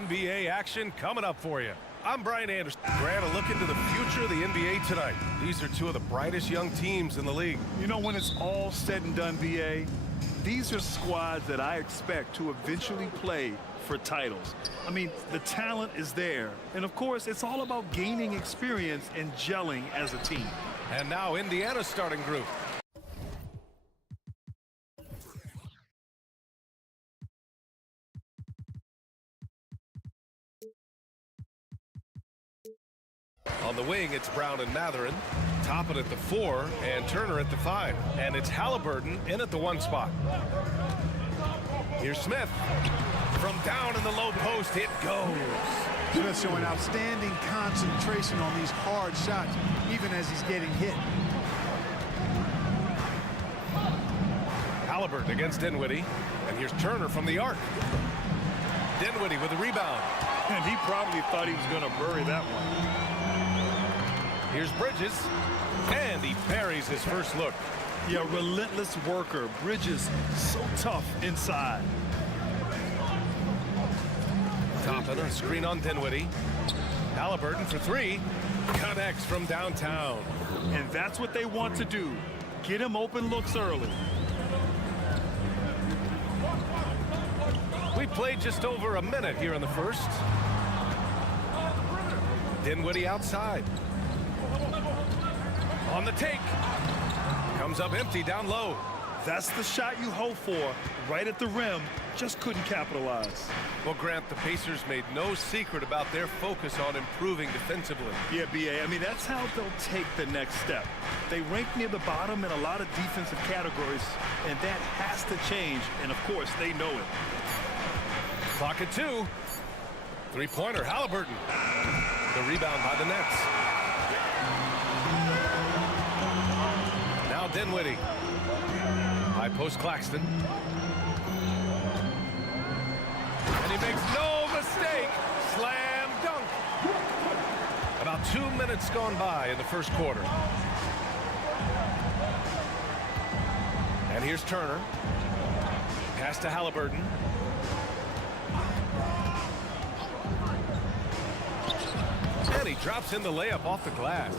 NBA action coming up for you. I'm Brian Anderson. Grant, a look into the future of the NBA tonight. These are two of the brightest young teams in the league. You know, when it's all said and done, B.A., these are squads that I expect to eventually play for titles. I mean, the talent is there. And, of course, it's all about gaining experience and gelling as a team. And now Indiana's starting group. On the wing, it's Brown and Matherin. Toppin at the 4 and Turner at the 5. And it's Halliburton in at the 1 spot. Here's Smith. From down in the low post, it goes. Smith showing outstanding concentration on these hard shots, even as he's getting hit. Halliburton against Dinwiddie. And here's Turner from the arc. Dinwiddie with the rebound. And he probably thought he was going to bury that one. Here's Bridges, and he buries his first look. Yeah, relentless worker. Bridges, so tough inside. Toppin, a screen on Dinwiddie. Halliburton for 3. Connects from downtown. And that's what they want to do. Get him open looks early. We played just over a minute here in the first. Dinwiddie outside. On the take. Comes up empty down low. That's the shot you hope for. Right at the rim. Just couldn't capitalize. Well, Grant, the Pacers made no secret about their focus on improving defensively. Yeah, B.A., I mean, that's how they'll take the next step. They rank near the bottom in a lot of defensive categories, and that has to change, and of course, they know it. Clock at 2. Three-pointer, Halliburton. The rebound by the Nets. Now Dinwiddie. High post Claxton. And he makes no mistake. Slam dunk. About 2 minutes gone by in the first quarter. And here's Turner. Pass to Halliburton. And he drops in the layup off the glass.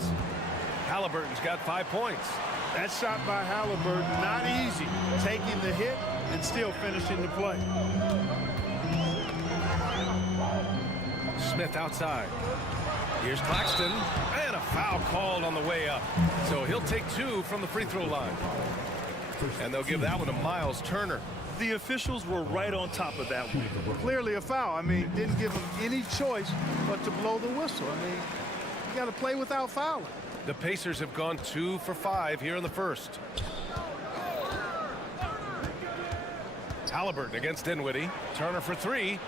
Halliburton's got 5 points. That shot by Halliburton, not easy. Taking the hit and still finishing the play. Smith outside. Here's Claxton. And a foul called on the way up. So he'll take 2 from the free throw line. And they'll give that one to Miles Turner. The officials were right on top of that one. Clearly a foul. I mean, didn't give him any choice but to blow the whistle. I mean, you got to play without fouling. The Pacers have gone 2 for 5 here in the first. Halliburton against Dinwiddie. Turner for 3.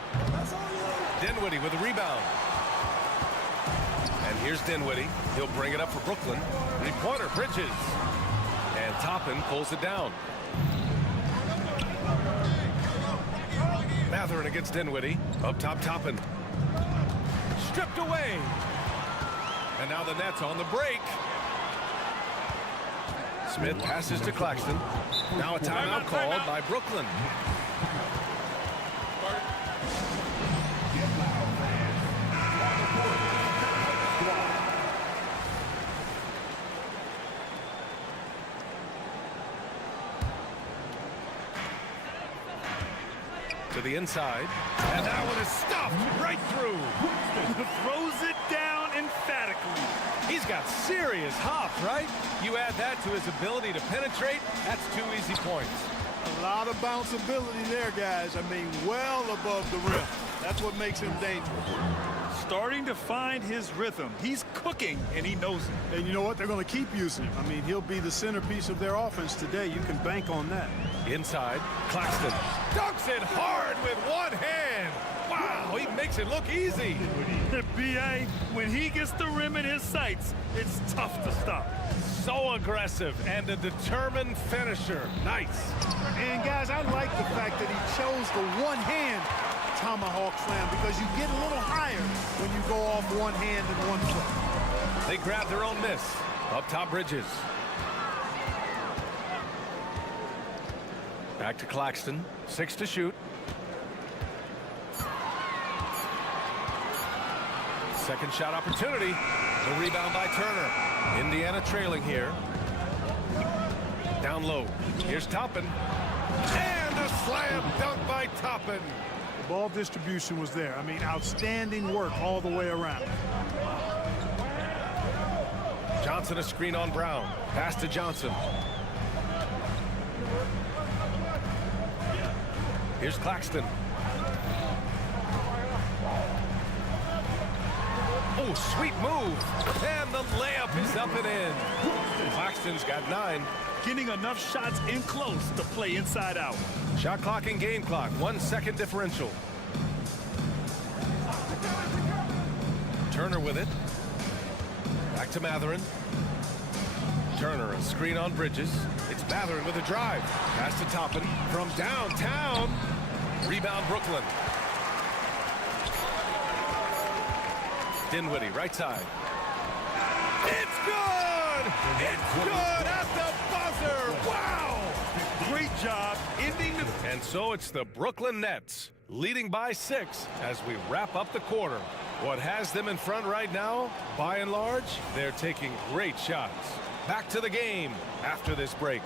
Dinwiddie with a rebound. And here's Dinwiddie. He'll bring it up for Brooklyn. Three-pointer, Bridges. And Toppin pulls it down. Matherin against Dinwiddie. Up top, Toppin. Stripped away. And now the Nets on the break. Smith passes to Claxton. Now a timeout called by Brooklyn. To the inside. And that one is stuffed right through. Throws it down emphatically. He's got serious hop, right? You add that to his ability to penetrate, that's 2 easy points. A lot of bounceability there, guys. I mean, well above the rim. That's what makes him dangerous. Starting to find his rhythm. He's cooking, and he knows it. And you know what? They're going to keep using him. I mean, he'll be the centerpiece of their offense today. You can bank on that. Inside, Claxton dunks it hard with one hand. Wow, he makes it look easy. B.A., when he gets the rim in his sights, it's tough to stop. So aggressive and a determined finisher. Nice. And, guys, I like the fact that he chose the one hand tomahawk slam because you get a little higher when you go off one hand and one foot. They grab their own miss. Up top, Bridges. Back to Claxton. 6 to shoot. Second shot opportunity. The rebound by Turner. Indiana trailing here. Down low. Here's Toppin. And a slam dunk by Toppin. The ball distribution was there. I mean, outstanding work all the way around. Johnson a screen on Brown. Pass to Johnson. Here's Claxton. Oh, sweet move. And the layup is up and in. Claxton's got 9. Getting enough shots in close to play inside out. Shot clock and game clock. 1 second differential. Turner with it. Back to Matherin. Turner, a screen on Bridges. It's Matherin with a drive. Pass to Toppin from downtown. Rebound, Brooklyn. Dinwiddie, right side. It's good! It's good at the buzzer! Wow! Great job ending the... And so it's the Brooklyn Nets leading by 6 as we wrap up the quarter. What has them in front right now, by and large, they're taking great shots. Back to the game after this break.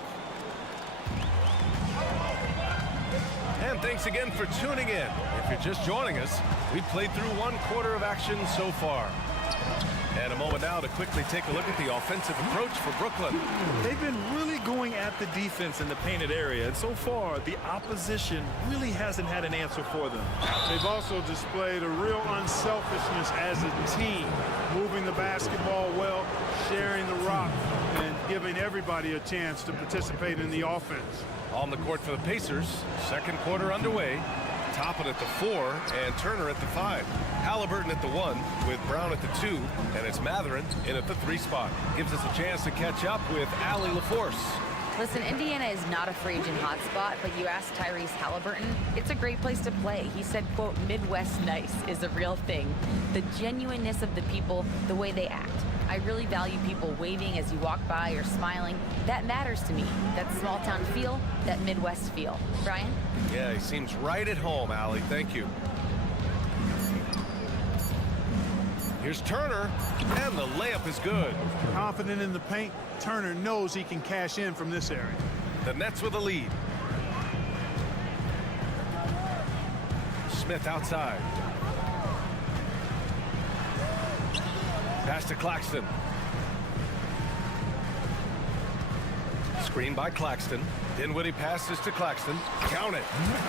And thanks again for tuning in. If you're just joining us, we've played through 1 quarter of action so far. And a moment now to quickly take a look at the offensive approach for Brooklyn. They've been really going at the defense in the painted area, and so far the opposition really hasn't had an answer for them. They've also displayed a real unselfishness as a team, moving the basketball well, sharing the rock, and giving everybody a chance to participate in the offense. On the court for the Pacers, second quarter underway. Toppin at the 4 and Turner at the 5. Halliburton at the 1 with Brown at the 2, and it's Matherin in at the 3 spot. Gives us a chance to catch up with Allie LaForce. Listen, Indiana is not a free agent hotspot, but you ask Tyrese Halliburton, it's a great place to play. He said, quote, Midwest nice is a real thing. The genuineness of the people, the way they act. I really value people waving as you walk by or smiling. That matters to me. That small town feel, that Midwest feel. Brian? Yeah, he seems right at home, Allie. Thank you. Here's Turner, and the layup is good. Confident in the paint, Turner knows he can cash in from this area. The Nets with a lead. Smith outside. Pass to Claxton. Screen by Claxton. Dinwiddie passes to Claxton. Count it.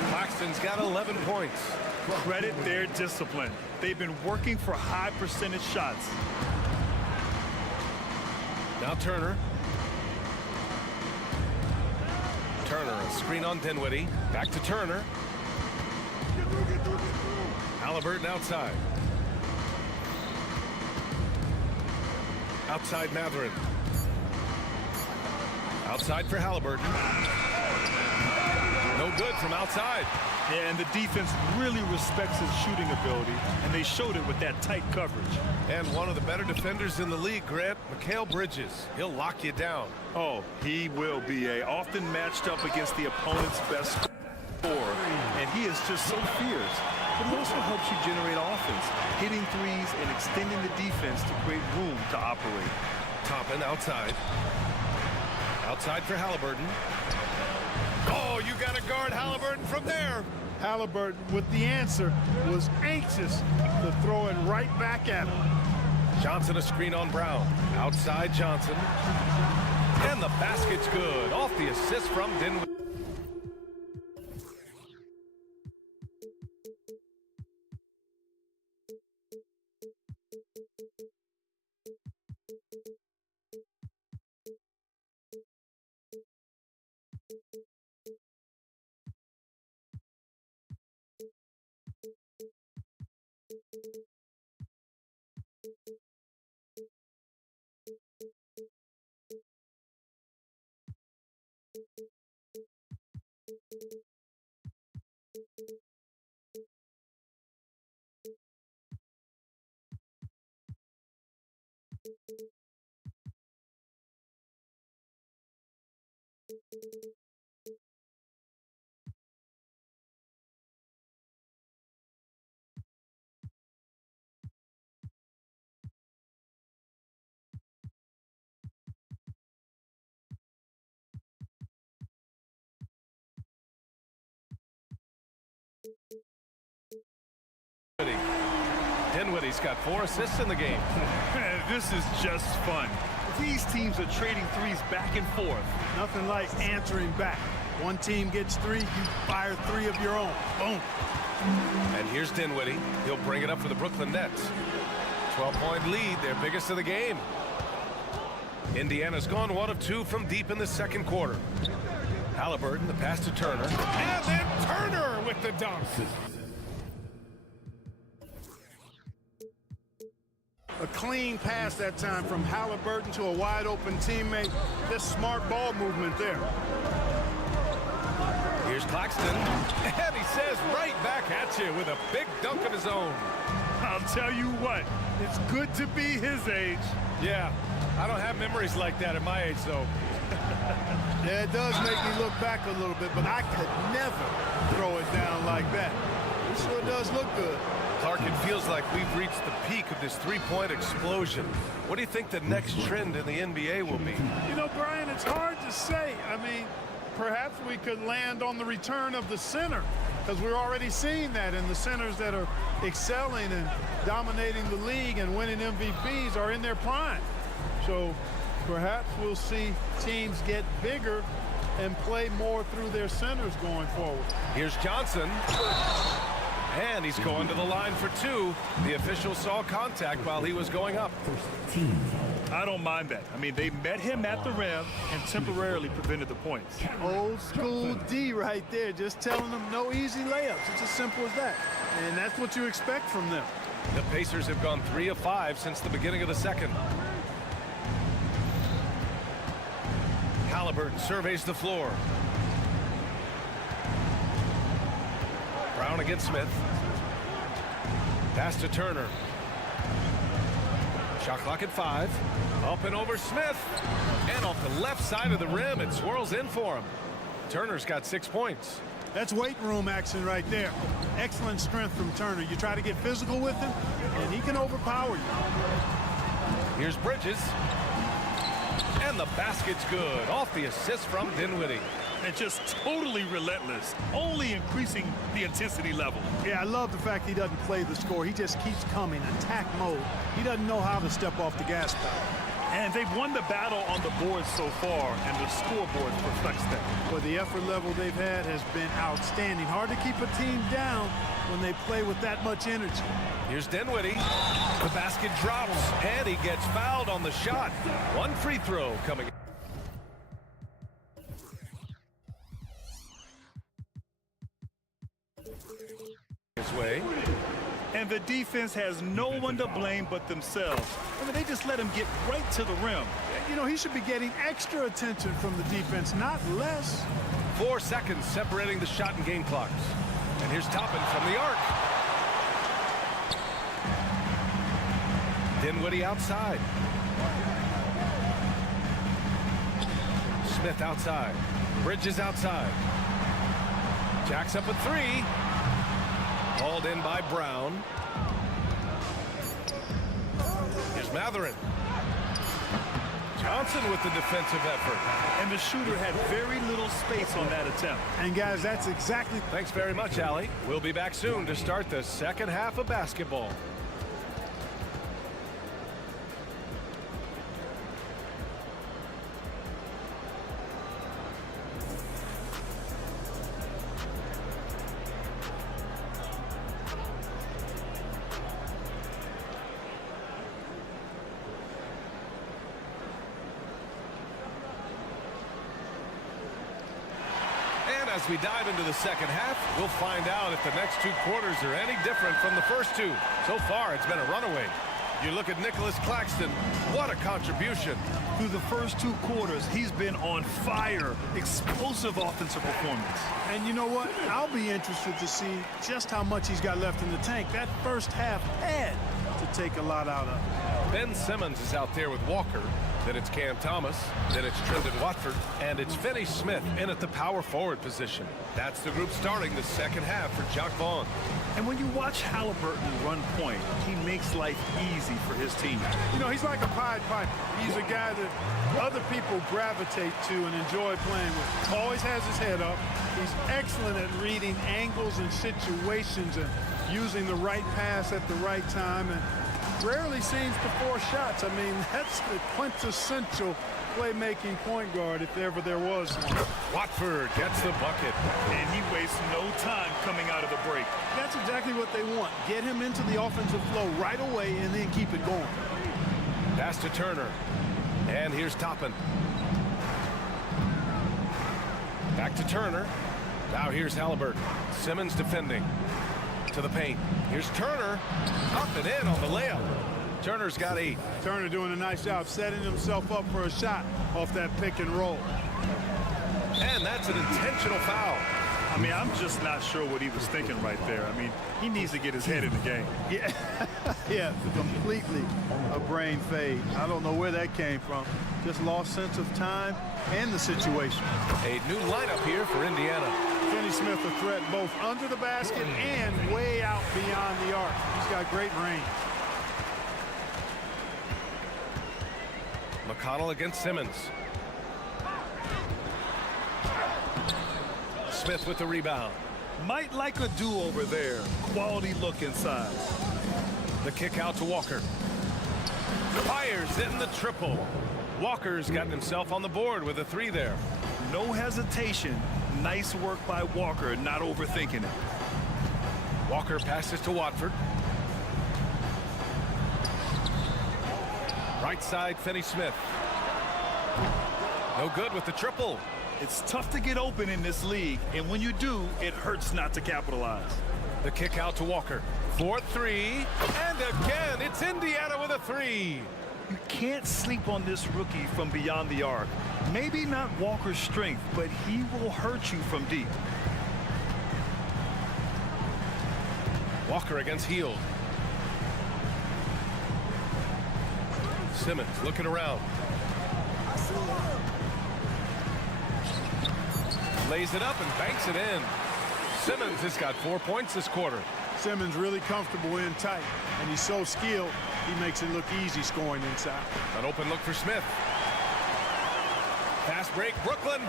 Claxton's got 11 points. Credit their discipline. They've been working for high percentage shots. Now Turner. Turner, a screen on Dinwiddie. Back to Turner. Halliburton outside. Outside Matherin. Outside for Halliburton. No good from outside. Yeah, and the defense really respects his shooting ability, and they showed it with that tight coverage. And one of the better defenders in the league, Grant, Mikal Bridges. He'll lock you down. Oh, he will be often matched up against the opponent's best scorer, and he is just so fierce. But it also helps you generate offense, hitting threes and extending the defense to create room to operate. Toppin outside. Outside for Halliburton. Oh, you got to guard Halliburton from there. Halliburton, with the answer, was anxious to throw it right back at him. Johnson a screen on Brown. Outside Johnson. And the basket's good. Off the assist from Dinwiddie. Dinwiddie's got 4 assists in the game. This is just fun. These teams are trading threes back and forth. Nothing like answering back. One team gets 3, you fire 3 of your own. Boom. And here's Dinwiddie. He'll bring it up for the Brooklyn Nets. 12-point lead, their biggest of the game. Indiana's gone 1 of 2 from deep in the second quarter. Halliburton, the pass to Turner. And then Turner with the dunk. A clean pass that time from Halliburton to a wide-open teammate. Just smart ball movement there. Here's Claxton. And he says right back at you with a big dunk of his own. I'll tell you what, it's good to be his age. Yeah, I don't have memories like that at my age, though. Yeah, it does make me look back a little bit, but I could never throw it down like that. It sure does look good. Clark, it feels like we've reached the peak of this three-point explosion. What do you think the next trend in the NBA will be? You know, Brian, it's hard to say. I mean, perhaps we could land on the return of the center, because we're already seeing that, and the centers that are excelling and dominating the league and winning MVPs are in their prime. So perhaps we'll see teams get bigger and play more through their centers going forward. Here's Johnson. And he's going to the line for 2. The official saw contact while he was going up. I don't mind that. I mean, they met him at the rim and temporarily prevented the points. Old school D right there, just telling them no easy layups. It's as simple as that. And that's what you expect from them. The Pacers have gone 3 of 5 since the beginning of the second. Halliburton surveys the floor. Brown against Smith. Pass to Turner. Shot clock at 5. Up and over Smith. And off the left side of the rim, it swirls in for him. Turner's got 6 points. That's weight room action right there. Excellent strength from Turner. You try to get physical with him, and he can overpower you. Here's Bridges. And the basket's good. Off the assist from Dinwiddie. And just totally relentless, only increasing the intensity level. Yeah, I love the fact he doesn't play the score. He just keeps coming, attack mode. He doesn't know how to step off the gas pedal. And they've won the battle on the board so far, and the scoreboard reflects that. But the effort level they've had has been outstanding. Hard to keep a team down when they play with that much energy. Here's Dinwiddie. The basket drops, and he gets fouled on the shot. 1 free throw coming. His way. And the defense has no one to blame but themselves. I mean, they just let him get right to the rim. You know, he should be getting extra attention from the defense, not less. 4 seconds separating the shot and game clocks. And here's Toppin from the arc. Dinwiddie outside. Smith outside. Bridges outside. Jacks up a 3. Hauled in by Brown. Here's Matherin. Johnson with the defensive effort. And the shooter had very little space on that attempt. And guys, that's exactly... Thanks very much, Allie. We'll be back soon to start the second half of basketball. As we dive into the second half, we'll find out if the next 2 quarters are any different from the first 2. So far, it's been a runaway. You look at Nicholas Claxton, what a contribution. Through the first 2 quarters, he's been on fire. Explosive offensive performance. And you know what? I'll be interested to see just how much he's got left in the tank. That first half had to take a lot out of him. Ben Simmons is out there with Walker. Then it's Cam Thomas. Then it's Trendon Watford. And it's Finney Smith in at the power forward position. That's the group starting the second half for Jock Vaughn. And when you watch Halliburton run point, he makes life easy for his team. You know, he's like a Pied Piper. He's a guy that other people gravitate to and enjoy playing with. Always has his head up. He's excellent at reading angles and situations and using the right pass at the right time, and rarely seems to force shots. I mean, that's the quintessential playmaking point guard if ever there was one. Watford gets the bucket. And he wastes no time coming out of the break. That's exactly what they want. Get him into the offensive flow right away and then keep it going. Pass to Turner. And here's Toppin. Back to Turner. Now here's Halliburton. Simmons defending. To the paint. Here's Turner. Up and in on the layup. Turner's got 8. Turner doing a nice job setting himself up for a shot off that pick and roll. And that's an intentional foul. I mean, I'm just not sure what he was thinking right there. I mean, he needs to get his head in the game. Yeah, yeah, completely a brain fade. I don't know where that came from. Just lost sense of time and the situation. A new lineup here for Indiana. Finney Smith a threat both under the basket and way out beyond the arc. He's got great range. McConnell against Simmons. Smith with the rebound. Might like a do-over there. Quality look inside. The kick out to Walker. Fires in the triple. Walker's gotten himself on the board with a 3 there. No hesitation. Nice work by Walker, not overthinking it. Walker passes to Watford. Right side, Finney Smith. No good with the triple. It's tough to get open in this league, and when you do, it hurts not to capitalize. The kick out to Walker. 4-3, and again, it's Indiana with a 3. You can't sleep on this rookie from beyond the arc. Maybe not Walker's strength, but he will hurt you from deep. Walker against Hield. Simmons looking around. Lays it up and banks it in. Simmons has got 4 points this quarter. Simmons really comfortable in tight, and he's so skilled, he makes it look easy scoring inside. An open look for Smith. Fast break, Brooklyn.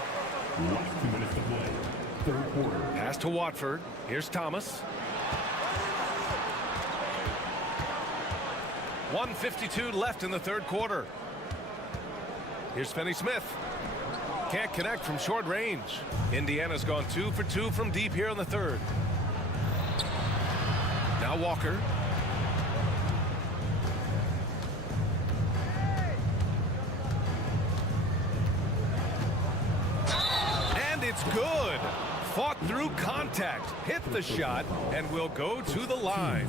Last 2 minutes to play. Third quarter. Pass to Watford. Here's Thomas. 1:52 left in the third quarter. Here's Finney Smith. Can't connect from short range. Indiana's gone 2 for 2 from deep here in the third. Now Walker. And it's good. Fought through contact, hit the shot, and will go to the line.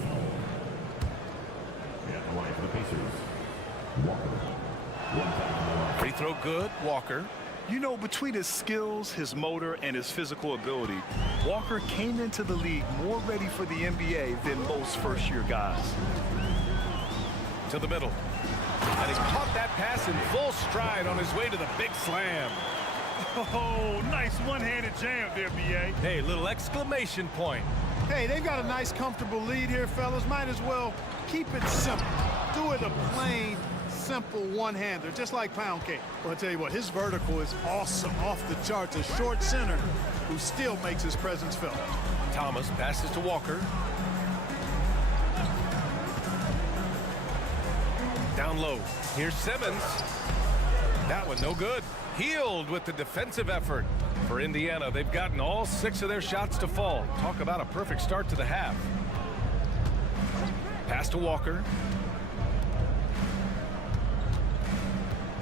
At the line for the Pacers. Walker. 1 time. Free throw good, Walker. You know, between his skills, his motor, and his physical ability, Walker came into the league more ready for the NBA than most first-year guys. To the middle. And he caught that pass in full stride on his way to the big slam. Oh, nice one-handed jam there, B.A. Hey, little exclamation point. Hey, they've got a nice, comfortable lead here, fellas. Might as well keep it simple. Do it a plain, simple one-hander, just like pound cake. Well, I'll tell you what, his vertical is awesome, off the charts. A short center who still makes his presence felt. Thomas passes to Walker. Down low. Here's Simmons. That one no good. Hield with the defensive effort. For Indiana, they've gotten all 6 of their shots to fall. Talk about a perfect start to the half. Pass to Walker.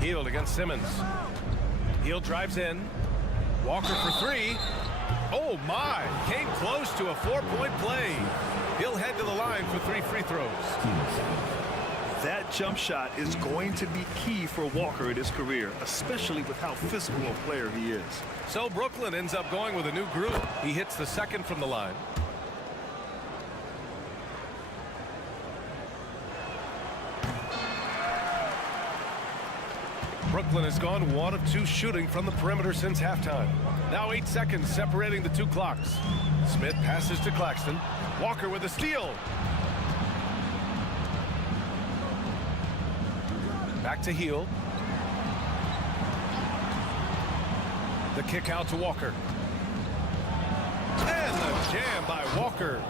Hield against Simmons. Hield drives in. Walker for 3. Oh my, came close to a 4-point play. He'll head to the line for 3 free throws. That jump shot is going to be key for Walker in his career, especially with how physical a player he is. So Brooklyn ends up going with a new group. He hits the second from the line. Brooklyn has gone 1 of 2 shooting from the perimeter since halftime. Now 8 seconds separating the two clocks. Smith passes to Claxton. Walker with a steal. Back to Heel. The kick out to Walker. And the jam by Walker.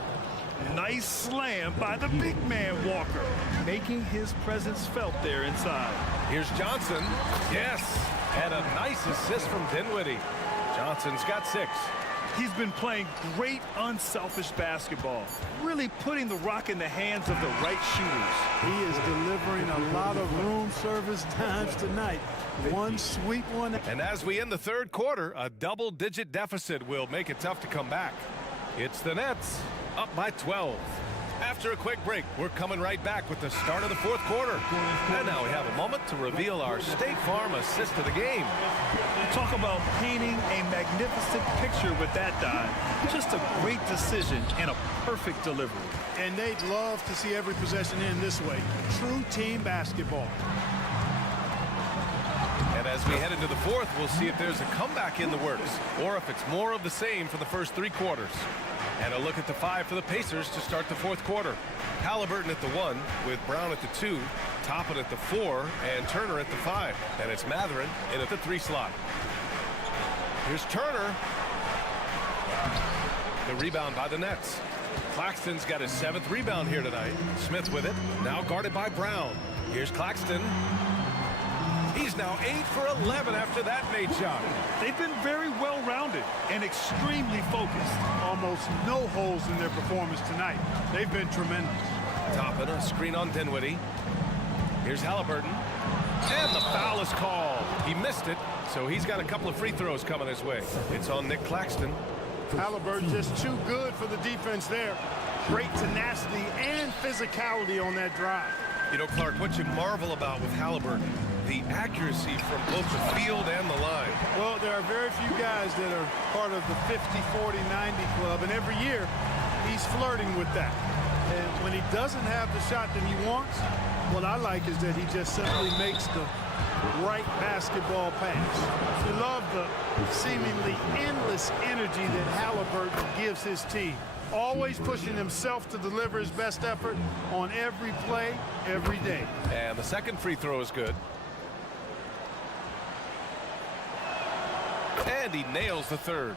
Nice slam by the big man Walker, making his presence felt there inside. Here's Johnson. Yes. And a nice assist from Dinwiddie. Johnson's got 6. He's been playing great unselfish basketball, really putting the rock in the hands of the right shooters. He is delivering a lot of room service times tonight. One sweet one. And as we end the third quarter, a double-digit deficit will make it tough to come back. It's the Nets up by 12. After a quick break, we're coming right back with the start of the fourth quarter. And now we have a moment to reveal our State Farm assist of the game. Talk about painting a magnificent picture with that dive. Just a great decision and a perfect delivery. And they'd love to see every possession end this way. True team basketball. And as we head into the fourth, we'll see if there's a comeback in the works or if it's more of the same for the first 3 quarters. And a look at the 5 for the Pacers to start the fourth quarter. Halliburton at the 1 with Brown at the 2, Toppin at the 4, and Turner at the 5. And it's Matherin in at the 3 slot. Here's Turner. The rebound by the Nets. Claxton's got his 7th rebound here tonight. Smith with it, now guarded by Brown. Here's Claxton. He's now 8 for 11 after that made shot. They've been very well-rounded and extremely focused. Almost no holes in their performance tonight. They've been tremendous. Toppin, a screen on Dinwiddie. Here's Halliburton. And the foul is called. He missed it, so he's got a couple of free throws coming his way. It's on Nick Claxton. Halliburton just too good for the defense there. Great tenacity and physicality on that drive. You know, Clark, what you marvel about with Halliburton, the accuracy from both the field and the line. Well, there are very few guys that are part of the 50, 40, 90 club, and every year he's flirting with that. And when he doesn't have the shot that he wants, what I like is that he just simply makes the right basketball pass. You love the seemingly endless energy that Halliburton gives his team. Always pushing himself to deliver his best effort on every play, every day. And the second free throw is good. And he nails the third.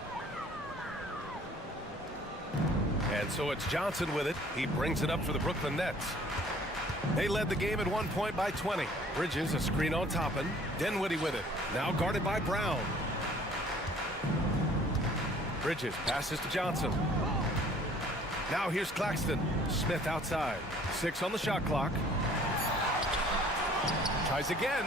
And so it's Johnson with it. He brings it up for the Brooklyn Nets. They led the game at 1 point by 20. Bridges, a screen on Toppin. Dinwiddie with it. Now guarded by Brown. Bridges passes to Johnson. Now here's Claxton. Smith outside. 6 on the shot clock. Tries again.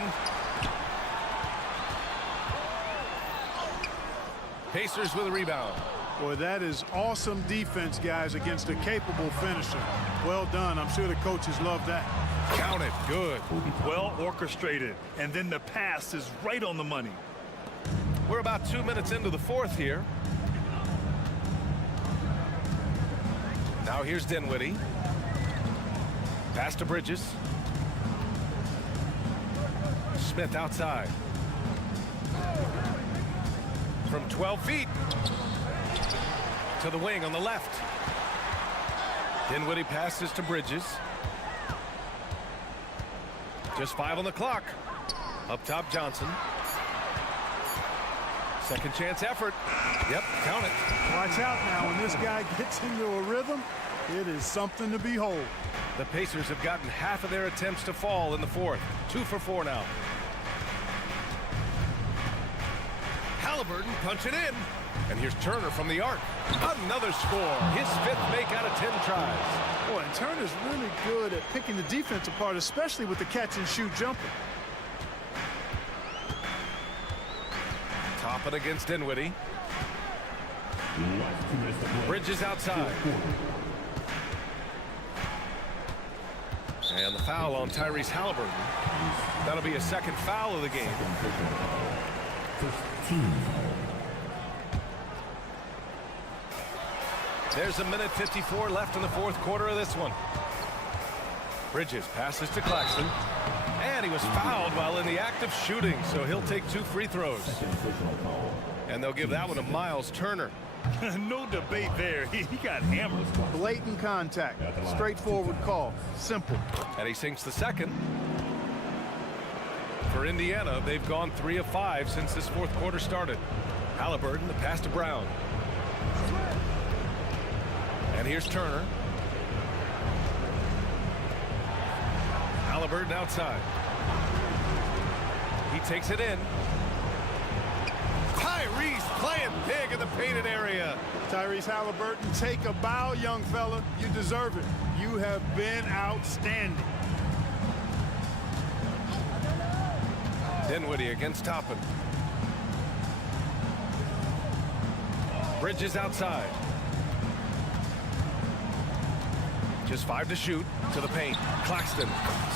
Pacers with a rebound. Boy, that is awesome defense, guys, against a capable finisher. Well done. I'm sure the coaches love that. Count it. Good. Well orchestrated. And then the pass is right on the money. We're about 2 minutes into the fourth here. Now here's Dinwiddie. Pass to Bridges. Smith outside. From 12 feet. To the wing on the left. Dinwiddie passes to Bridges. Just 5 on the clock. Up top, Johnson. Second chance effort. Yep, count it. Watch out now. When this guy gets into a rhythm, it is something to behold. The Pacers have gotten half of their attempts to fall in the fourth. 2 for 4 now. Halliburton punching in. And here's Turner from the arc. Another score. His 5th make out of 10 tries. Boy, and Turner's really good at picking the defense apart, especially with the catch-and-shoot jumper. Toppin against Dinwiddie. Bridges outside. And the foul on Tyrese Halliburton. That'll be a second foul of the game. There's a minute 54 left in the fourth quarter of this one. Bridges passes to Claxton. And he was fouled while in the act of shooting, so he'll take 2 free throws. Second personal foul. And they'll give that one to Miles Turner. No debate there. He got hammered. Blatant contact. Straightforward call. Simple. And he sinks the second. For Indiana, they've gone 3 of 5 since this fourth quarter started. Halliburton, the pass to Brown. And here's Turner. Halliburton outside. He takes it in. Tyrese playing big in the painted area. Tyrese Halliburton, take a bow, young fella. You deserve it. You have been outstanding. Dinwiddie against Toppin. Bridges outside. Just 5 to shoot. To the paint. Claxton.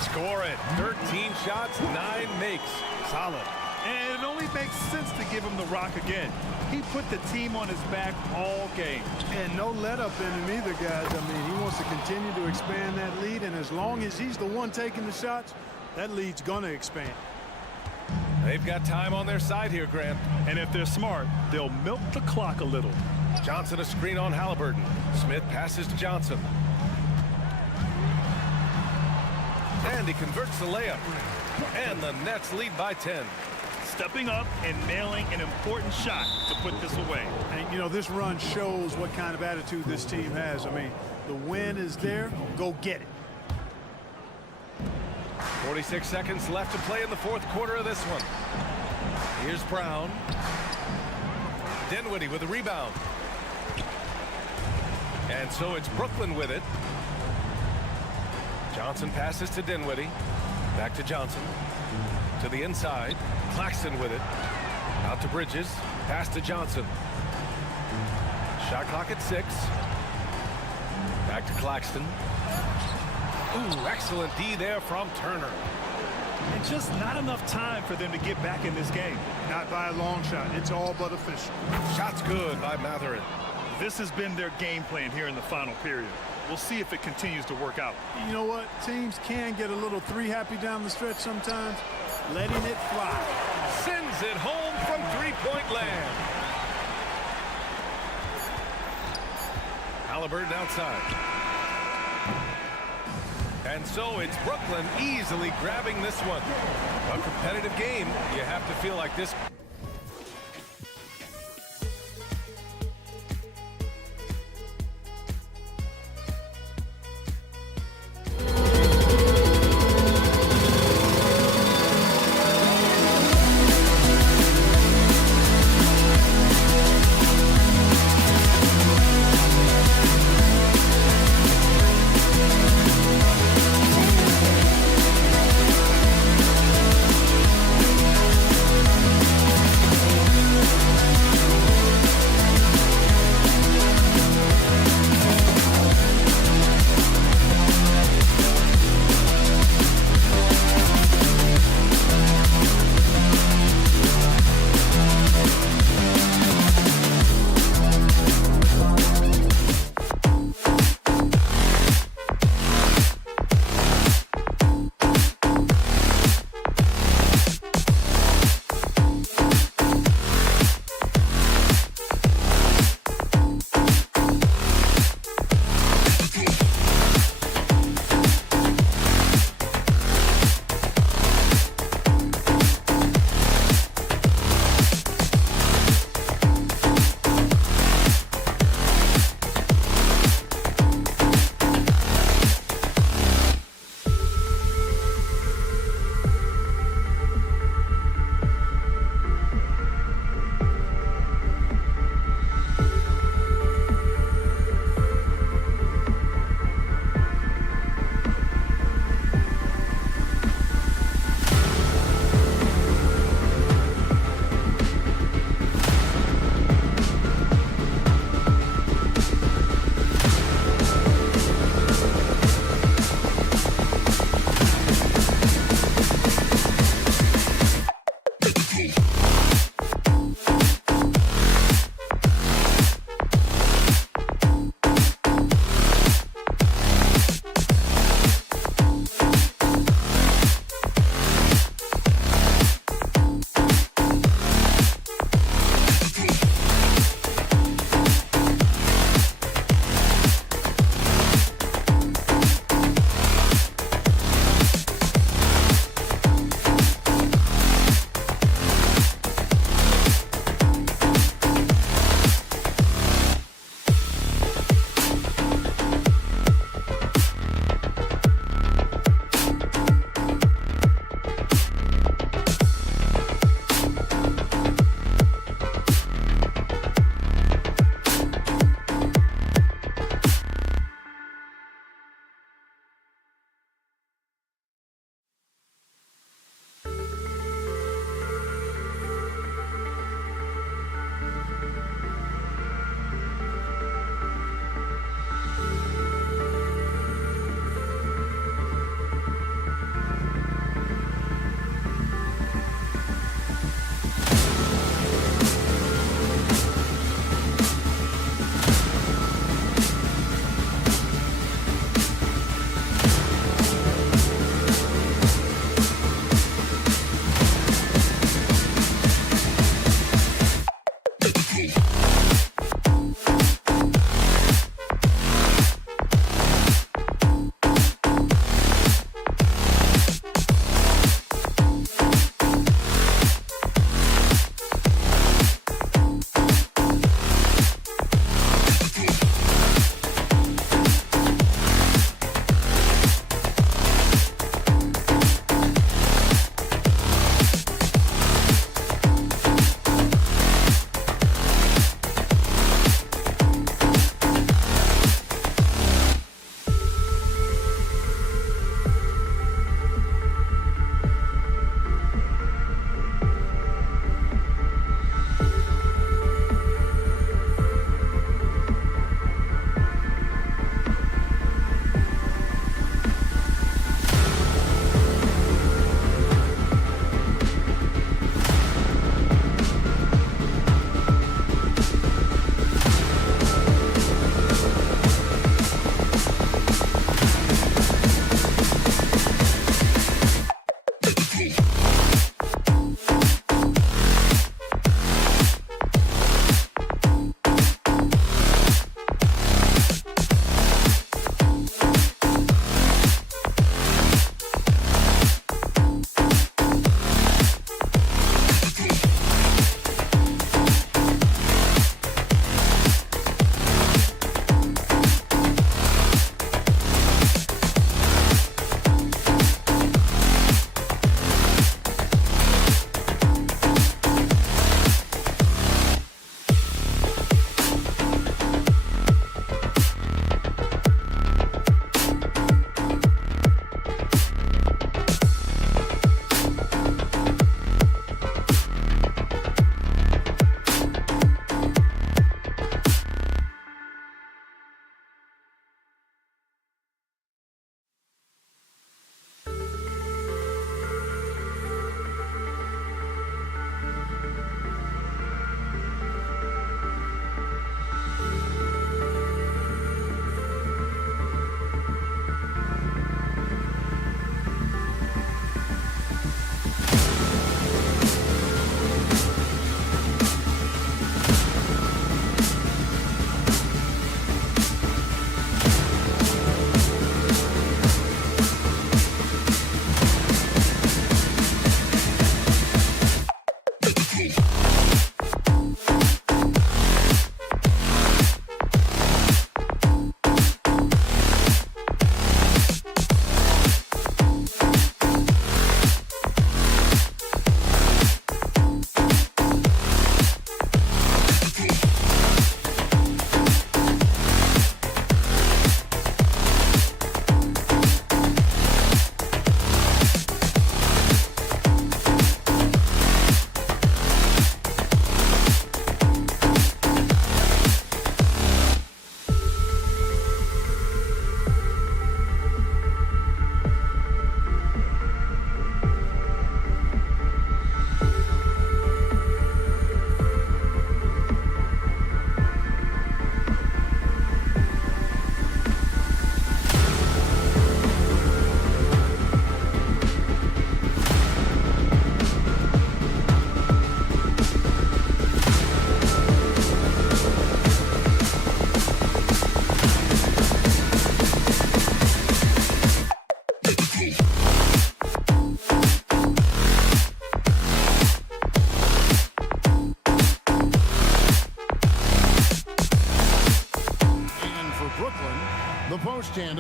Score it. 13 shots, 9 makes. Solid. And it only makes sense to give him the rock again. He put the team on his back all game. And no let up in him either, guys. I mean, he wants to continue to expand that lead, and as long as he's the one taking the shots, that lead's gonna expand. They've got time on their side here, Grant. And if they're smart, they'll milk the clock a little. Johnson a screen on Halliburton. Smith passes to Johnson. And he converts the layup. And the Nets lead by 10. Stepping up and nailing an important shot to put this away. And, you know, this run shows what kind of attitude this team has. I mean, the win is there. Go get it. 46 seconds left to play in the fourth quarter of this one. Here's Brown. Dinwiddie with a rebound. And so it's Brooklyn with it. Johnson passes to Dinwiddie. Back to Johnson. To the inside. Claxton with it. Out to Bridges. Pass to Johnson. Shot clock at 6. Back to Claxton. Ooh, excellent D there from Turner. And just not enough time for them to get back in this game. Not by a long shot. It's all but official. Shot's good by Matherin. This has been their game plan here in the final period. We'll see if it continues to work out. You know what? Teams can get a little three happy down the stretch sometimes. Letting it fly. Sends it home from three-point land. Halliburton outside. And so it's Brooklyn easily grabbing this one. A competitive game. You have to feel like this.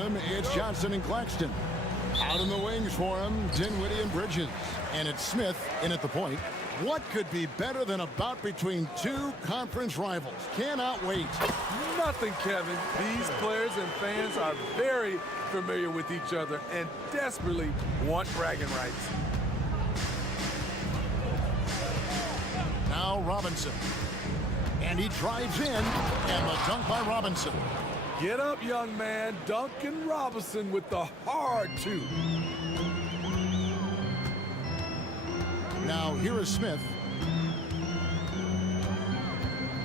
him, it's Johnson and Claxton. Out in the wings for him, Dinwiddie and Bridges. And it's Smith in at the point. What could be better than a bout between two conference rivals? Cannot wait. Nothing, Kevin. These players and fans are very familiar with each other and desperately want bragging rights. Now Robinson. And he drives in, and the dunk by Robinson. Get up, young man. Duncan Robinson with the hard two. Now here is Smith.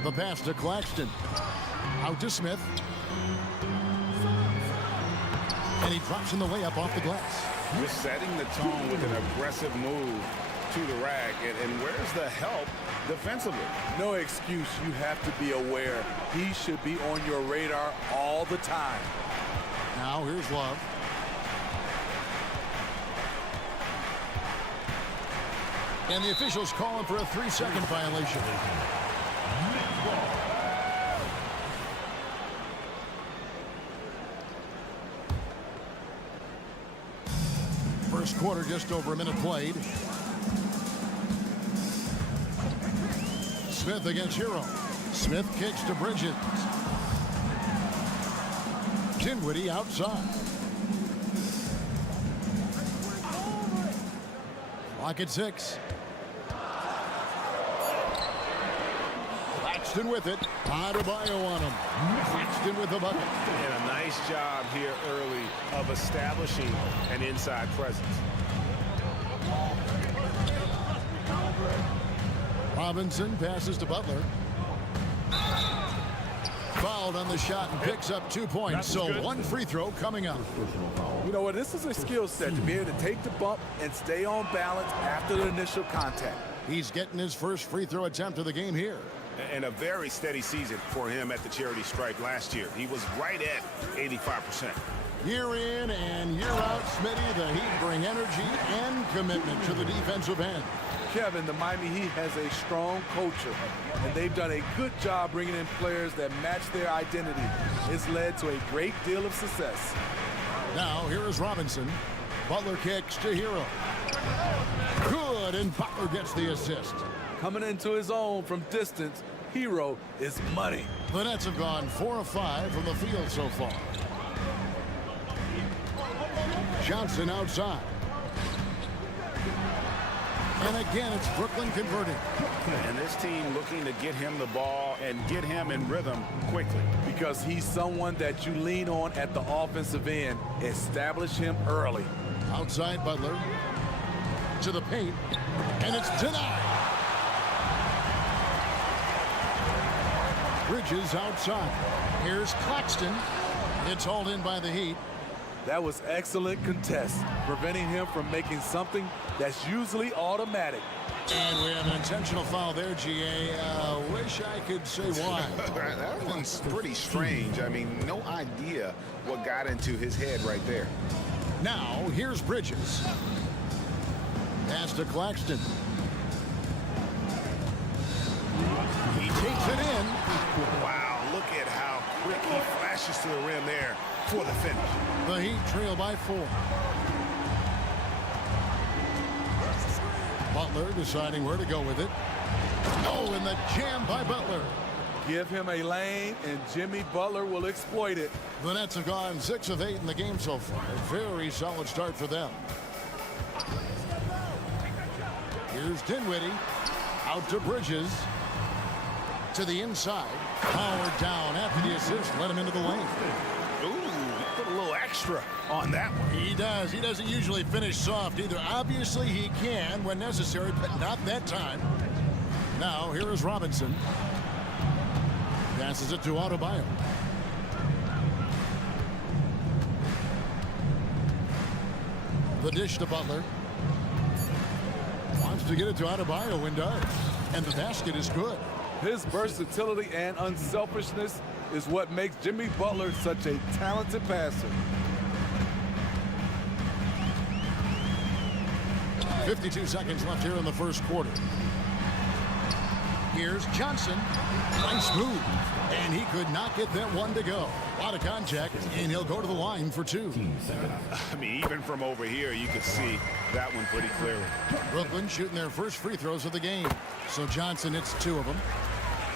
The pass to Claxton. Out to Smith. And he drops in the layup off the glass. You're setting the tone with an aggressive move to the rack. And where's the help defensively? No excuse. You have to be aware. He should be on your radar all the time. Now here's Love. And the officials calling for a 3-second violation. First quarter, just over a minute played. Smith against Hero. Smith kicks to Bridges. Dinwiddie outside. Clock at 6. Claxton with it. Adebayo on him. Claxton with the bucket. And a nice job here early of establishing an inside presence. Robinson passes to Butler. Fouled on the shot and picks up 2 points. So one free throw coming up. You know what? This is a skill set to be able to take the bump and stay on balance after the initial contact. He's getting his first free throw attempt of the game here. And a very steady season for him at the charity stripe last year. He was right at 85%. Year in and year out, Smitty, the Heat bring energy and commitment to the defensive end. Kevin, the Miami Heat has a strong culture, and they've done a good job bringing in players that match their identity. It's led to a great deal of success. Now, here is Robinson. Butler kicks to Hero. Good, and Butler gets the assist. Coming into his own from distance, Hero is money. The Nets have gone 4 of 5 from the field so far. Johnson outside. And again, it's Brooklyn converting. And this team looking to get him the ball and get him in rhythm quickly. Because he's someone that you lean on at the offensive end. Establish him early. Outside Butler. To the paint. And it's denied. Bridges outside. Here's Claxton. It's hauled in by the Heat. That was excellent contest, preventing him from making something that's usually automatic. And we have an intentional foul there, GA. Wish I could say why. That one's pretty strange. I mean, no idea what got into his head right there. Now, here's Bridges. Pass to Claxton. He takes it in. Wow, look at how quick he flashes to the rim there for the finish. The Heat trail by 4. Butler deciding where to go with it. Oh, and the jam by Butler. Give him a lane, and Jimmy Butler will exploit it. The Nets have gone 6 of 8 in the game so far. Very solid start for them. Here's Dinwiddie. Out to Bridges. To the inside. Powered down after the assist. Let him into the lane. Ooh, put a little extra on that one. He does. He doesn't usually finish soft either. Obviously, he can when necessary, but not that time. Now, here is Robinson. Passes it to Adebayo. The dish to Butler. Wants to get it to Adebayo and does. And the basket is good. His versatility and unselfishness is what makes Jimmy Butler such a talented passer. 52 seconds left here in the first quarter. Here's Johnson. Nice move. And he could not get that one to go. A lot of contact, and he'll go to the line for 2. I mean, even from over here, you could see that one pretty clearly. Brooklyn shooting their first free throws of the game. So Johnson hits 2 of them.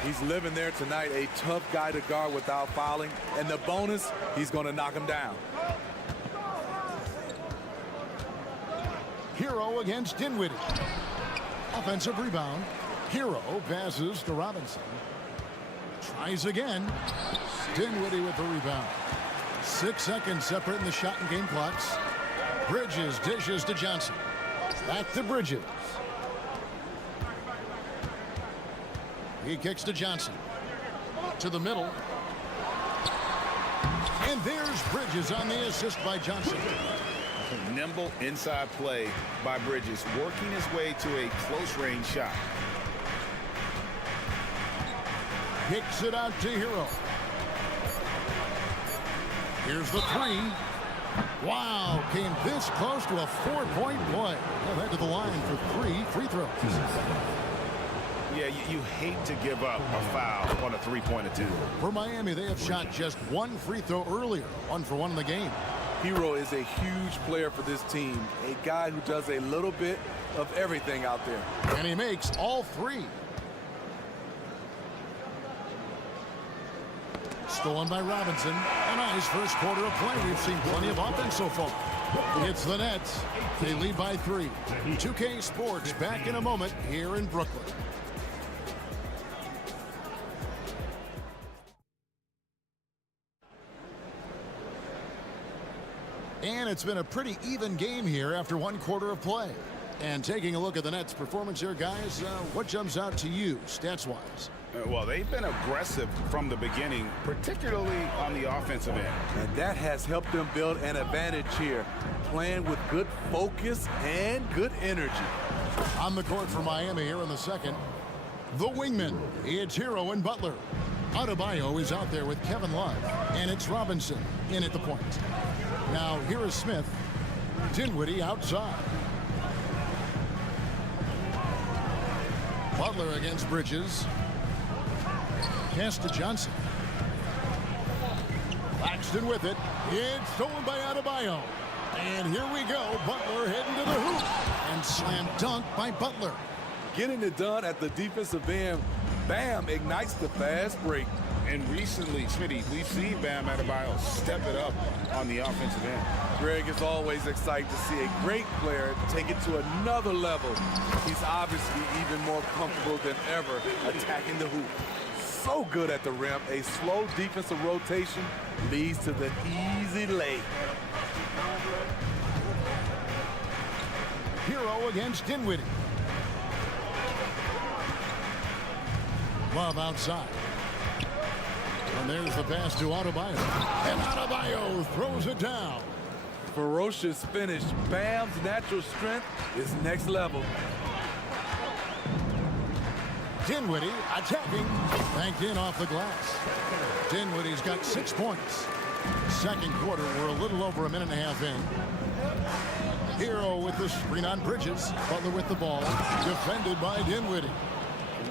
He's living there tonight, a tough guy to guard without fouling. And the bonus, he's going to knock him down. Hero against Dinwiddie. Offensive rebound. Hero passes to Robinson. Tries again. Dinwiddie with the rebound. 6 seconds separating the shot and game clocks. Bridges dishes to Johnson. Back to Bridges. He kicks to Johnson. To the middle. And there's Bridges on the assist by Johnson. Nimble inside play by Bridges, working his way to a close-range shot. Kicks it out to Hero. Here's the 3. Wow, came this close to a 4-point play. They'll head to the line for 3 free throws. Yeah, you hate to give up a foul on a three-point attempt. For Miami, they have shot just 1 free throw earlier, 1 for 1 in the game. Hero is a huge player for this team, a guy who does a little bit of everything out there. And he makes all 3. Stolen by Robinson. A nice first quarter of play. We've seen plenty of offense so far. It's the Nets. They lead by 3. 2K Sports back in a moment here in Brooklyn. And it's been a pretty even game here after 1 quarter of play. And taking a look at the Nets' performance here, guys, what jumps out to you, stats-wise? Well, they've been aggressive from the beginning, particularly on the offensive end. And that has helped them build an advantage here, playing with good focus and good energy. On the court for Miami here in the second, the wingman. It's Hero and Butler. Adebayo is out there with Kevin Love, and it's Robinson in at the point. Now here is Smith. Dinwiddie outside. Butler against Bridges. Pass to Johnson. Claxton with it. It's stolen by Adebayo. And here we go. Butler heading to the hoop. And slam dunk by Butler. Getting it done at the defensive end. Bam ignites the fast break. And recently, Smitty, we've seen Bam Adebayo step it up on the offensive end. Greg is always excited to see a great player take it to another level. He's obviously even more comfortable than ever attacking the hoop. So good at the rim, a slow defensive rotation leads to the easy lay. Hero against Dinwiddie. Love outside. And there's the pass to Adebayo. And Adebayo throws it down. Ferocious finish. Bam's natural strength is next level. Dinwiddie attacking. Banked in off the glass. Dinwiddie's got 6 points. Second quarter, we're a little over a minute and a half in. Hero with the screen on Bridges. Butler with the ball. Defended by Dinwiddie.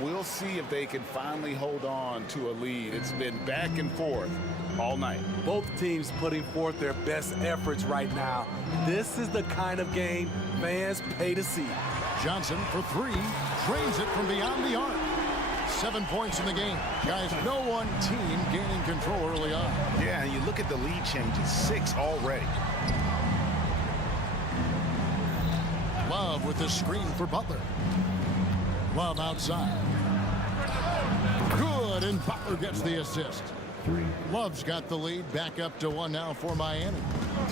We'll see if they can finally hold on to a lead. It's been back and forth all night. Both teams putting forth their best efforts right now. This is the kind of game fans pay to see. Johnson for 3. Drains it from beyond the arc. 7 points in the game. Guys, no one team gaining control early on. Yeah, and you look at the lead changes. 6 already. Love with the screen for Butler. Love outside. Good, and Butler gets the assist. Love's got the lead, back up to 1 now for Miami.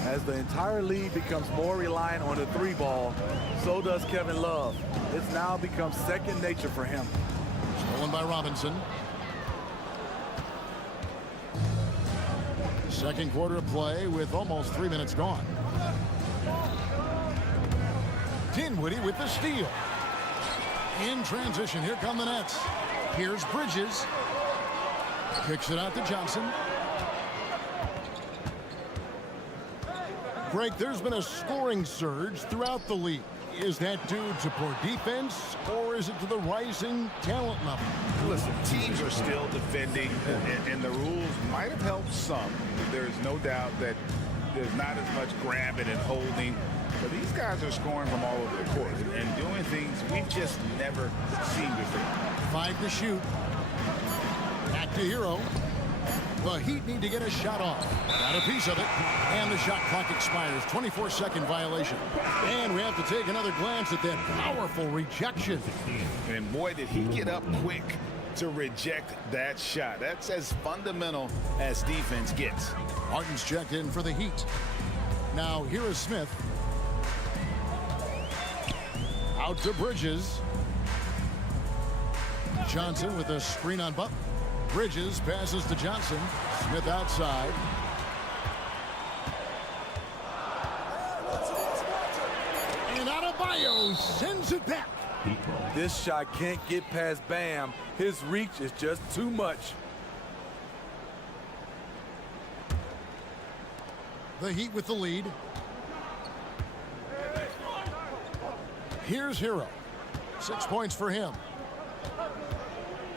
As the entire league becomes more reliant on the 3 ball, so does Kevin Love. It's now become second nature for him. Stolen by Robinson. Second quarter of play with almost 3 minutes gone. Dinwiddie with the steal. In transition, here come the Nets. Here's Bridges. Kicks it out to Johnson. Greg, there's been a scoring surge throughout the league. is that due to poor defense, or is it to the rising talent level? Listen, teams are still defending, and the rules might have helped some. There's no doubt that there's not as much grabbing and holding. But these guys are scoring from all over the court and doing things we've just never seen before. 5 to shoot. Back to Hero. The Heat need to get a shot off. Got a piece of it. And the shot clock expires. 24-second violation. And we have to take another glance at that powerful rejection. And boy, did he get up quick to reject that shot. That's as fundamental as defense gets. Martin's checked in for the Heat. Now here is Smith. Out to Bridges. Johnson with a screen on Butler. Bridges passes to Johnson. Smith outside. And Adebayo sends it back. This shot can't get past Bam. His reach is just too much. The Heat with the lead. Here's Hero. 6 points for him.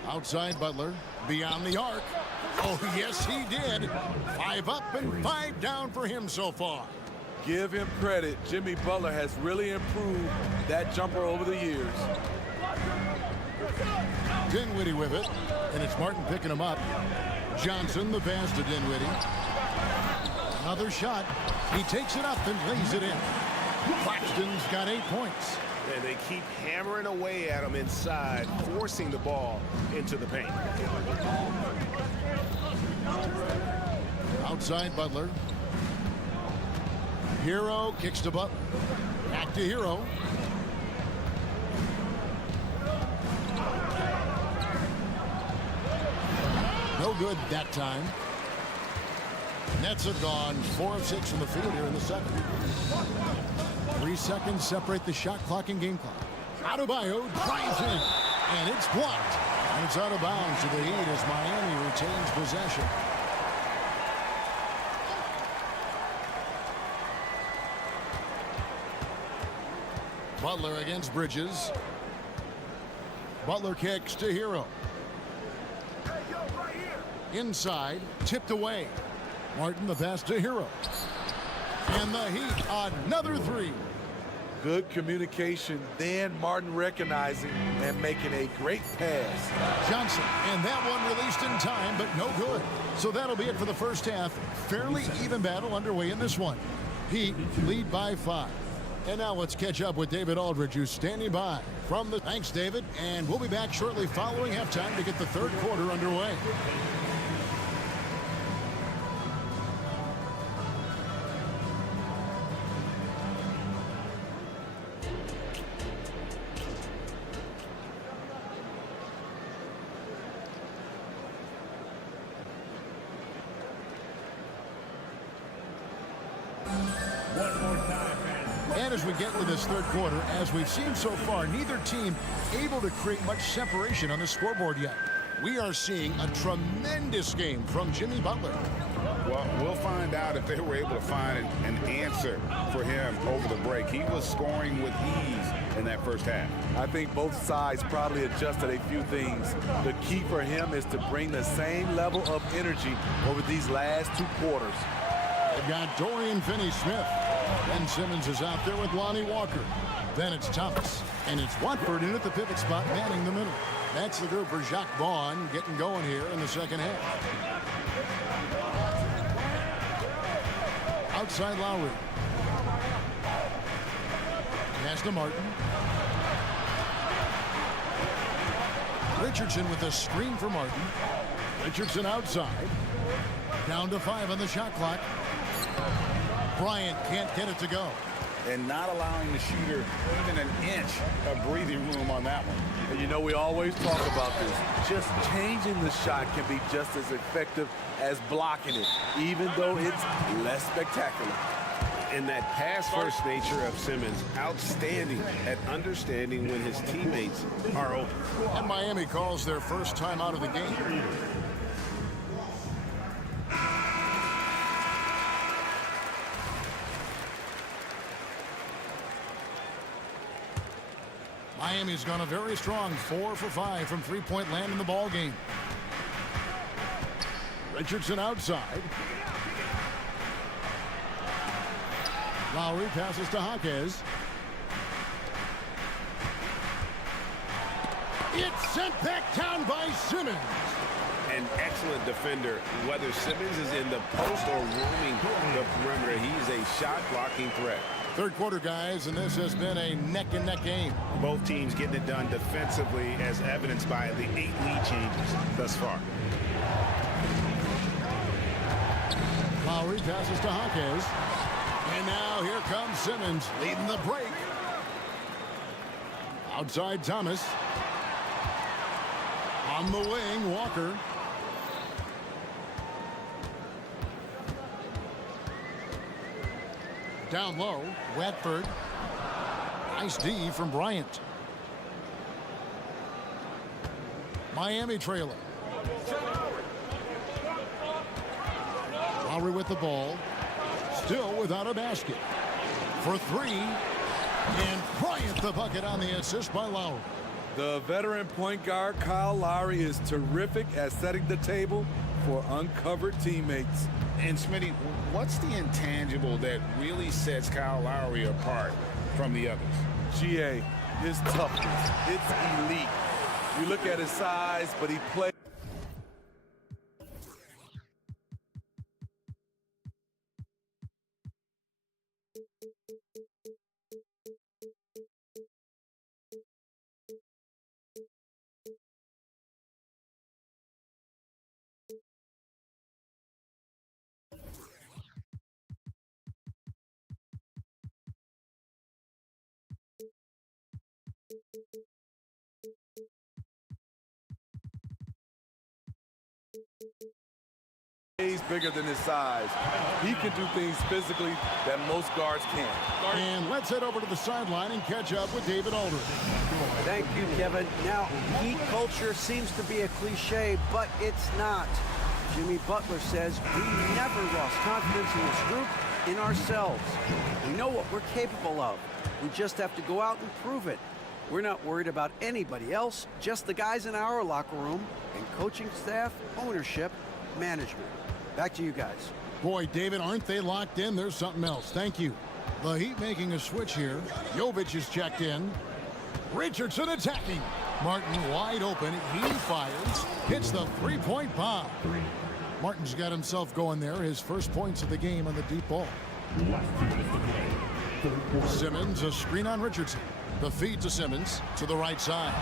Outside Butler. Beyond the arc. Oh, yes, he did. 5 up and 5 down for him so far. Give him credit. Jimmy Butler has really improved that jumper over the years. Dinwiddie with it. And it's Martin picking him up. Johnson, the pass to Dinwiddie. Another shot. He takes it up and lays it in. Claxton's got 8 points. And they keep hammering away at him inside, forcing the ball into the paint. Outside Butler. Hero kicks to Butler. Back to Hero. No good that time. Nets are gone. 4 of 6 from the field here in the second. 3 seconds separate the shot clock and game clock. Adebayo drives in, and it's blocked. And it's out of bounds to the Heat as Miami retains possession. Butler against Bridges. Butler kicks to Hero. Inside, tipped away. Martin the pass to Hero. And the Heat, another 3. Good communication, then Martin recognizing and making a great pass. Johnson, and that one released in time, but no good. So that'll be it for the first half. Fairly even battle underway in this one. Heat lead by 5. And now let's catch up with David Aldridge, who's standing by from the... Thanks, David. And we'll be back shortly following halftime to get the third quarter underway. And as we get into this third quarter, as we've seen so far, neither team able to create much separation on the scoreboard yet. We are seeing a tremendous game from Jimmy Butler. Well, we'll find out if they were able to find an answer for him over the break. He was scoring with ease in that first half. I think both sides probably adjusted a few things. The key for him is to bring the same level of energy over these last 2 quarters. They've got Dorian Finney-Smith. Ben Simmons is out there with Lonnie Walker. Then it's Thomas. And it's Watford in at the pivot spot, manning the middle. That's the group for Jacques Vaughn getting going here in the second half. Outside Lowry. Pass to Martin. Richardson with a screen for Martin. Richardson outside. Down to 5 on the shot clock. Bryant can't get it to go. And not allowing the shooter even an inch of breathing room on that one. And you know, we always talk about this. Just changing the shot can be just as effective as blocking it, even though it's less spectacular. And that pass-first nature of Simmons, outstanding at understanding when his teammates are open. And Miami calls their first time out of the game. Miami's gone a very strong 4 for 5 from three-point land in the ball game. Richardson outside. Lowry passes to Jaquez. It's sent back down by Simmons. An excellent defender. Whether Simmons is in the post or roaming the perimeter, he's a shot-blocking threat. Third quarter, guys, and this has been a neck-and-neck game. Both teams getting it done defensively, as evidenced by the 8 lead changes thus far. Lowry passes to Jaquez. And now here comes Simmons leading the break. Outside Thomas. On the wing, Walker. Down low, Watford. Nice D from Bryant. Miami trailer. Lowry with the ball. Still without a basket. For three. And Bryant the bucket on the assist by Lowry. The veteran point guard Kyle Lowry is terrific at setting the table for uncovered teammates. And Smitty, what's the intangible that really sets Kyle Lowry apart from the others? GA, his toughness, it's elite. You look at his size, but he plays. He's bigger than his size. He can do things physically that most guards can't. And let's head over to the sideline and catch up with David Aldridge. Thank you, Kevin. Now, Heat culture seems to be a cliche, but it's not. Jimmy Butler says we never lost confidence in this group, in ourselves. We know what we're capable of. We just have to go out and prove it. We're not worried about anybody else, just the guys in our locker room and coaching staff, ownership, management. Back to you guys. Boy, David, aren't they locked in? There's something else. Thank you. The Heat making a switch here. Jovic is checked in. Richardson attacking. Martin wide open. He fires. Hits the three-point bomb. Martin's got himself going there. His first points of the game on the deep ball. Simmons, a screen on Richardson. The feed to Simmons to the right side.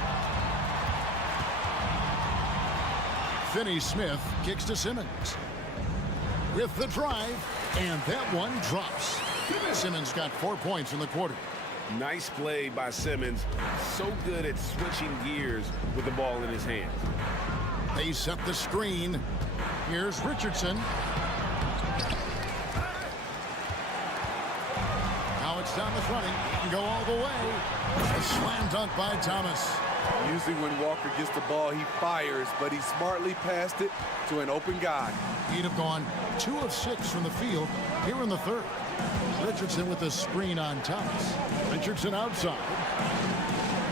Finney-Smith kicks to Simmons. With the drive, and that one drops. Simmons got 4 points in the quarter. Nice play by Simmons. So good at switching gears with the ball in his hands. They set the screen. Here's Richardson. Now it's Thomas running. He can go all the way. A slam dunk by Thomas. Usually when Walker gets the ball, he fires, but he smartly passed it to an open guy. He'd have gone 2 of 6 from the field here in the third. Richardson with the screen on Thomas. Richardson outside.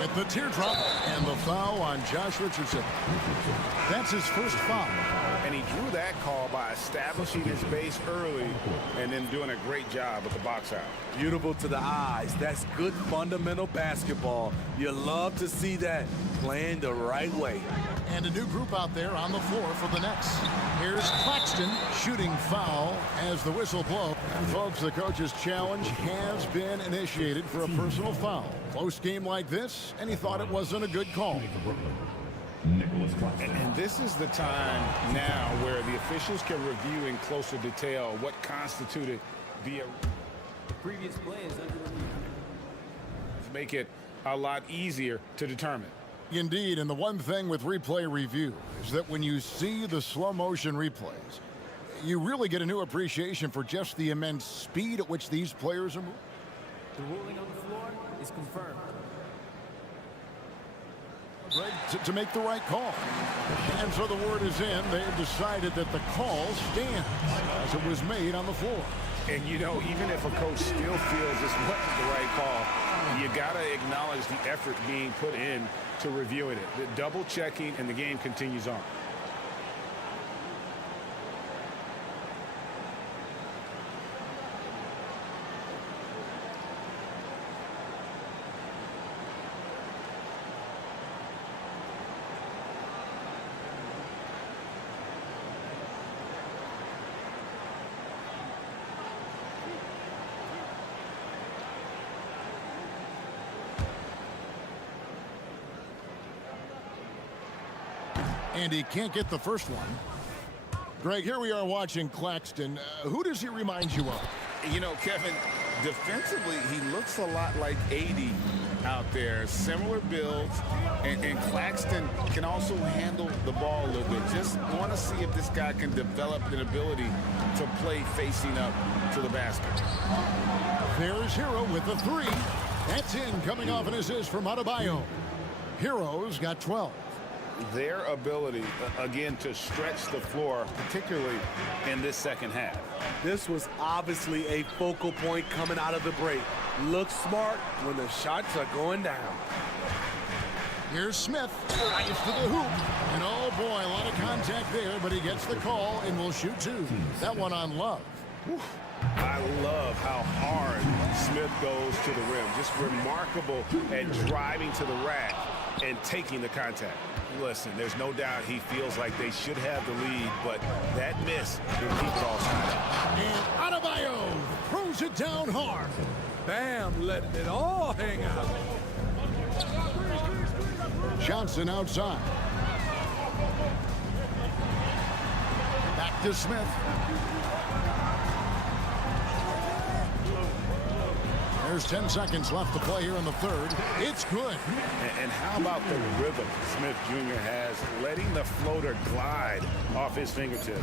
With the teardrop and the foul on Josh Richardson. That's his first foul. And he drew that call by establishing his base early and then doing a great job with the box out. Beautiful to the eyes. That's good fundamental basketball. You love to see that playing the right way. And a new group out there on the floor for the Nets. Here's Claxton shooting foul as the whistle blows. And folks, the coach's challenge has been initiated for a personal foul. Close game like this, and he thought it wasn't a good call. And this is the time now where the officials can review in closer detail what constituted the previous play is under review. to make it a lot easier to determine. Indeed, and the one thing with replay review is that when you see the slow motion replays, you really get a new appreciation for just the immense speed at which these players are moving. The ruling on the floor is confirmed. To make the right call. And so the word is in. They've decided that the call stands as it was made on the floor. And you know, even if a coach still feels this wasn't the right call, you got to acknowledge the effort being put in to reviewing it. The double checking, and the game continues on. And he can't get the first one. Greg, here we are watching Claxton. Who does he remind you of? You know, Kevin, defensively, he looks a lot like 80 out there. Similar builds, and Claxton can also handle the ball a little bit. Just want to see if this guy can develop an ability to play facing up to the basket. There's Hero with the three. That's in, coming off an assist from Adebayo. Hero's got 12. Their ability, again, to stretch the floor, particularly in this second half. This was obviously a focal point coming out of the break. Look smart when the shots are going down. Here's Smith, drives to the hoop. And oh boy, a lot of contact there, but he gets the call and will shoot two. That one on Love. I love how hard Smith goes to the rim. Just remarkable at driving to the rack and taking the contact. Listen, there's no doubt he feels like they should have the lead, but that miss will keep it all tied up. And Adebayo throws it down hard. Bam, letting it all hang out. Johnson outside. Back to Smith. There's 10 seconds left to play here in the third. It's good. And how about the rhythm Smith Jr. has, letting the floater glide off his fingertips.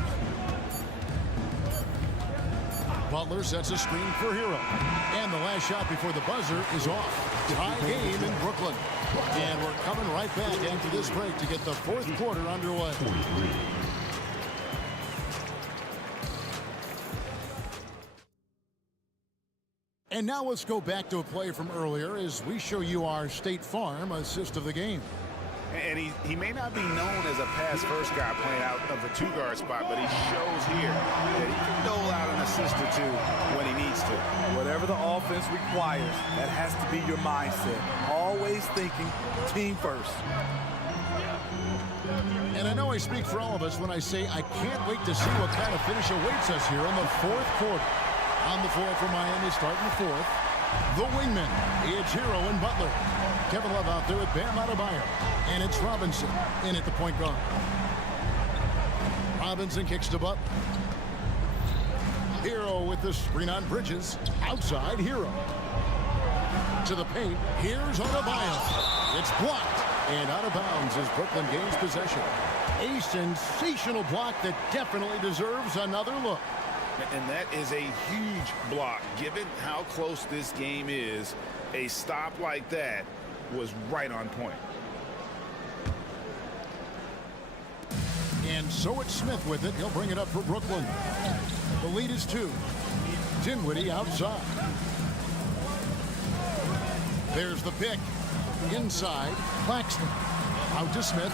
Butler sets a screen for Hero. And the last shot before the buzzer is off. Tie game in Brooklyn. And we're coming right back after this break to get the fourth quarter underway. And now let's go back to a play from earlier as we show you our State Farm assist of the game. And he may not be known as a pass-first guy playing out of the two-guard spot, but he shows here that he can dole out an assist or two when he needs to. Whatever the offense requires, that has to be your mindset. Always thinking team first. And I know I speak for all of us when I say I can't wait to see what kind of finish awaits us here in the fourth quarter. On the floor for Miami starting the fourth. The wingmen, it's Hero and Butler. Kevin Love out there with Bam Adebayo. And it's Robinson in at the point guard. Robinson kicks to Butler. Hero with the screen on Bridges. Outside, Hero. To the paint, here's Adebayo. It's blocked. And out of bounds as Brooklyn gains possession. A sensational block that definitely deserves another look. And that is a huge block. Given how close this game is, a stop like that was right on point. And so it's Smith with it. He'll bring it up for Brooklyn. The lead is 2. Dinwiddie outside. There's the pick. Inside, Claxton. Out to Smith.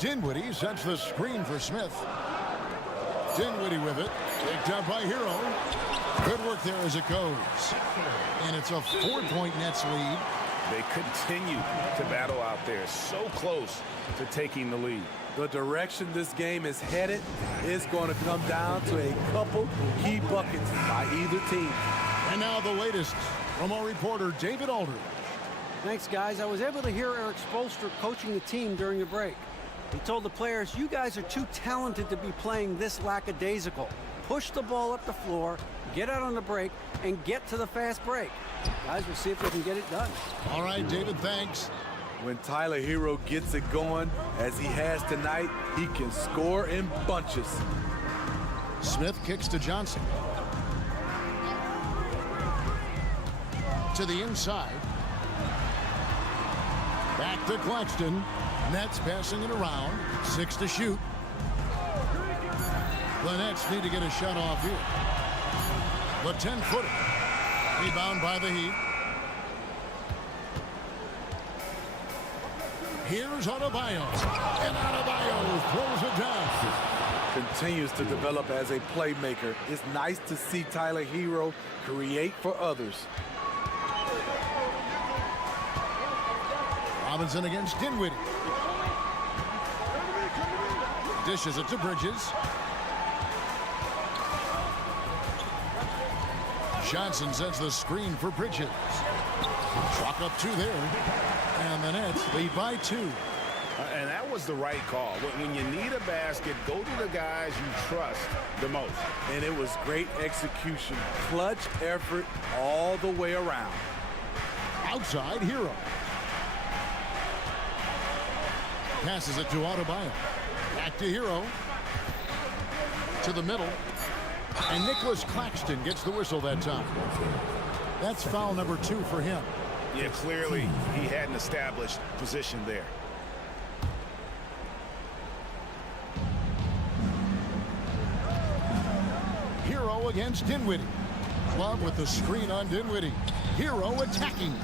Dinwiddie sets the screen for Smith. Dinwiddie with it. Picked up by Hero. Good work there as it goes. And it's a 4-point Nets lead. They continue to battle out there. So close to taking the lead. The direction this game is headed is going to come down to a couple key buckets by either team. And now the latest from our reporter, David Aldridge. Thanks, guys. I was able to hear Eric Spoelstra coaching the team during the break. He told the players, you guys are too talented to be playing this lackadaisical. Push the ball up the floor, get out on the break, and get to the fast break. Guys, we'll see if we can get it done. All right, David, thanks. When Tyler Hero gets it going, as he has tonight, he can score in bunches. Smith kicks to Johnson. To the inside. Back to Claxton. Nets passing it around. 6 to shoot. The Nets need to get a shot off here. The 10-footer. Rebound by the Heat. Here's Adebayo. And Adebayo throws it down. Continues to develop as a playmaker. It's nice to see Tyler Hero create for others. Robinson against Dinwiddie. Dishes it to Bridges. Johnson sends the screen for Bridges. Chalk up 2 there. And the Nets lead by 2. And that was the right call. When you need a basket, go to the guys you trust the most. And it was great execution. Clutch effort all the way around. Outside Hero. Passes it to Adebayo. Back to Hero. To the middle. And Nicholas Claxton gets the whistle that time. That's foul number 2 for him. Yeah, clearly he had an established position there. Hero against Dinwiddie. Love with the screen on Dinwiddie. Hero attacking.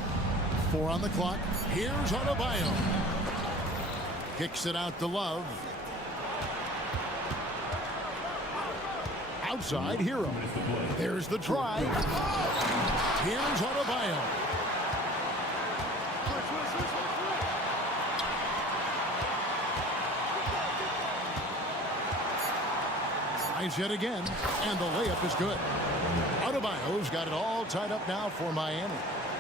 4 on the clock. Here's Adebayo. Kicks it out to Love. Outside Hero. There's the drive. Here's Adebayo. Tries yet again, and the layup is good. Adebayo's got it all tied up now for Miami.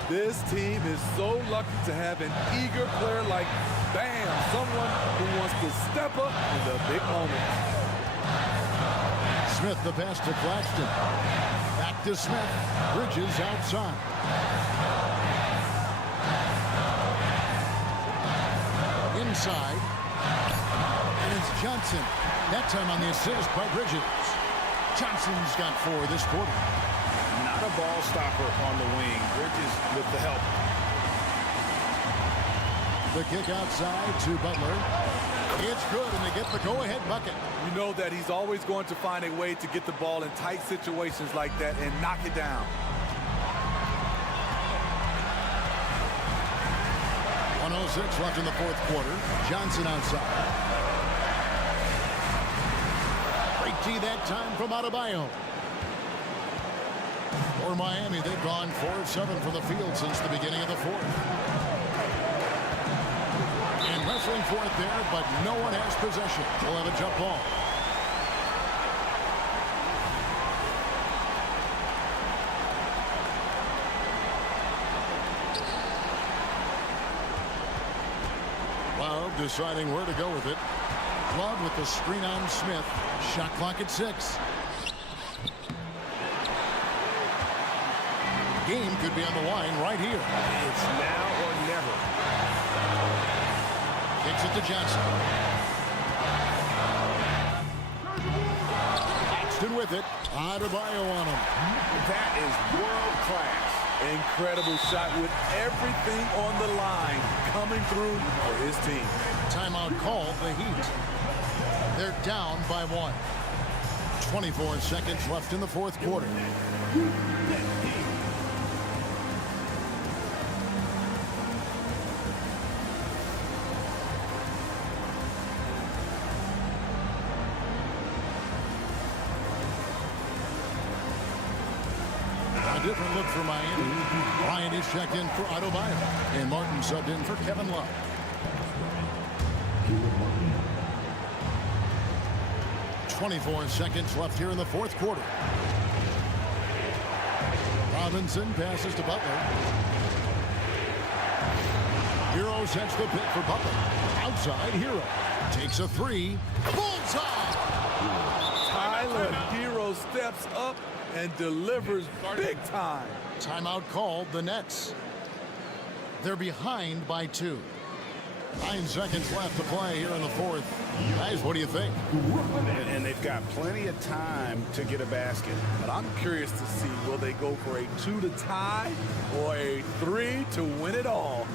This team is so lucky to have an eager player like Bam, someone who wants to step up in the big moments. Smith the pass to Claxton. Back to Smith. Bridges outside. Inside. And it's Johnson. That time on the assist by Bridges. Johnson's got 4 this quarter. Not a ball stopper on the wing. Bridges with the help. The kick outside to Butler. It's good, and they get the go-ahead bucket. You know that he's always going to find a way to get the ball in tight situations like that and knock it down. 1:06 left in the 4th quarter. Johnson outside. Great D that time from Adebayo. For Miami, they've gone 4 of 7 from the field since the beginning of the 4th. And wrestling for it there, but no one has possession. We'll have a jump ball. Love deciding where to go with it. Love with the screen on Smith. Shot clock at 6. Game could be on the line right here. It's now or never. Kicks it to Johnson. Claxton with it. Adebayo on him. That is world class. Incredible shot with everything on the line coming through for his team. Timeout called the Heat. They're down by 1. 24 seconds left in the 4th quarter. A different look for Miami. Bryant is checked in for Adebayo. And Martin subbed in for Kevin Love. – 24 seconds left here in the 4th quarter. Robinson passes to Butler. Hero sets the pick for Butler. Outside, Hero takes a 3. Bullseye! Tyler Hero steps up and delivers big time. Timeout called the Nets. They're behind by 2. 9 seconds left to play here in the 4th. Guys, what do you think? And they've got plenty of time to get a basket. But I'm curious to see, will they go for a 2 to tie or a 3 to win it all?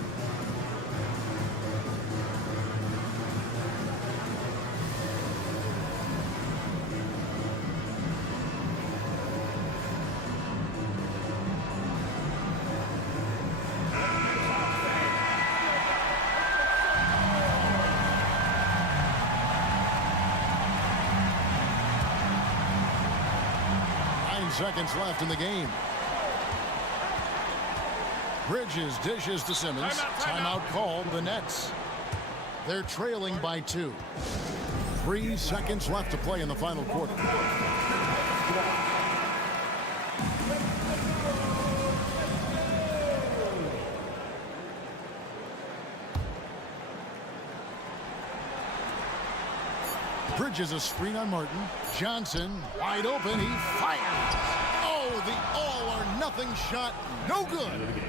seconds left in the game. Bridges dishes to Simmons. Timeout called the Nets. They're trailing by 2. 3 seconds left to play in the final quarter. Bridges a screen on Martin. Johnson wide open. He fires. Oh, the all-or-nothing shot. No good.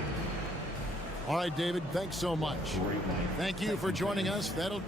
All right, David, thanks so much. Thank you for joining us. That'll...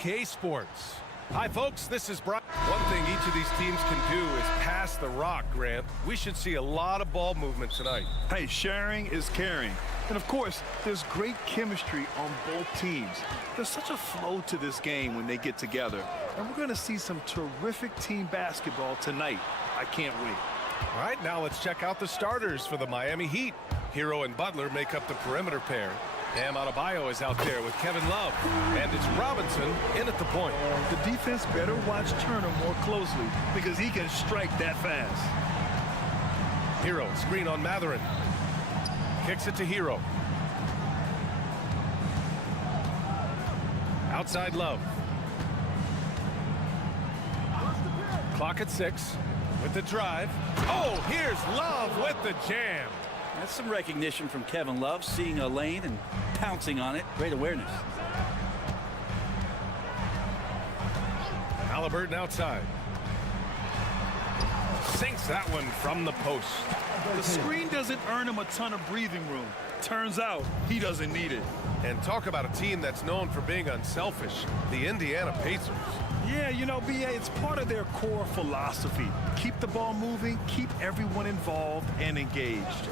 2K Sports. Hi, folks. This is Brian. One thing each of these teams can do is pass the rock, Grant. We should see a lot of ball movement tonight. Hey, sharing is caring. And of course, there's great chemistry on both teams. There's such a flow to this game when they get together. And we're going to see some terrific team basketball tonight. I can't wait. All right, now let's check out the starters for the Miami Heat. Hero and Butler make up the perimeter pair. Bam Adebayo is out there with Kevin Love. And it's Robinson in at the point. The defense better watch Turner more closely because he can strike that fast. Hero, screen on Matherin. Kicks it to Hero. Outside Love. Clock at 6 with the drive. Oh, here's Love with the jam. That's some recognition from Kevin Love, seeing a lane and pouncing on it. Great awareness. Halliburton outside. Sinks that one from the post. The screen doesn't earn him a ton of breathing room. Turns out he doesn't need it. And talk about a team that's known for being unselfish, the Indiana Pacers. Yeah, you know, B.A., it's part of their core philosophy. Keep the ball moving, keep everyone involved and engaged.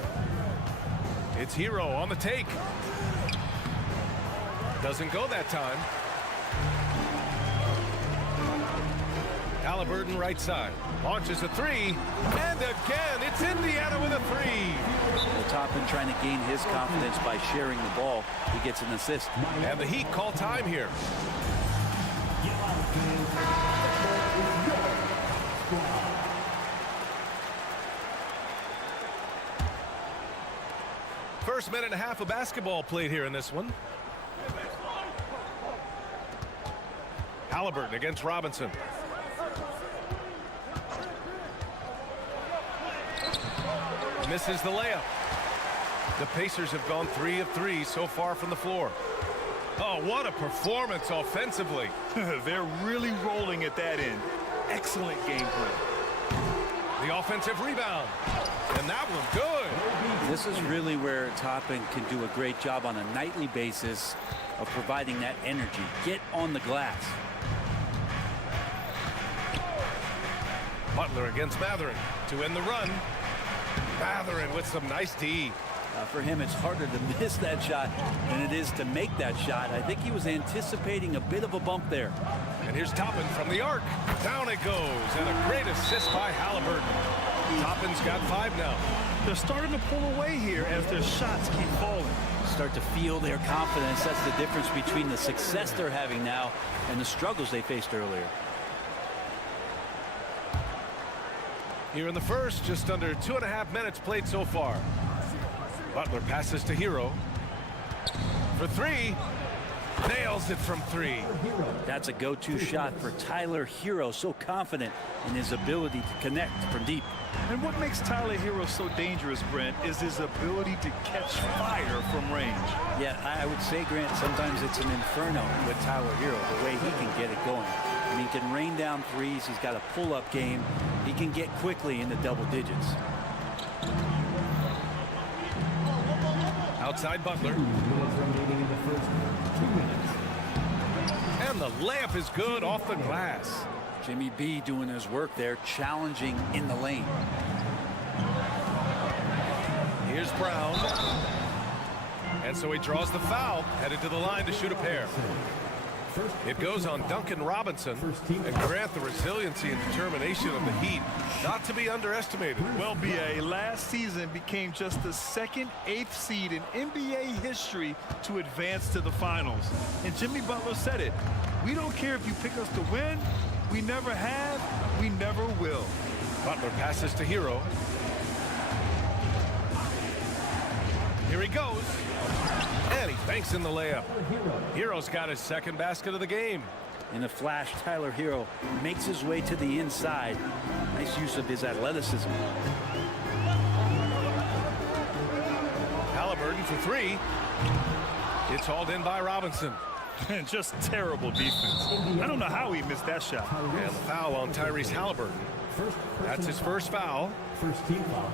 It's Hero on the take. Doesn't go that time. Halliburton right side. Launches a three. And again, it's Indiana with a three. Well, Toppin trying to gain his confidence by sharing the ball. He gets an assist. And the Heat call time here. First minute and a half of basketball played here in this one. Halliburton against Robinson. Misses the layup. The Pacers have gone 3 of 3 so far from the floor. Oh, what a performance offensively. They're really rolling at that end. Excellent game plan. The offensive rebound. And that one good. This is really where Toppin can do a great job on a nightly basis of providing that energy. Get on the glass. Butler against Matherin to end the run. Matherin with some nice D. For him, it's harder to miss that shot than it is to make that shot. I think he was anticipating a bit of a bump there. And here's Toppin from the arc. Down it goes, and a great assist by Halliburton. Toppin's got 5 now. They're starting to pull away here as their shots keep falling. Start to feel their confidence. That's the difference between the success they're having now and the struggles they faced earlier. Here in the first, just under 2.5 minutes played so far. Butler passes to Hero. For 3. Nails it from 3. That's a go-to shot for Tyler Hero. So confident in his ability to connect from deep. And what makes Tyler Hero so dangerous, Brent, is his ability to catch fire from range. Yeah, I would say, Grant, sometimes it's an inferno with Tyler Hero, the way he can get it going. I mean, he can rain down threes. He's got a pull-up game. He can get quickly into double digits. Outside Butler. And the layup is good off the glass. Jimmy B doing his work there, challenging in the lane. Here's Brown. And so he draws the foul, headed to the line to shoot a pair. It goes on Duncan Robinson, and Grant, the resiliency and determination of the Heat, not to be underestimated. Well, B.A., last season became just the second 8th seed in NBA history to advance to the finals. And Jimmy Butler said it, we don't care if you pick us to win, we never have, We never will. Butler passes to Hero. Here he goes. And he banks in the layup. Hero's got his second basket of the game. In a flash, Tyler Hero makes his way to the inside. Nice use of his athleticism. Halliburton for three. It's hauled in by Robinson. And just terrible defense. I don't know how he missed that shot. And the foul on Tyrese Halliburton. That's his first foul. First team foul.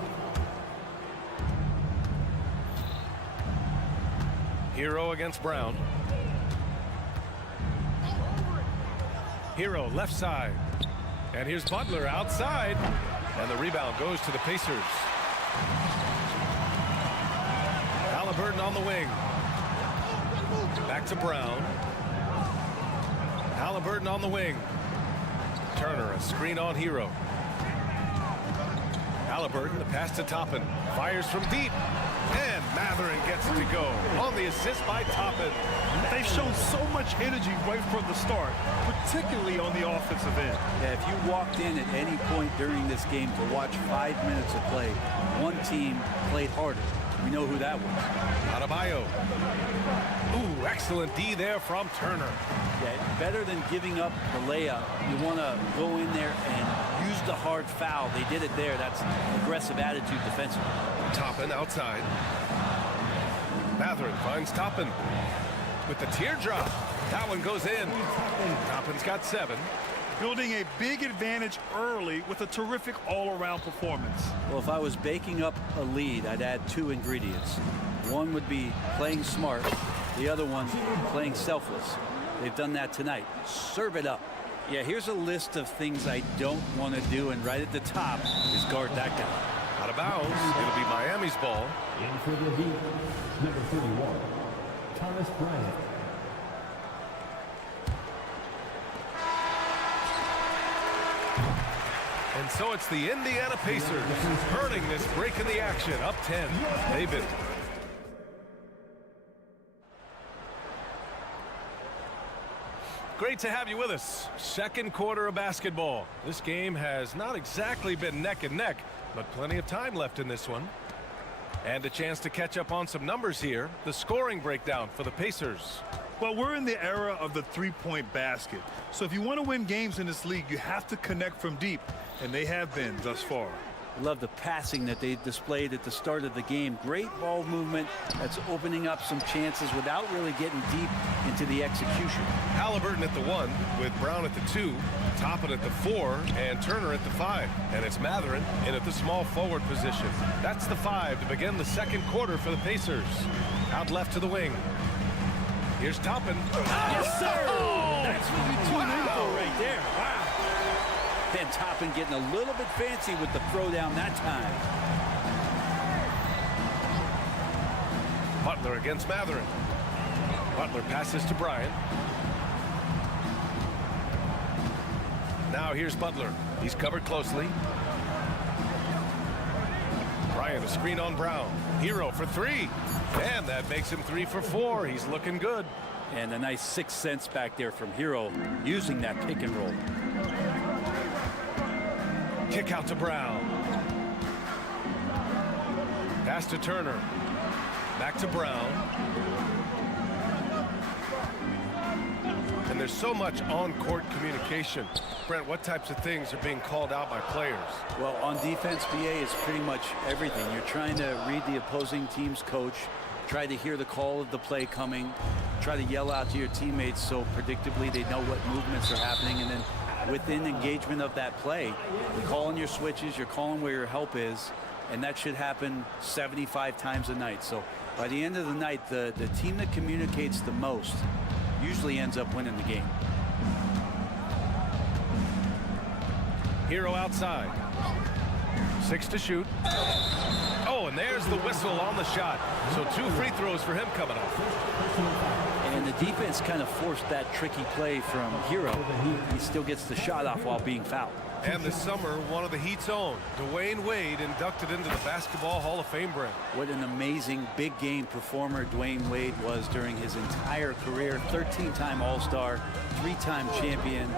Hero against Brown. Hero left side. And here's Butler outside. And the rebound goes to the Pacers. Halliburton on the wing. Back to Brown. Halliburton on the wing. Turner, a screen on Hero. Halliburton, the pass to Toppin. Fires from deep. And Matherin gets it to go. On the assist by Toppin. They've shown so much energy right from the start, particularly on the offensive end. Yeah, if you walked in at any point during this game to watch 5 minutes of play, one team played harder. We know who that was. Adebayo. Ooh, excellent D there from Turner. Yeah, better than giving up the layup. You want to go in there and use the hard foul. They did it there. That's aggressive attitude defensively. Toppin outside. Matherin finds Toppin with the teardrop. That one goes in. Toppin's got 7. Building a big advantage early with a terrific all-around performance. Well, if I was baking up a lead, I'd add 2 ingredients. One would be playing smart. The other one, playing selfless. They've done that tonight. Serve it up. Yeah, here's a list of things I don't want to do, and right at the top is guard that guy. Out of bounds. It'll be Miami's ball. In for the Heat, number 31, Thomas Bryant. And so it's the Indiana Pacers earning this break in the action. Up 10. David. Great to have you with us. Second quarter of basketball. This game has not exactly been neck and neck, but plenty of time left in this one. And a chance to catch up on some numbers here. The scoring breakdown for the Pacers. Well, we're in the era of the three-point basket. So if you want to win games in this league, you have to connect from deep, and they have been thus far. I love the passing that they displayed at the start of the game. Great ball movement that's opening up some chances without really getting deep into the execution. Halliburton at the 1 with Brown at the 2, Toppin at the 4, and Turner at the 5. And it's Matherin in at the small forward position. That's the 5 to begin the second quarter for the Pacers. Out left to the wing. Here's Toppin. Yes, sir! That's what you tune in for right there. Wow. Van Toppin getting a little bit fancy with the throwdown that time. Butler against Matherin. Butler passes to Bryant. Now here's Butler. He's covered closely. Bryant, a screen on Brown. Hero for 3. And that makes him 3 for 4. He's looking good. And a nice 6 cents back there from Hero using that pick and roll. Kick out to Brown. Pass to Turner. Back to Brown. And there's so much on-court communication. Brent, what types of things are being called out by players? Well, on defense, BA is pretty much everything. You're trying to read the opposing team's coach, try to hear the call of the play coming, try to yell out to your teammates so predictably they know what movements are happening, and then within engagement of that play, you're calling your switches, you're calling where your help is, and that should happen 75 times a night. So by the end of the night, the team that communicates the most usually ends up winning the game. Hero outside. 6 to shoot. Oh, and there's the whistle on the shot. So 2 free throws for him coming up. And the defense kind of forced that tricky play from Hero. He still gets the shot off while being fouled. And this summer, one of the Heat's own, Dwayne Wade, inducted into the Basketball Hall of Fame, Brent. What an amazing big game performer Dwayne Wade was during his entire career. 13-time All-Star, 3-time champion,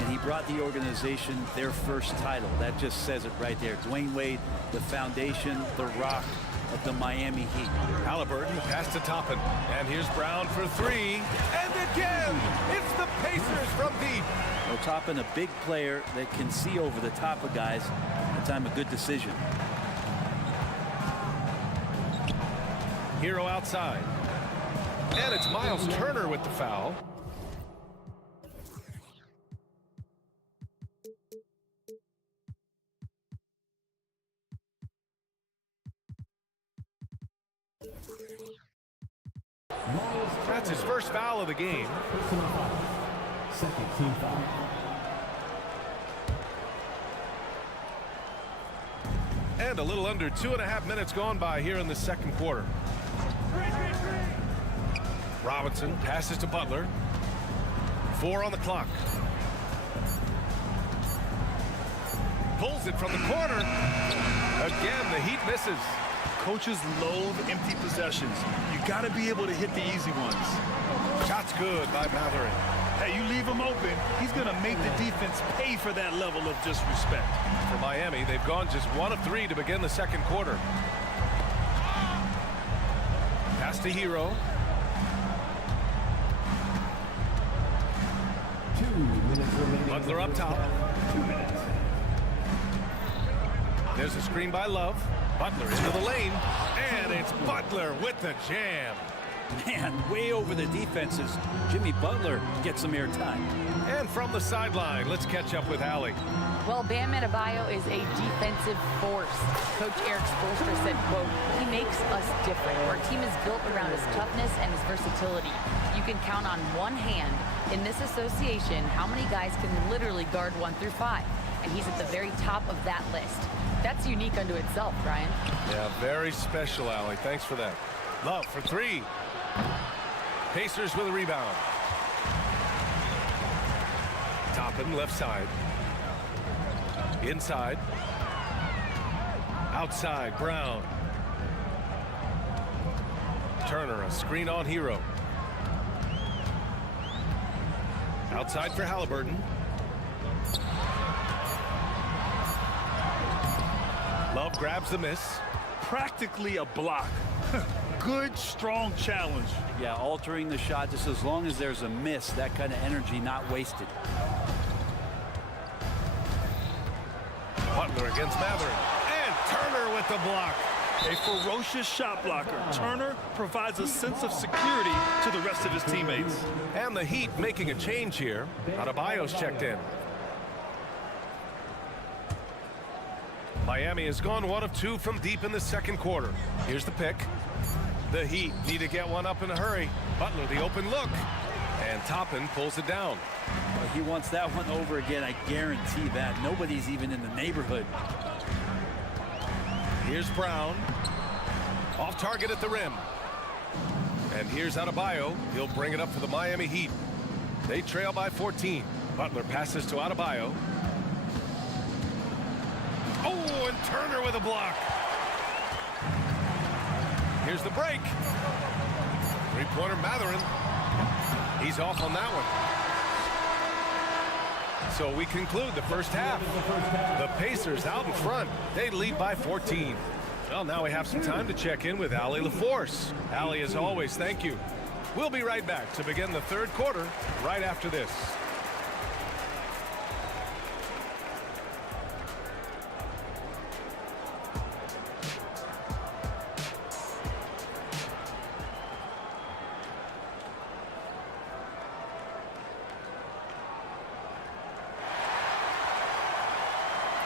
and he brought the organization their first title. That just says it right there. Dwayne Wade, the foundation, the rock of the Miami Heat. Halliburton pass to Toppin, and here's Brown for three, and again, it's the Pacers from deep. Well, Toppin, a big player that can see over the top of guys. That time a good decision. Hero outside, and it's Miles Turner with the foul. That's his first foul of the game. Personal foul. Second team foul. And a little under 2.5 minutes gone by here in the second quarter. Robinson passes to Butler. 4 on the clock. Pulls it from the corner. Again, the Heat misses. Coaches loathe empty possessions. You got to be able to hit the easy ones. Shot's good by Matherin. Hey, you leave him open, he's going to make the defense pay for that level of disrespect. For Miami, they've gone just 1 of 3 to begin the second quarter. Pass to Hero. 2 minutes remaining. Butler up top. 2 minutes. There's a screen by Love. Butler into the lane, and it's Butler with the jam. Man, way over the defenses. Jimmy Butler gets some airtime. And from the sideline, let's catch up with Allie. Well, Bam Adebayo is a defensive force. Coach Eric Spoelstra said, quote, "He makes us different. Our team is built around his toughness and his versatility. You can count on one hand in this association how many guys can literally guard 1 through 5. And he's at the very top of that list. That's unique unto itself, Brian." Yeah, very special, Allie. Thanks for that. Love for 3. Pacers with a rebound. Toppin left side. Inside. Outside, Brown. Turner, a screen on Hero. Outside for Halliburton. Love grabs the miss. Practically a block. Good, strong challenge. Yeah, altering the shot just as long as there's a miss, that kind of energy not wasted. Butler against Matherin. And Turner with the block. A ferocious shot blocker. Turner provides a sense of security to the rest of his teammates. And the Heat making a change here. Adebayo's checked in. Miami has gone 1 of 2 from deep in the second quarter. Here's the pick. The Heat need to get one up in a hurry. Butler, the open look. And Toppin pulls it down. Well, he wants that one over again, I guarantee that. Nobody's even in the neighborhood. Here's Brown. Off target at the rim. And here's Adebayo. He'll bring it up for the Miami Heat. They trail by 14. Butler passes to Adebayo. Oh, and Turner with a block. Here's the break. Three-pointer Matherin. He's off on that one. So we conclude the first half. The Pacers out in front. They lead by 14. Well, now we have some time to check in with Allie LaForce. Allie, as always, thank you. We'll be right back to begin the third quarter right after this.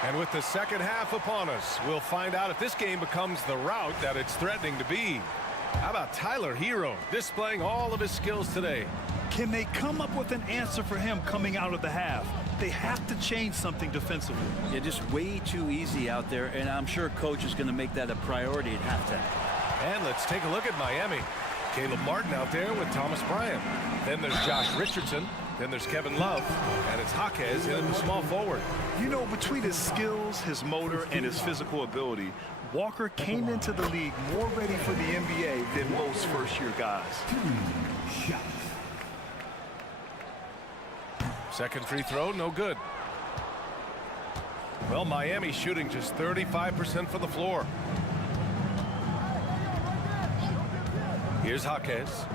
And with the second half upon us, we'll find out if this game becomes the rout that it's threatening to be. How about Tyler Hero displaying all of his skills today? Can they come up with an answer for him coming out of the half? They have to change something defensively. Yeah, just way too easy out there, and I'm sure coach is going to make that a priority at halftime. And let's take a look at Miami. Caleb Martin out there with Thomas Bryant. Then there's Josh Richardson. Then there's Kevin Love, and it's Jaquez in at the small forward. You know, between his skills, his motor, and his physical ability, Walker came into the league more ready for the NBA than most first-year guys. Second free throw, no good. Well, Miami shooting just 35% from the floor. Here's Jaquez.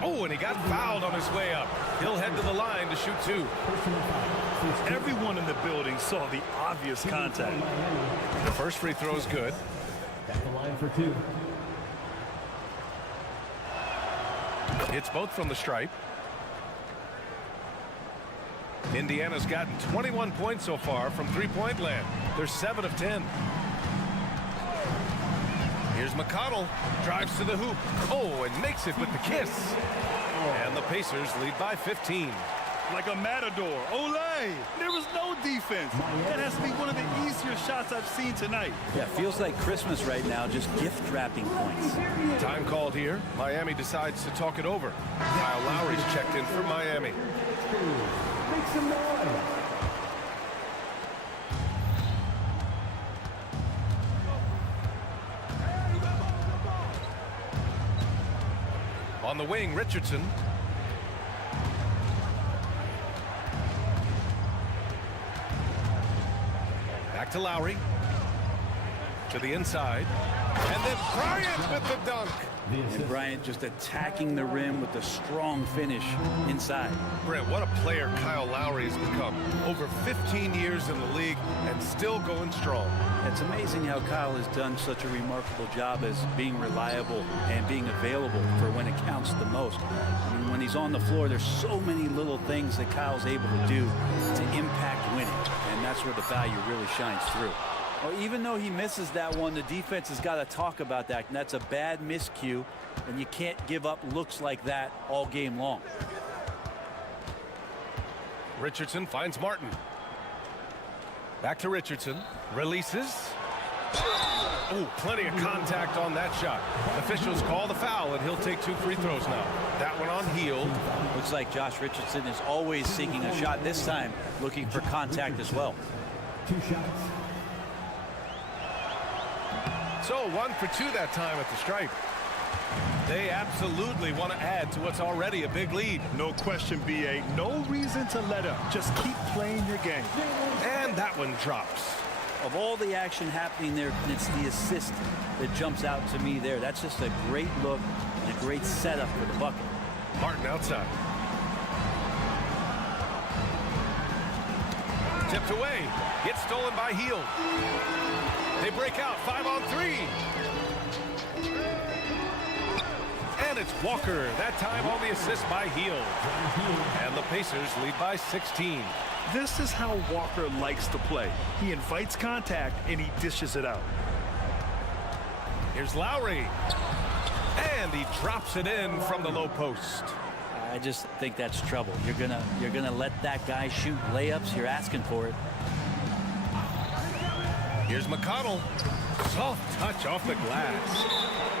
Oh, and he got fouled on his way up. He'll head to the line to shoot 2. Everyone in the building saw the obvious contact. The first free throw is good. At the line for 2. Hits both from the stripe. Indiana's gotten 21 points so far from three-point land. They're 7 of 10. Here's McConnell, drives to the hoop. Oh, and makes it with the kiss. And the Pacers lead by 15. Like a matador. Olay! There was no defense. That has to be one of the easier shots I've seen tonight. Yeah, feels like Christmas right now, just gift wrapping points. Time called here. Miami decides to talk it over. Kyle Lowry's checked in for Miami. Make some noise. On the wing, Richardson. Back to Lowry. To the inside. And then Bryant with the dunk. And Bryant just attacking the rim with a strong finish inside. Brent, what a player Kyle Lowry has become. Over 15 years in the league and still going strong. It's amazing how Kyle has done such a remarkable job as being reliable and being available for when it counts the most. I mean, when he's on the floor, there's so many little things that Kyle's able to do to impact winning. And that's where the value really shines through. Well, even though he misses that one, the defense has got to talk about that. And that's a bad miscue, and you can't give up looks like that all game long. Richardson finds Martin. Back to Richardson. Releases. Oh, plenty of contact on that shot. Officials call the foul, and he'll take 2 free throws now. That one on Hield. Looks like Josh Richardson is always seeking a shot. This time, looking for contact as well. 2 shots. So 1 for 2 that time at the stripe. They absolutely want to add to what's already a big lead. No question, B.A. No reason to let up. Just keep playing your game. And that one drops. Of all the action happening there, it's the assist that jumps out to me there. That's just a great look and a great setup for the bucket. Martin outside. Tipped away. Gets stolen by Hield. They break out 5 on 3. And it's Walker. That time on the assist by Hield. And the Pacers lead by 16. This is how Walker likes to play. He invites contact and he dishes it out. Here's Lowry. And he drops it in from the low post. I just think that's trouble. You're gonna let that guy shoot layups. You're asking for it. Here's McConnell. Soft touch off the glass.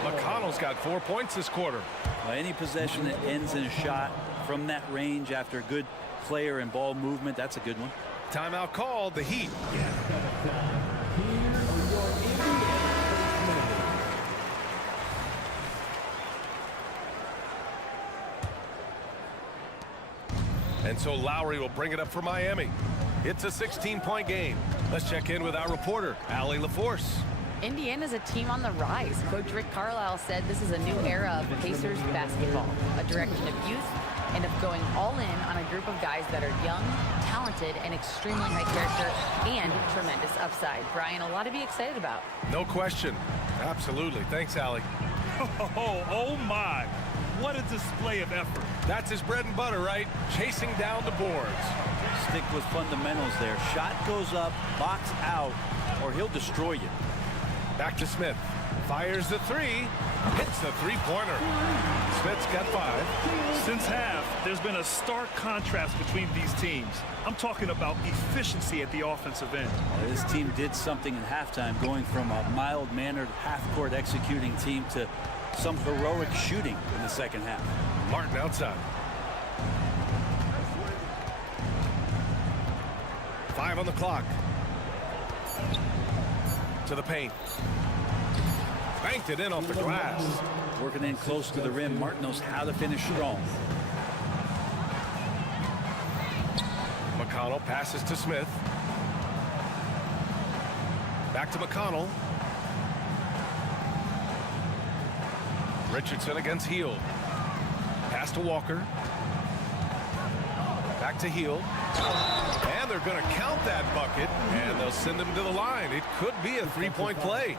McConnell's got 4 points this quarter. Any possession that ends in a shot from that range after good player and ball movement, that's a good one. Timeout called, the Heat. And so Lowry will bring it up for Miami. It's a 16-point game. Let's check in with our reporter, Allie LaForce. Indiana's a team on the rise. Coach Rick Carlisle said this is a new era of Pacers basketball, a direction of youth and of going all in on a group of guys that are young, talented, and extremely high character and tremendous upside. Brian, a lot to be excited about. No question. Absolutely. Thanks, Allie. Oh my. What a display of effort. That's his bread and butter, right? Chasing down the boards. Stick with fundamentals there. Shot goes up, box out, or he'll destroy you. Back to Smith. Fires the 3. Hits the three-pointer. Smith's got 5. Since half, there's been a stark contrast between these teams. I'm talking about efficiency at the offensive end. This team did something in halftime, going from a mild-mannered half-court executing team to some heroic shooting in the second half. Martin outside. 5 on the clock. To the paint. Banked it in off the glass. Working in close to the rim. Martin knows how to finish strong. McConnell passes to Smith. Back to McConnell. Richardson against Heel. Pass to Walker. Back to Heel. And they're going to count that bucket, and they'll send him to the line. It could be a three-point play.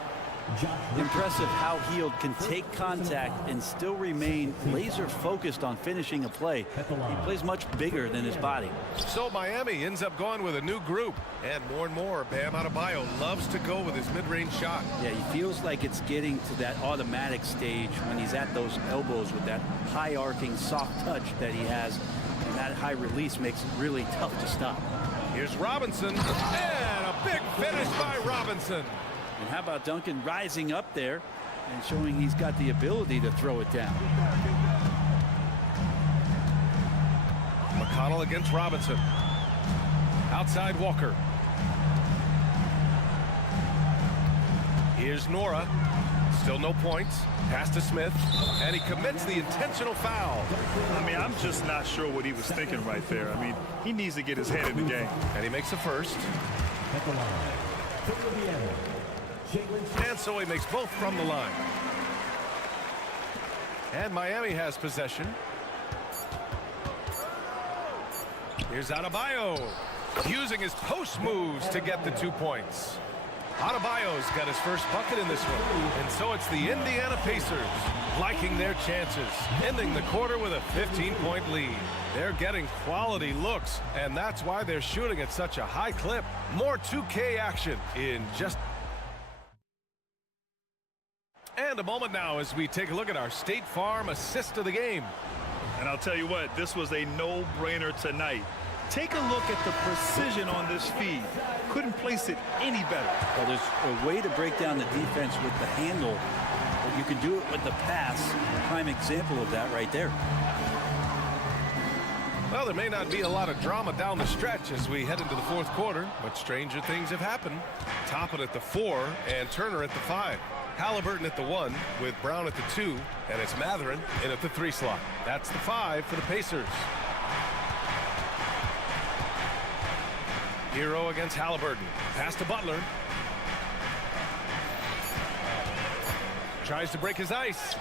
Impressive how Heel can take contact and still remain laser focused on finishing a play. He plays much bigger than his body. So Miami ends up going with a new group, and more, Bam Adebayo loves to go with his mid-range shot. Yeah, he feels like it's getting to that automatic stage when he's at those elbows with that high arcing soft touch that he has, and that high release makes it really tough to stop. Here's Robinson, and a big finish by Robinson. And how about Duncan rising up there and showing he's got the ability to throw it down. McConnell against Robinson. Outside Walker. Here's Nora. Still no points. Pass to Smith. And he commits the intentional foul. I mean, I'm just not sure what he was thinking right there. I mean, he needs to get his head in the game. And he makes the first. At the line, for Indiana, And so he makes both from the line. And Miami has possession. Here's Adebayo, using his post moves to get the 2 points. Adebayo's got his first bucket in this one. And so it's the Indiana Pacers liking their chances, ending the quarter with a 15-point lead. They're getting quality looks, and that's why they're shooting at such a high clip. More 2K action in just... And a moment now as we take a look at our State Farm assist of the game. And I'll tell you what, this was a no-brainer tonight. Take a look at the precision on this feed. Couldn't place it any better. Well, there's a way to break down the defense with the handle, but you can do it with the pass. Prime example of that right there. Well, there may not be a lot of drama down the stretch as we head into the fourth quarter, but stranger things have happened. Toppin at the 4 and Turner at the 5. Halliburton at the 1 with Brown at the 2, and it's Matherin in at the 3 slot. That's the 5 for the Pacers. Hero against Halliburton. Pass to Butler. Tries to break his ice.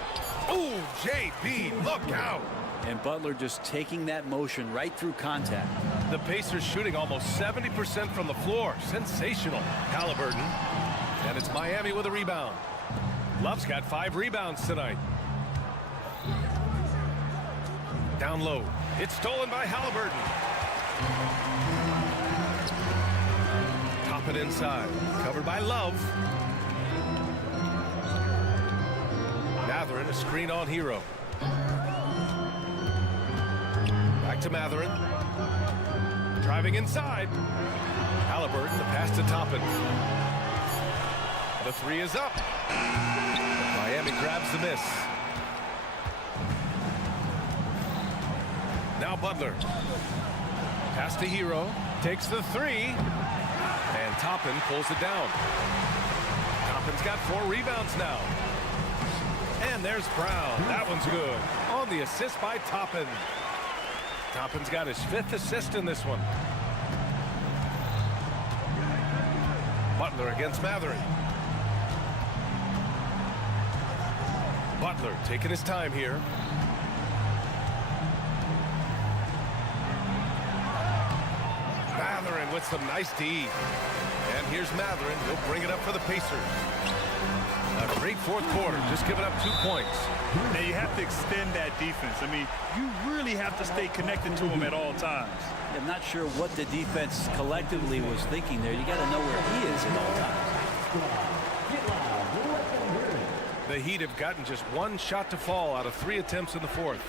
Ooh, JB, look out. And Butler just taking that motion right through contact. The Pacers shooting almost 70% from the floor. Sensational. Halliburton. And it's Miami with a rebound. Love's got 5 rebounds tonight. Down low. It's stolen by Halliburton. Top it inside. Covered by Love. Matherin, a screen on Hero. Back to Matherin. Driving inside. Halliburton, the pass to Toppin. The 3 is up. Miami grabs the miss. Now Butler. Pass to Hero. Takes the 3. And Toppin pulls it down. Toppin's got 4 rebounds now. And there's Brown. That one's good. On the assist by Toppin. Toppin's got his 5th assist in this one. Butler against Matherin. Butler taking his time here. Matherin with some nice D. And here's Matherin. He'll bring it up for the Pacers. A great fourth quarter, just giving up 2 points. Now you have to extend that defense. I mean, you really have to stay connected to him at all times. I'm not sure what the defense collectively was thinking there. You got to know where he is at all times. The Heat have gotten just 1 shot to fall out of 3 attempts in the fourth.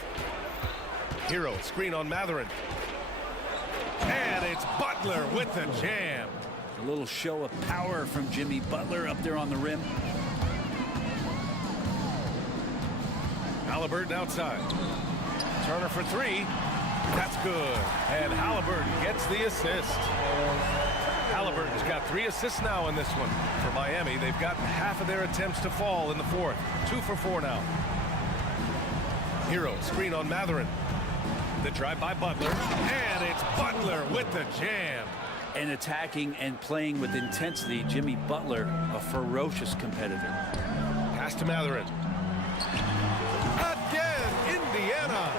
Hero, screen on Matherin. And it's Butler with the jam. A little show of power from Jimmy Butler up there on the rim. Halliburton outside. Turner for 3. That's good. And Halliburton gets the assist. Halliburton's got 3 assists now in this one. For Miami, they've gotten half of their attempts to fall in the fourth. 2 for 4 now. Hero screen on Matherin. The drive by Butler, and it's Butler with the jam. And attacking and playing with intensity, Jimmy Butler, a ferocious competitor. Pass to Matherin. Again, Indiana.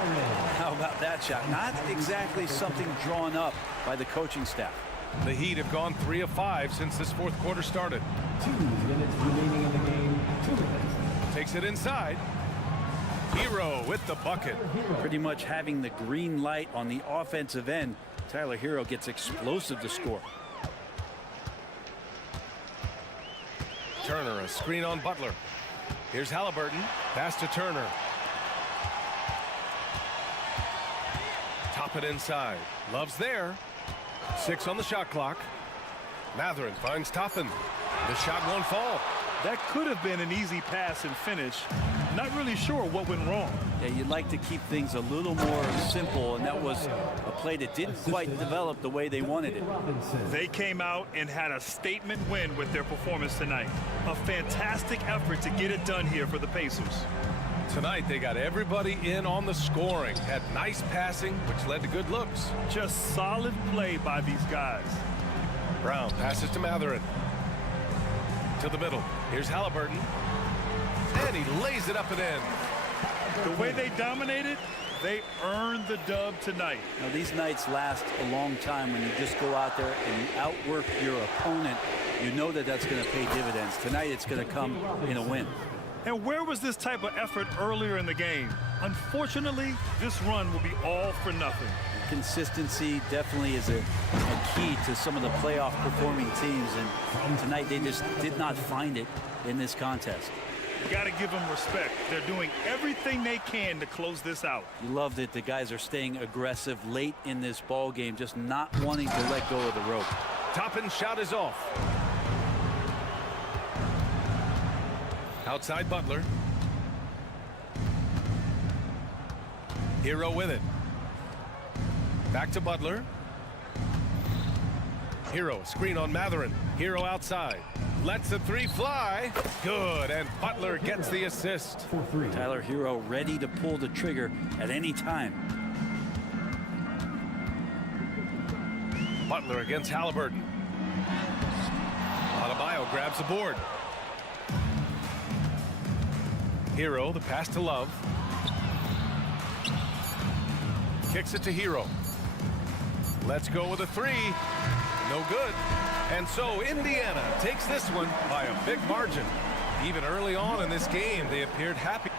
How about that shot? Not exactly something drawn up by the coaching staff. The Heat have gone 3 of 5 since this fourth quarter started. 2 minutes remaining in the game. 2 minutes. Takes it inside. Hero with the bucket. Pretty much having the green light on the offensive end. Tyler Hero gets explosive to score. Turner, a screen on Butler. Here's Halliburton. Pass to Turner. Top it inside. Love's there. 6 on the shot clock. Matherin finds Toppin. The shot won't fall. That could have been an easy pass and finish. Not really sure what went wrong. Yeah, you'd like to keep things a little more simple, and that was a play that didn't quite develop the way they wanted it. They came out and had a statement win with their performance tonight. A fantastic effort to get it done here for the Pacers. Tonight, they got everybody in on the scoring. Had nice passing, which led to good looks. Just solid play by these guys. Brown passes to Matherin. To the middle. Here's Halliburton. And he lays it up and in. The way they dominated, they earned the dub tonight. Now, these nights last a long time when you just go out there and you outwork your opponent. You know that that's going to pay dividends. Tonight, it's going to come in a win. And where was this type of effort earlier in the game? Unfortunately, this run will be all for nothing. Consistency definitely is a key to some of the playoff performing teams, and tonight they just did not find it in this contest. You got to give them respect. They're doing everything they can to close this out. You love that the guys are staying aggressive late in this ball game, just not wanting to let go of the rope. Toppin's shot is off. Outside Butler. Hero with it. Back to Butler. Hero screen on Matherin. Hero outside. Lets the 3 fly. Good, and Butler gets the assist. Tyler Hero ready to pull the trigger at any time. Butler against Halliburton. Adebayo grabs the board. Hero, the pass to Love. Kicks it to Hero. Let's go with a 3. No good. And so Indiana takes this one by a big margin. Even early on in this game, they appeared happy.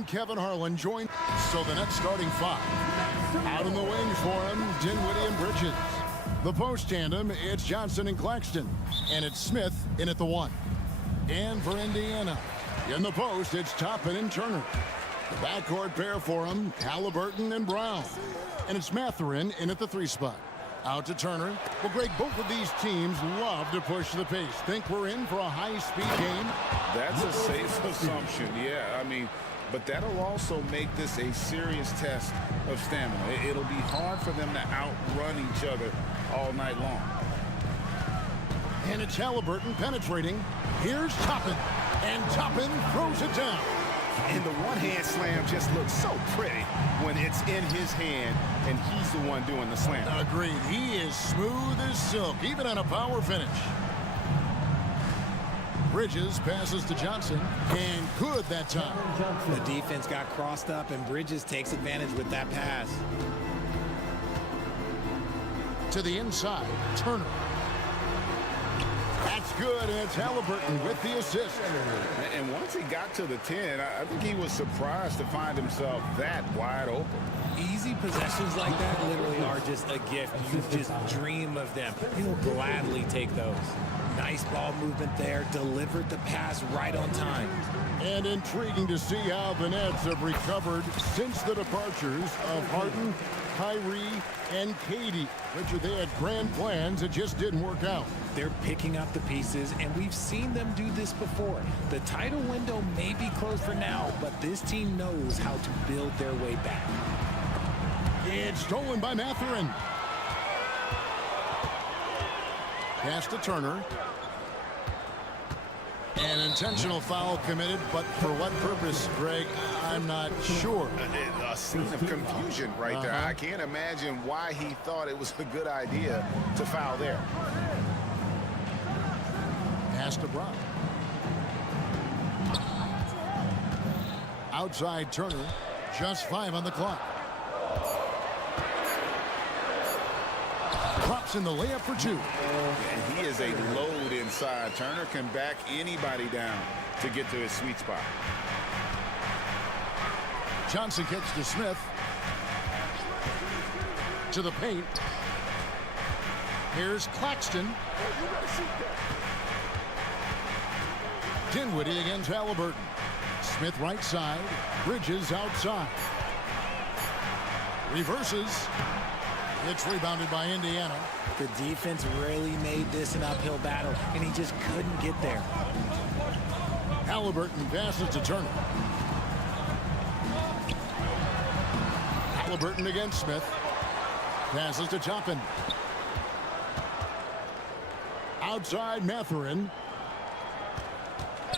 and Kevin Harlan join. So the net starting 5. Out in the wings for him, Dinwiddie and Bridges. The post tandem, it's Johnson and Claxton. And it's Smith in at the 1. And for Indiana, in the post, it's Toppin and Turner. The backcourt pair for him, Halliburton and Brown. And it's Mathurin in at the 3 spot. Out to Turner. Well, Greg, both of these teams love to push the pace. Think we're in for a high-speed game? That's a safe assumption, yeah. I mean, but that'll also make this a serious test of stamina. It'll be hard for them to outrun each other all night long. And it's Halliburton penetrating. Here's Toppin. And Toppin throws it down. And the one-hand slam just looks so pretty when it's in his hand and he's the one doing the slam. Agreed. He is smooth as silk, even on a power finish. Bridges passes to Johnson, and good that time. The defense got crossed up, and Bridges takes advantage with that pass. To the inside, Turner. That's good, and it's Halliburton with the assist. And once he got to the 10, I think he was surprised to find himself that wide open. Easy possessions like that literally are just a gift. You just dream of them. He'll gladly take those. Nice ball movement there. Delivered the pass right on time. And intriguing to see how the Nets have recovered since the departures of Harden, Kyrie, and Katie. Richard, they had grand plans. It just didn't work out. They're picking up the pieces, and we've seen them do this before. The title window may be closed for now, but this team knows how to build their way back. It's stolen by Mathurin. Pass to Turner. An intentional foul committed, but for what purpose, Greg? I'm not sure. A scene of confusion right there. I can't imagine why he thought it was a good idea to foul there. Pass to Brown. Outside Turner. Just 5 on the clock. Drops in the layup for 2. And he is a load inside. Turner can back anybody down to get to his sweet spot. Johnson kicks to Smith. To the paint. Here's Claxton. Dinwiddie against Halliburton. Smith right side. Bridges outside. Reverses. It's rebounded by Indiana. The defense really made this an uphill battle, and he just couldn't get there. Halliburton passes to Turner. Halliburton against Smith. Passes to Toppin. Outside Mathurin.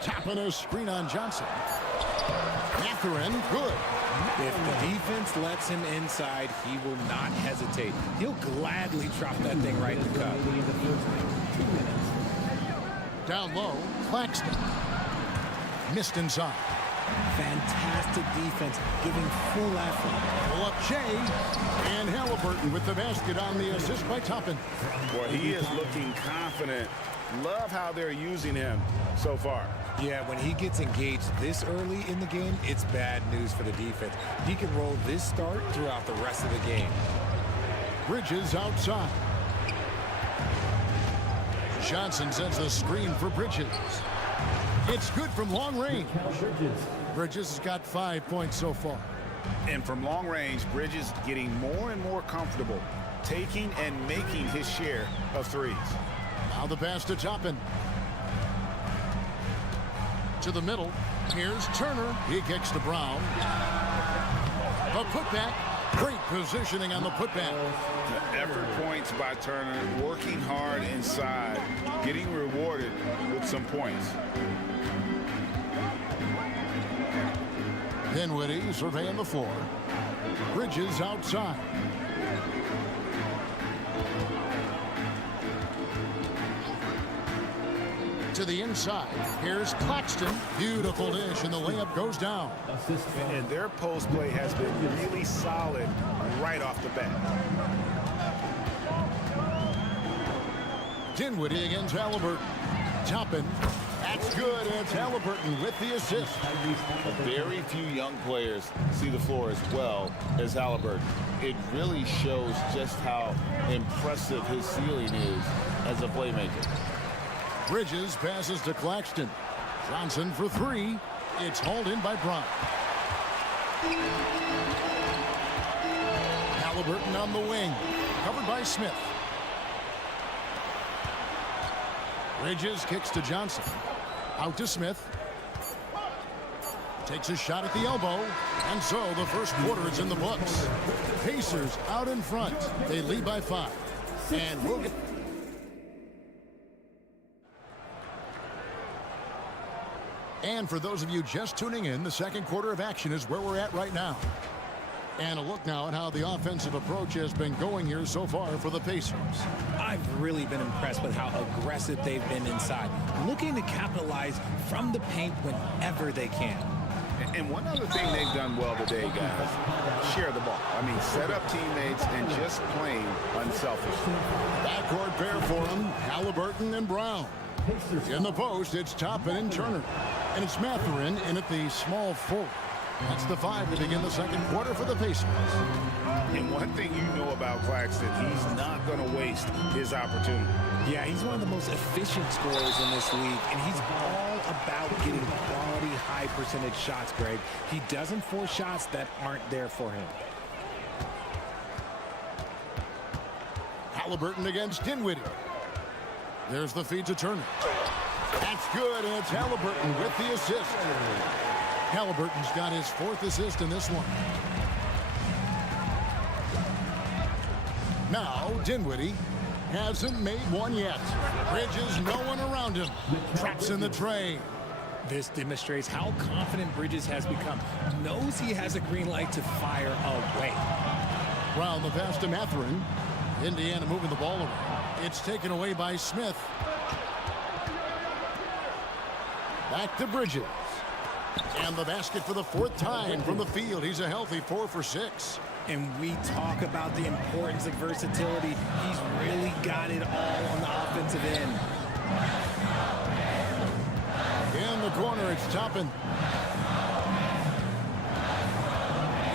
Toppin a screen on Johnson. Mathurin, good. If the defense lets him inside, he will not hesitate. He'll gladly drop that thing right in the cup. Down low, Claxton. Missed inside. Fantastic defense, giving full effort. Pull up Shea. And Halliburton with the basket on the assist by Toppin. Boy, he is looking confident. Love how they're using him so far. Yeah, when he gets engaged this early in the game, it's bad news for the defense. He can roll this start throughout the rest of the game. Bridges outside. Johnson sends a screen for Bridges. It's good from long range. Bridges has got 5 points so far. And from long range, Bridges getting more and more comfortable taking and making his share of threes. Now the pass to Toppin. To the middle. Here's Turner. He kicks to Brown. A putback. Great positioning on the putback. The effort points by Turner, working hard inside, getting rewarded with some points. Dinwiddie surveying the floor. Bridges outside. To the inside. Here's Claxton. Beautiful dish, and the layup goes down. And their post play has been really solid right off the bat. Dinwiddie against Halliburton. Toppin That's good, and it's Halliburton with the assist. Very few young players see the floor as well as Halliburton. It really shows just how impressive his ceiling is as a playmaker. Bridges passes to Claxton. Johnson for three. It's hauled in by Brown. Halliburton on the wing. Covered by Smith. Bridges kicks to Johnson. Out to Smith. Takes a shot at the elbow. And so the first quarter is in the books. Pacers out in front. They lead by 5. And we'll get... And for those of you just tuning in, the second quarter of action is where we're at right now. And a look now at how the offensive approach has been going here so far for the Pacers. I've really been impressed with how aggressive they've been inside, looking to capitalize from the paint whenever they can. And one other thing they've done well today, guys, share the ball. I mean, set up teammates and just playing unselfishly. Backcourt pair for them, Halliburton and Brown. In the post, it's Toppin and Turner. And it's Mathurin in at the small forward. That's the 5 to begin the second quarter for the Pacers. And one thing you know about Claxton, he's not going to waste his opportunity. Yeah, he's one of the most efficient scorers in this league, and he's all about getting quality, high percentage shots, Greg. He doesn't force shots that aren't there for him. Halliburton against Dinwiddie. There's the feed to Turner. That's good, and it's Halliburton with the assist. Halliburton's got his 4th assist in this one. Now, Dinwiddie hasn't made one yet. Bridges, no one around him. Traps in the tray. This demonstrates how confident Bridges has become. Knows he has a green light to fire away. Brown the pass to Mathurin. Indiana moving the ball away. It's taken away by Smith. Back to Bridges. And the basket for the 4th time from the field. He's a healthy 4 for 6. And we talk about the importance of versatility. He's really got it all on the offensive end. In the corner, it's Toppin.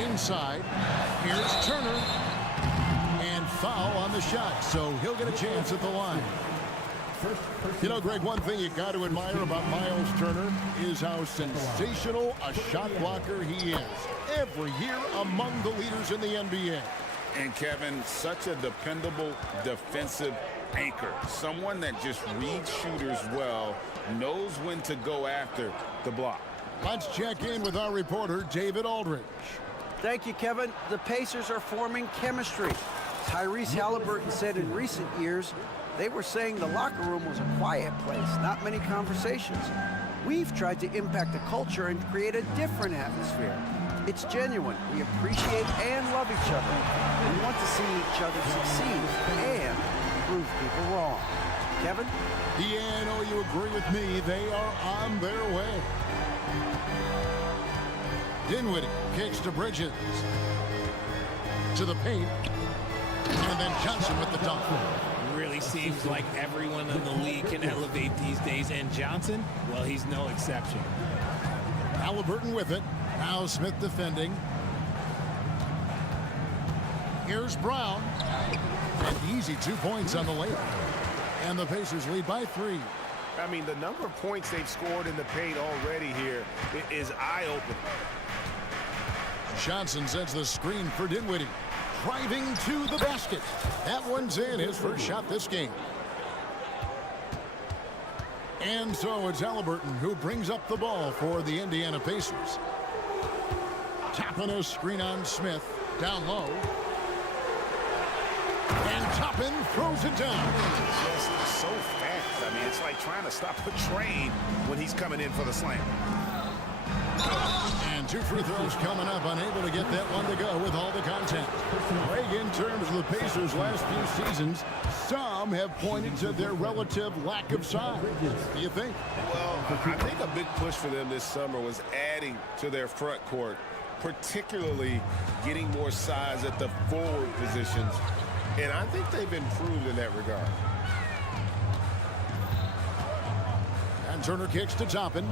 Inside, here's Turner. And foul on the shot, so he'll get a chance at the line. You know, Greg, one thing you got to admire about Miles Turner is how sensational a shot blocker he is. Every year among the leaders in the NBA. And Kevin, such a dependable defensive anchor. Someone that just reads shooters well, knows when to go after the block. Let's check in with our reporter, David Aldridge. Thank you, Kevin. The Pacers are forming chemistry. Tyrese Halliburton said in recent years, they were saying the locker room was a quiet place, not many conversations. We've tried to impact the culture and create a different atmosphere. It's genuine. We appreciate and love each other. We want to see each other succeed and prove people wrong. Kevin? Yeah, I know you agree with me. They are on their way. Dinwiddie kicks to Bridges. To the paint. And then Johnson with the dunk. Really seems like everyone in the league can elevate these days, and Johnson, well, he's no exception. Halliburton with it. Now Smith defending. Here's Brown. And easy 2 points on the layup. And the Pacers lead by 3. I mean, the number of points they've scored in the paint already here is eye-opening. Johnson sends the screen for Dinwiddie. Driving to the basket. That one's in, his first shot this game. And so it's Halliburton who brings up the ball for the Indiana Pacers. Tapping a screen on Smith. Down low. And Toppin throws it down. Just so fast. I mean, it's like trying to stop a train when he's coming in for the slam. And 2 free throws coming up, unable to get that one to go with all the contact. Greg, in terms of the Pacers' last few seasons, some have pointed to their relative lack of size. Do you think? Well, I think a big push for them this summer was adding to their front court, particularly getting more size at the forward positions. And I think they've improved in that regard. And Turner kicks to Toppin.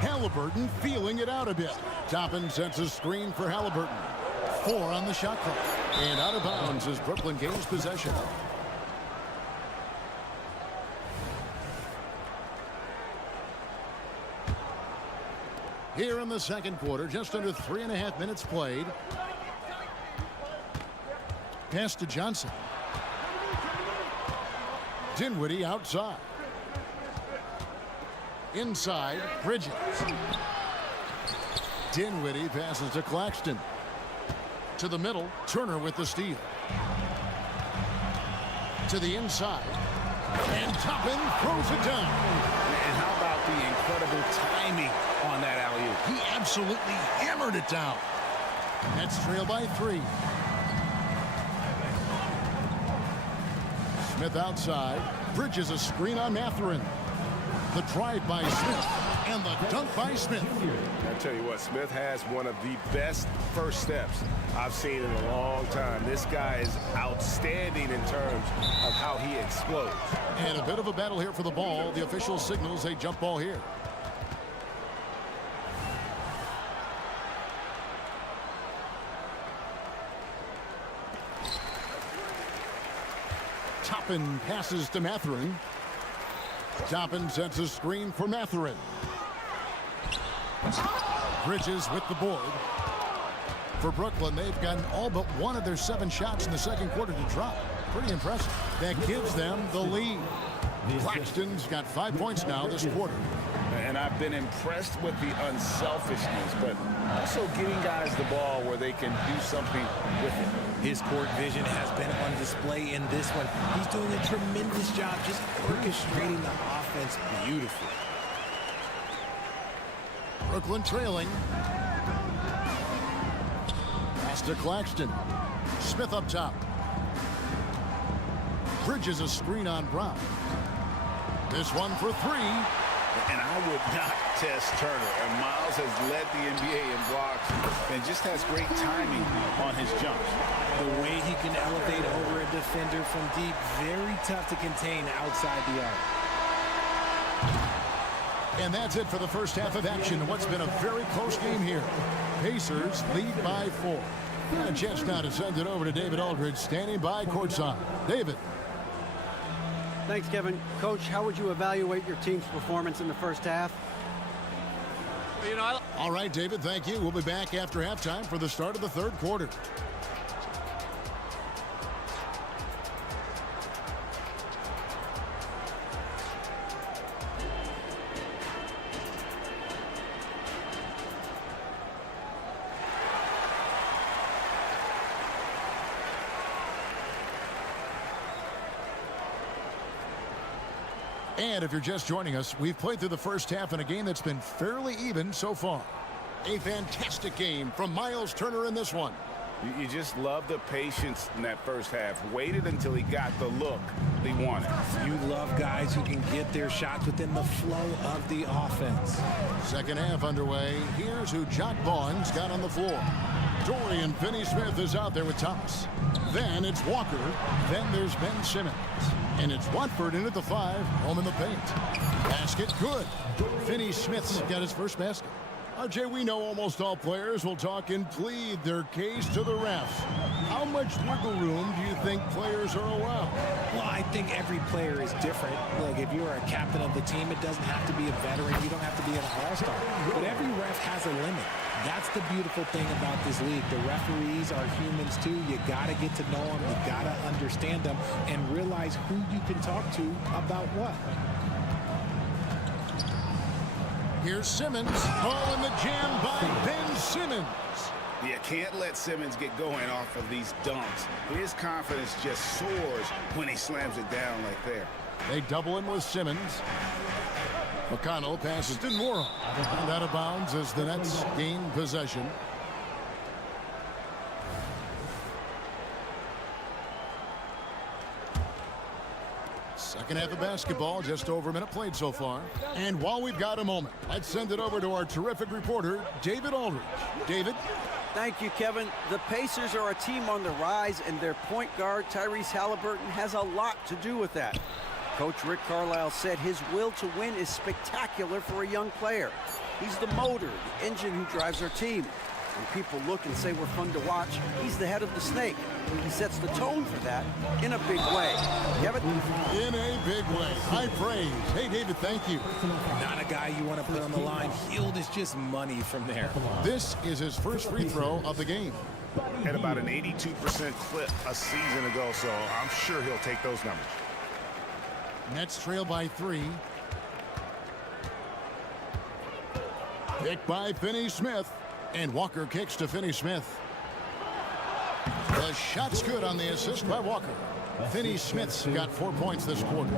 Halliburton feeling it out a bit. Toppin sets a screen for Halliburton. 4 on the shot clock. And out of bounds as Brooklyn gains possession. Here in the second quarter, just under 3.5 minutes played. Pass to Johnson. Dinwiddie outside. Inside, Bridges. Dinwiddie passes to Claxton. To the middle, Turner with the steal. To the inside. And Toppin throws it down. And how about the incredible timing on that alley-oop? He absolutely hammered it down. Nets trail by 3. Smith outside. Bridges a screen on Mathurin. The drive by Smith. And the dunk by Smith. I tell you what, Smith has one of the best first steps I've seen in a long time. This guy is outstanding in terms of how he explodes. And a bit of a battle here for the ball. The official signals a jump ball here. Toppin passes to Mathurin. Toppin sets a screen for Mathurin. Bridges with the board. For Brooklyn, they've gotten all but one of their 7 shots in the second quarter to drop. Pretty impressive. That gives them the lead. Claxton's got 5 points now this quarter. And I've been impressed with the unselfishness, but also getting guys the ball where they can do something with it. His court vision has been on display in this one. He's doing a tremendous job just orchestrating the offense beautifully. Brooklyn trailing. Pass to Claxton. Smith up top. Bridges a screen on Brown. This one for 3. And I would not test Turner. And Miles has led the NBA in blocks and just has great timing on his jumps. The way he can elevate over a defender from deep, very tough to contain outside the arc. And that's it for the first half of action. What's been a very close game here. Pacers lead by 4. And a chance now to send it over to David Aldridge, standing by courtside. David. Thanks, Kevin. Coach, how would you evaluate your team's performance in the first half? All right, David, thank you. We'll be back after halftime for the start of the third quarter. And if you're just joining us, we've played through the first half in a game that's been fairly even so far. A fantastic game from Miles Turner in this one. You just love the patience in that first half. Waited until he got the look he wanted. You love guys who can get their shots within the flow of the offense. Second half underway. Here's who Jock Vaughn's got on the floor. Dorian Finney-Smith is out there with Thomas. Then it's Walker. Then there's Ben Simmons. And it's Watford in at the 5, home in the paint. Basket good. Finney-Smith's got his first basket. RJ, we know almost all players will talk and plead their case to the refs. How much wiggle room do you think players are allowed? Well, I think every player is different. Like, if you're a captain of the team, it doesn't have to be a veteran. You don't have to be an all-star. But every ref has a limit. That's the beautiful thing about this league. The referees are humans, too. You got to get to know them. You got to understand them and realize who you can talk to about what. Here's Simmons. Ball in the jam by Ben Simmons. You can't let Simmons get going off of these dunks. His confidence just soars when he slams it down like there. They double him with Simmons. McConnell passes to Nora. And out of bounds as the Nets gain possession. Second half of basketball, just over a minute played so far. And while we've got a moment, let's send it over to our terrific reporter, David Aldridge. David? Thank you, Kevin. The Pacers are a team on the rise, and their point guard, Tyrese Halliburton, has a lot to do with that. Coach Rick Carlisle said his will to win is spectacular for a young player. He's the motor, the engine who drives our team. When people look and say we're fun to watch, he's the head of the snake. He sets the tone for that in a big way. Kevin? In a big way. High praise. Hey, David, thank you. Not a guy you want to put on the line. Hield is just money from there. This is his first free throw of the game. At about an 82% clip a season ago, so I'm sure he'll take those numbers. Nets trail by 3. Picked by Finney-Smith. And Walker kicks to Finney-Smith. The shot's good on the assist by Walker. Finney-Smith's got 4 points this quarter.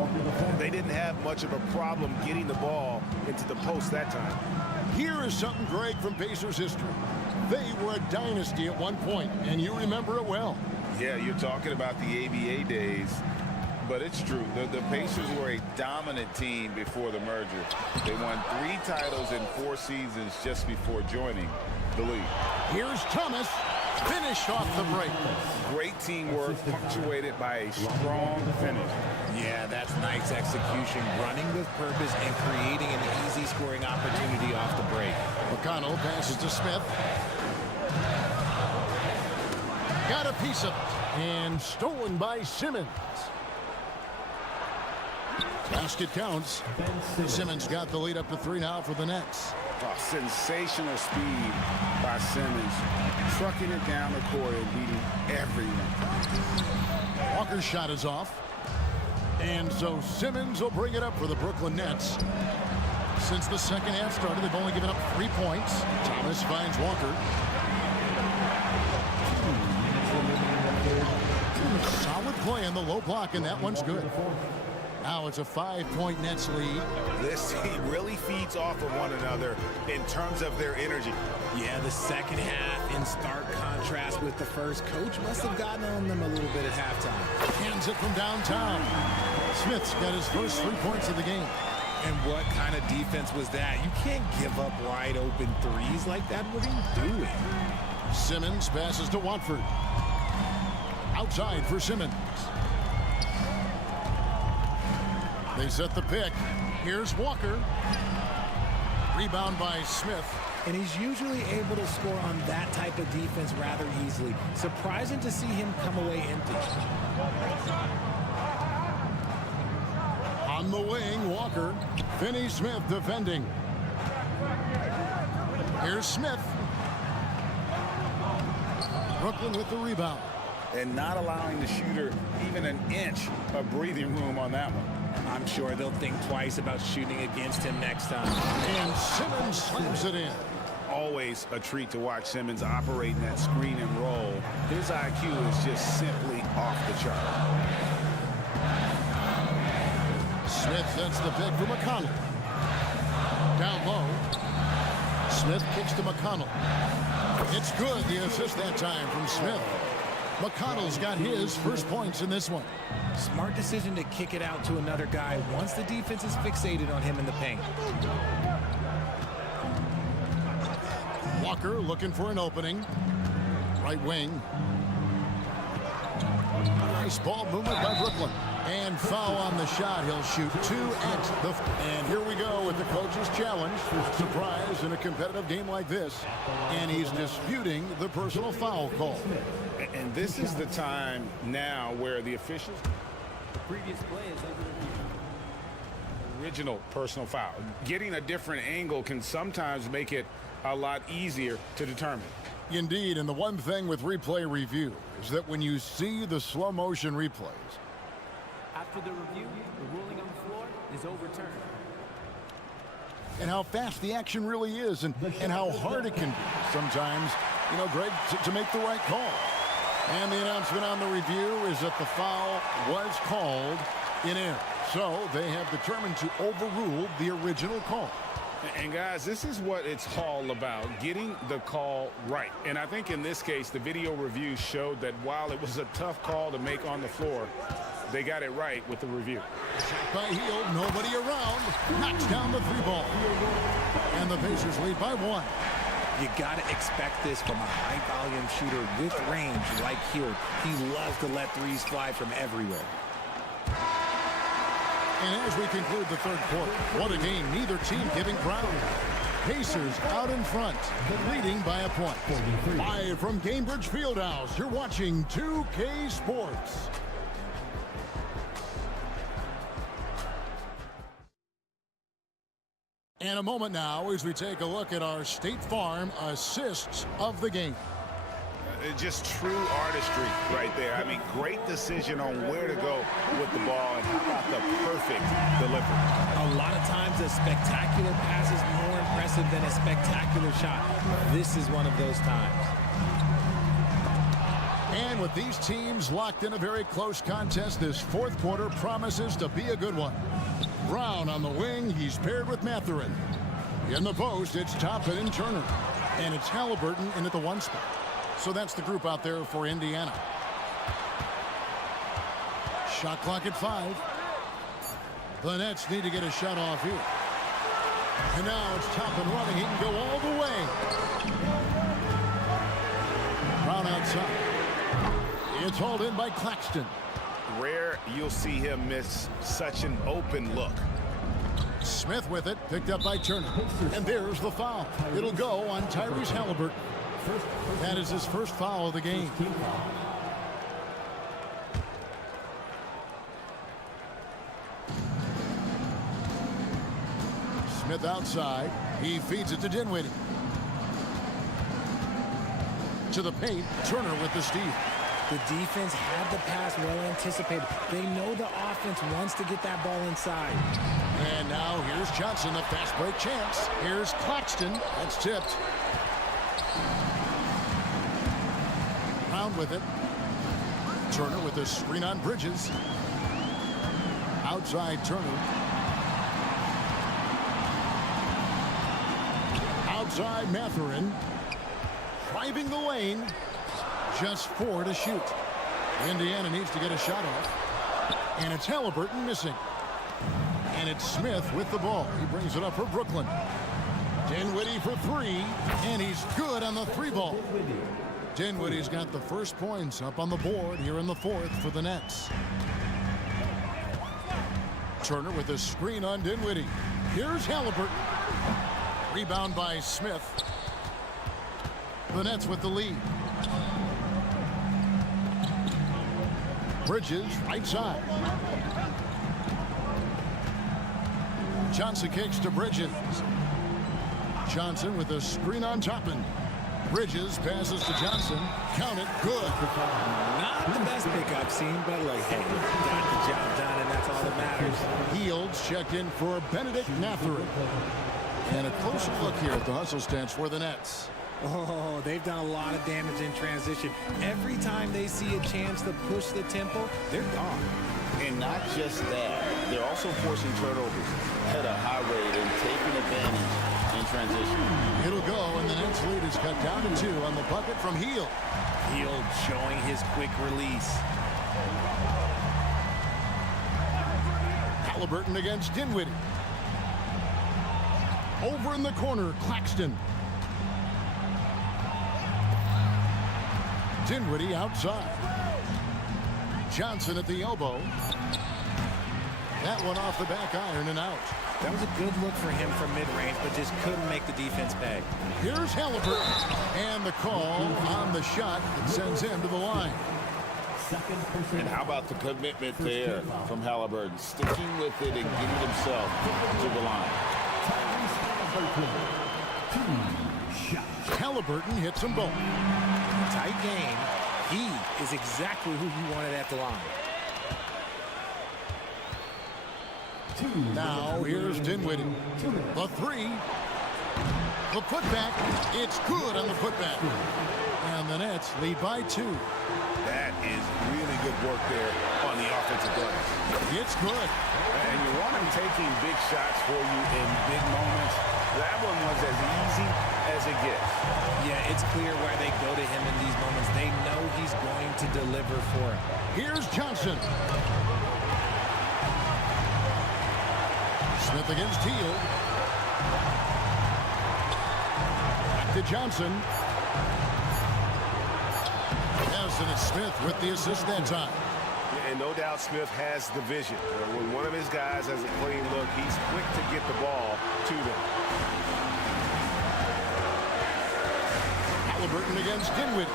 They didn't have much of a problem getting the ball into the post that time. Here is something, Greg, from Pacers history. They were a dynasty at one point, and you remember it well. Yeah, you're talking about the ABA days. But it's true. The Pacers were a dominant team before the merger. They won 3 titles in 4 seasons just before joining the league. Here's Thomas. Finished off the break. Great teamwork punctuated by a strong finish. Yeah, that's nice execution. Running with purpose and creating an easy scoring opportunity off the break. McConnell passes to Smith. Got a piece of it. And stolen by Simmons. Basket counts. Simmons got the lead up to 3 now for the Nets. Oh, sensational speed by Simmons. Trucking it down the court and beating everyone. Walker's shot is off. And so Simmons will bring it up for the Brooklyn Nets. Since the second half started, they've only given up 3 points. Thomas finds Walker. Solid play on the low block, and that one's good. Now it's a 5-point Nets lead. This team really feeds off of one another in terms of their energy. Yeah, the second half in stark contrast with the first. Coach must have gotten on them a little bit at halftime. Hands it from downtown. Smith's got his first 3 points of the game. And what kind of defense was that? You can't give up wide open threes like that. What are you doing? Simmons passes to Watford. Outside for Simmons. They set the pick. Here's Walker. Rebound by Smith. And he's usually able to score on that type of defense rather easily. Surprising to see him come away empty. On the wing, Walker. Finney-Smith defending. Here's Smith. Brooklyn with the rebound. And not allowing the shooter even an inch of breathing room on that one. I'm sure they'll think twice about shooting against him next time. And Simmons slams it in. Always a treat to watch Simmons operating that screen and roll. His IQ is just simply off the chart. Smith sets the pick for McConnell. Down low. Smith kicks to McConnell. It's good, the assist that time from Smith. McConnell's got his first points in this one. Smart decision to kick it out to another guy once the defense is fixated on him in the paint. Walker looking for an opening. Right wing. Nice ball movement by Brooklyn. And foul on the shot. He'll shoot 2 at the... And here we go with the coach's challenge. Surprise in a competitive game like this. And he's disputing the personal foul call. And this is the time now where the officials... The previous play is under review. Original personal foul. Getting a different angle can sometimes make it a lot easier to determine. Indeed, and the one thing with replay review is that when you see the slow motion replays, After the review, the ruling on the floor is overturned. and how fast the action really is, and how hard it can be sometimes, you know, Greg, to make the right call. And the announcement on the review is that the foul was called in error. So they have determined to overrule the original call. And guys, this is what it's all about, getting the call right. And I think in this case, the video review showed that while it was a tough call to make on the floor, they got it right with the review. Shot by Hield, nobody around, knocks down the 3-ball. And the Pacers lead by 1. You got to expect this from a high-volume shooter with range like Hield. He loves to let threes fly from everywhere. And as we conclude the third quarter, what a game, neither team giving ground. Pacers out in front, leading by a point. Live from Cambridge Fieldhouse, you're watching 2K Sports. And a moment now as we take a look at our State Farm assists of the game. Just true artistry right there. I mean, great decision on where to go with the ball, and how about the perfect delivery. A lot of times a spectacular pass is more impressive than a spectacular shot. This is one of those times. And with these teams locked in a very close contest, this fourth quarter promises to be a good one. Brown on the wing, he's paired with Mathurin. In the post, it's Toppin and Turner. And it's Halliburton in at the 1 spot. So that's the group out there for Indiana. Shot clock at 5. The Nets need to get a shot off here. And now it's Toppin running. He can go all the way. Brown outside. It's hauled in by Claxton. Rare you'll see him miss such an open look. Smith with it, picked up by Turner. And there's the foul. It'll go on Tyrese Halliburton. That is his first foul of the game. Smith outside. He feeds it to Dinwiddie. To the paint, Turner with the steal. The defense had the pass well anticipated. They know the offense wants to get that ball inside. And now here's Johnson, the fast break chance. Here's Claxton. That's tipped. Brown with it. Turner with the screen on Bridges. Outside Turner. Outside Mathurin. Driving the lane. Just 4 to shoot. Indiana needs to get a shot off. And it's Halliburton missing. And it's Smith with the ball. He brings it up for Brooklyn. Dinwiddie for 3. And he's good on the 3 ball. Dinwiddie's got the first points up on the board here in the fourth for the Nets. Turner with a screen on Dinwiddie. Here's Halliburton. Rebound by Smith. The Nets with the lead. Bridges, right side. Johnson kicks to Bridges. Johnson with a screen on Toppin. Bridges passes to Johnson. Count it. Good. Not the best pick I've seen, but look, hey, got the job done, and that's all that matters. Fields checked in for Benedict Mathurin. And a closer look here at the hustle stance for the Nets. Oh, they've done a lot of damage in transition. Every time they see a chance to push the tempo, they're gone. And not just that, they're also forcing turnovers at a high rate and taking advantage in transition. It'll go, and the Nets lead is cut down to 2 on the bucket from Hield. Hield showing his quick release. Halliburton against Dinwiddie. Over in the corner, Claxton. Dinwiddie outside. Johnson at the elbow. That one off the back iron and out. That was a good look for him from mid-range, but just couldn't make the defense pay. Here's Halliburton. And the call on the shot that sends him to the line. And how about the commitment there from Halliburton, sticking with it and getting himself to the line. Halliburton hits them both. Tight game. He is exactly who you wanted at the line. Now here's Dinwiddie. The 3. The putback. It's good on the putback. And the Nets lead by 2. That is really good work there on the offensive glass. It's good. And you want him taking big shots for you in big moments. That one was as easy as it gets. Yeah, it's clear why they go to him in these moments. They know he's going to deliver for him. Here's Johnson. Smith against Hield. Back to Johnson. Yes, and it's Smith with the assist that time. And no doubt Smith has the vision. When one of his guys has a clean look, he's quick to get the ball to them. Halliburton against Dinwiddie.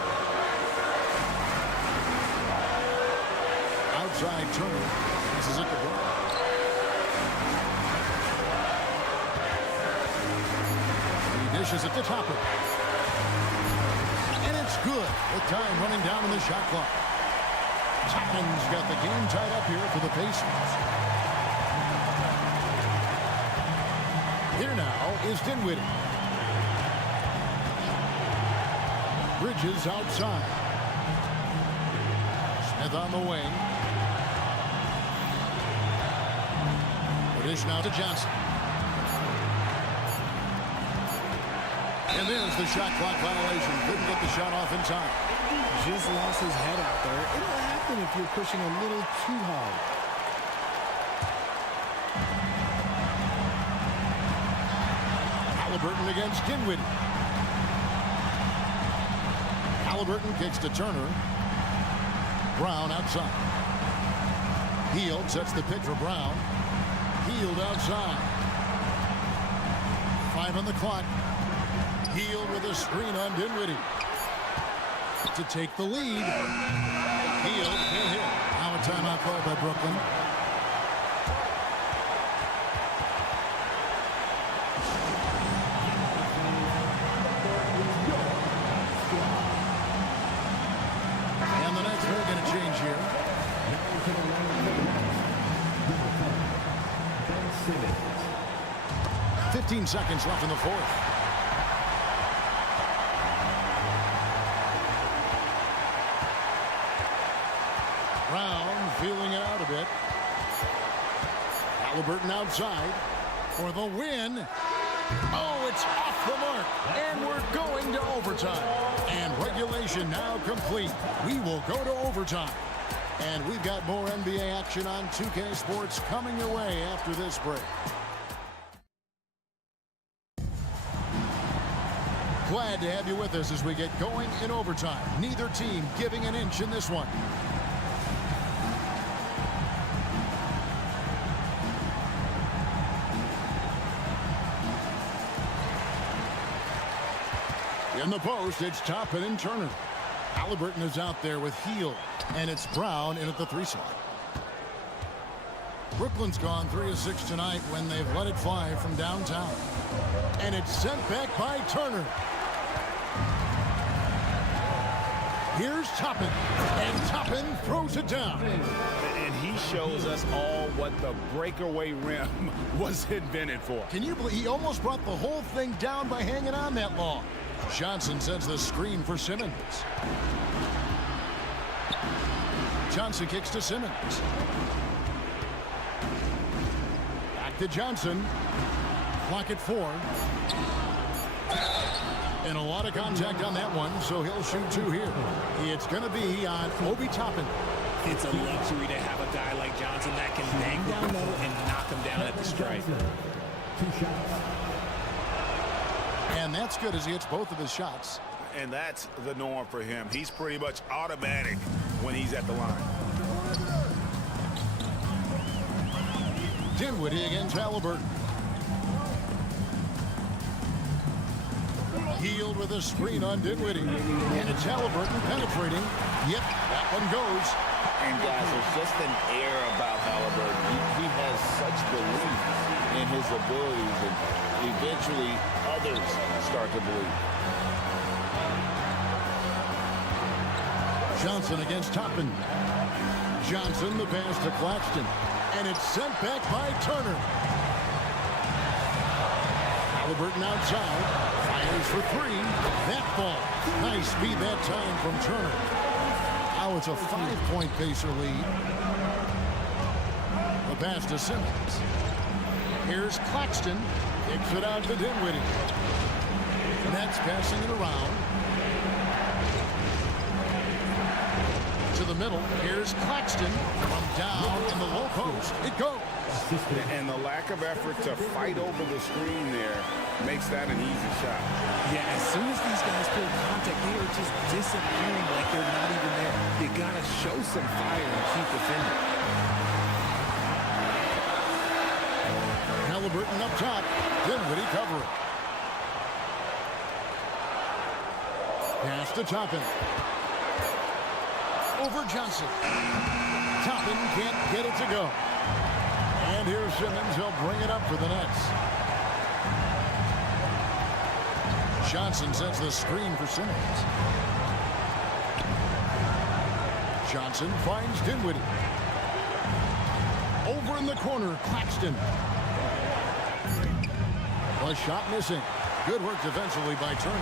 Outside Turner. This is it to Brown. He dishes it to Topper. And it's good. With time running down in the shot clock. Toppin's got the game tied up here for the Pacers. Here now is Dinwiddie. Bridges outside. Smith on the wing. The dish now to Johnson. And there's the shot clock violation. Couldn't get the shot off in time. Just lost his head out there. It'll happen if you're pushing a little too hard. Halliburton against Dinwiddie. Halliburton kicks to Turner. Brown outside. Hield sets the pick for Brown. Hield outside. 5 on the clock. Hield with a screen on Dinwiddie. To take the lead. Hield can't hit. Now a timeout called by Brooklyn. And the Nets are going to change here. 15 seconds left in the fourth. Brown feeling it out a bit. Halliburton outside for the win. Oh, it's off the mark. And we're going to overtime. And regulation now complete. We will go to overtime. And we've got more NBA action on 2K Sports coming your way after this break. Glad to have you with us as we get going in overtime. Neither team giving an inch in this one. In the post, it's Toppin and Turner. Halliburton is out there with Hield, and it's Brown in at the 3 slot. Brooklyn's gone 3 of 6 tonight when they've let it fly from downtown. And it's sent back by Turner. Here's Toppin, and Toppin throws it down. And he shows us all what the breakaway rim was invented for. Can you believe he almost brought the whole thing down by hanging on that long? Johnson sends the screen for Simmons. Johnson kicks to Simmons. Back to Johnson. Clock at 4. And a lot of contact on that one, so he'll shoot 2 here. It's going to be on Obi Toppin. It's a luxury to have a guy like Johnson that can bang down low and knock him down at the stripe. 2 shots. And that's good as he hits both of his shots. And that's the norm for him. He's pretty much automatic when he's at the line. Dinwiddie against Halliburton. Hield with a screen on Dinwiddie. And it's Halliburton penetrating. Yep, that one goes. And guys, there's just an air about Halliburton. He has such belief in his abilities, and eventually others start to believe. Johnson against Toppin. Johnson, the pass to Claxton. And it's sent back by Turner. Halliburton outside. Fires for 3. That ball. Nice speed that time from Turner. Now it's a 5-point Pacer lead. The pass to Simmons. Here's Claxton. Kicks it out to Dinwiddie. Nets passing it around. To the middle. Here's Claxton. From down in the low post. It goes. And the lack of effort to fight over the screen there makes that an easy shot. Yeah, as soon as these guys pull contact, they are just disappearing like they're not even there. You got to show some fire and keep defending. Halliburton up top. Dinwiddie covering. Pass to Toppin. Over Johnson. Toppin can't get it to go. And here's Simmons. He'll bring it up for the Nets. Johnson sets the screen for Simmons. Johnson finds Dinwiddie. Over in the corner, Claxton. A shot missing. Good work defensively by Turner.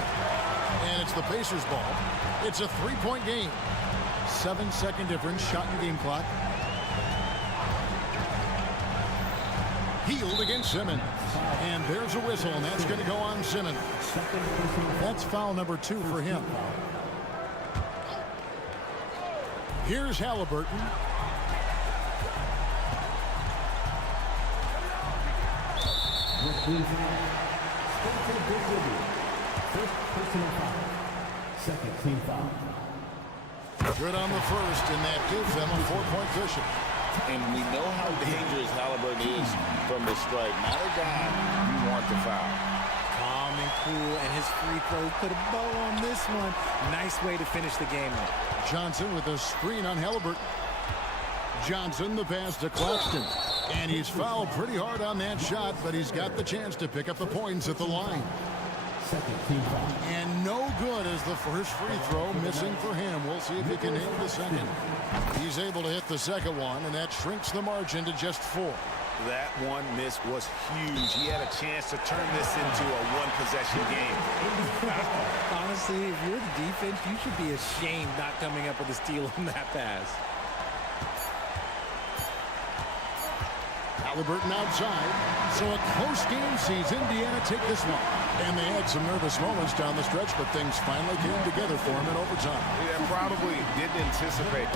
And it's the Pacers' ball. It's a three-point game. 7-second difference, shot in game clock. Healed against Simmons. And there's a whistle, and that's going to go on Simmons. That's foul number 2 for him. Here's Halliburton. First personal foul. Second team foul. Good on the first, and that gives them a 4-point cushion. And we know how dangerous Halliburton is from the stripe. Not a guy you want to foul. Calm and cool, and his free throws put a bow on this one. Nice way to finish the game. Johnson with a screen on Halliburton. Johnson the pass to Claxton. And he's fouled pretty hard on that shot, but he's got the chance to pick up the points at the line. Second team foul. And no good as the first free throw missing for him. We'll see if he can hit the second. He's able to hit the second one, and that shrinks the margin to just 4. That one miss was huge. He had a chance to turn this into a one-possession game. Honestly, if you're the defense, you should be ashamed not coming up with a steal on that pass. Halliburton outside. So a close game sees Indiana take this one. And they had some nervous moments down the stretch, but things finally came together for him in overtime. Yeah, probably didn't anticipate.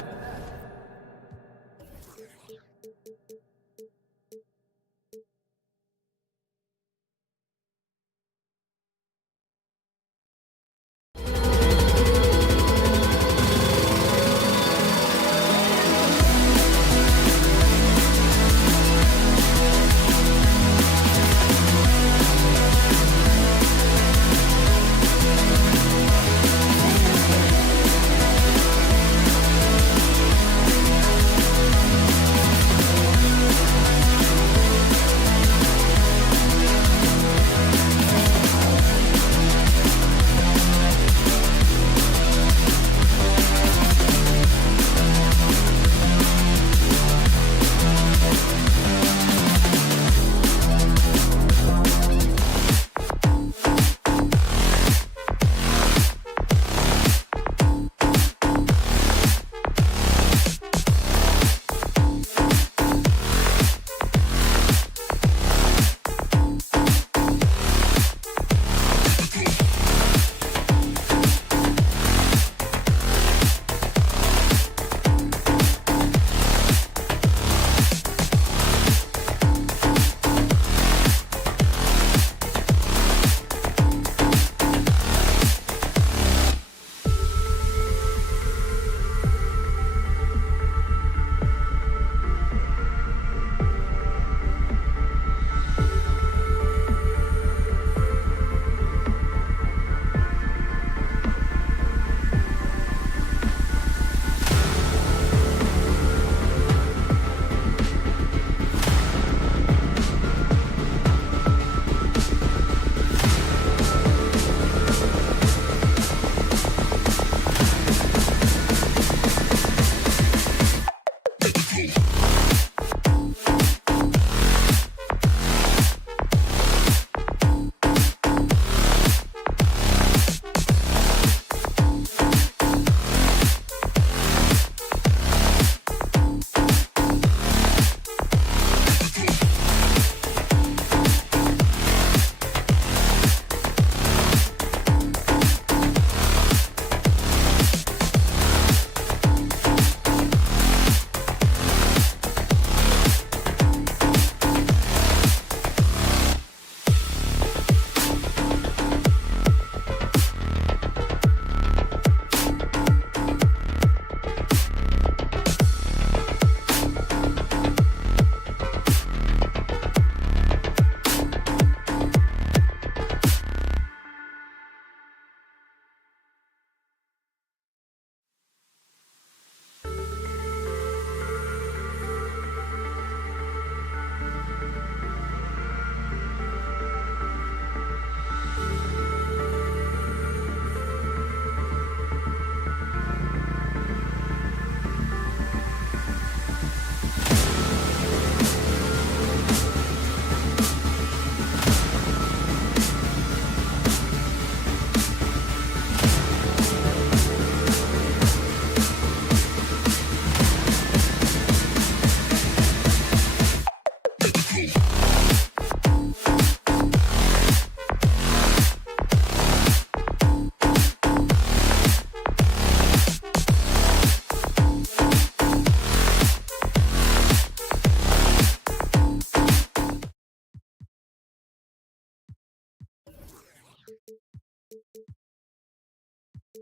Oh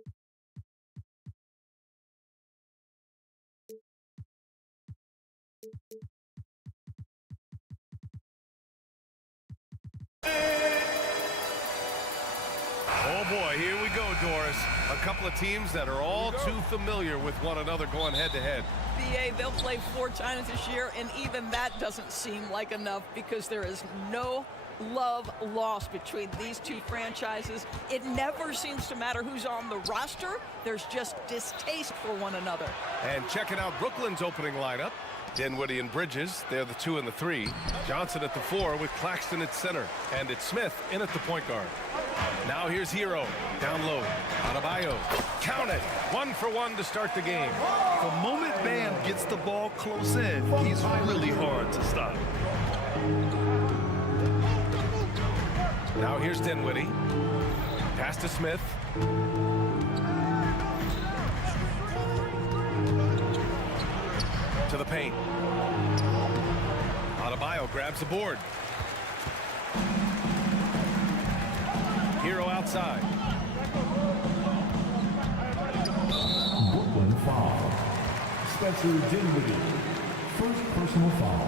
boy, here we go, Doris. A couple of teams that are all too familiar with one another going head-to-head. BA, they'll play 4 times this year, and even that doesn't seem like enough because there is no love lost between these two franchises. It never seems to matter who's on the roster. There's just distaste for one another. And checking out Brooklyn's opening lineup. Dinwiddie and Bridges, they're the 2 and the 3. Johnson at the 4 with Claxton at center. And it's Smith in at the point guard. Now here's Hero, down low. Adebayo, count it. 1 for 1 to start the game. The moment Bam gets the ball close in, he's really hard to stop. Now here's Dinwiddie. Pass to Smith. To the paint. Adebayo grabs the board. Hero outside. Brooklyn foul. Spencer Dinwiddie. First personal foul.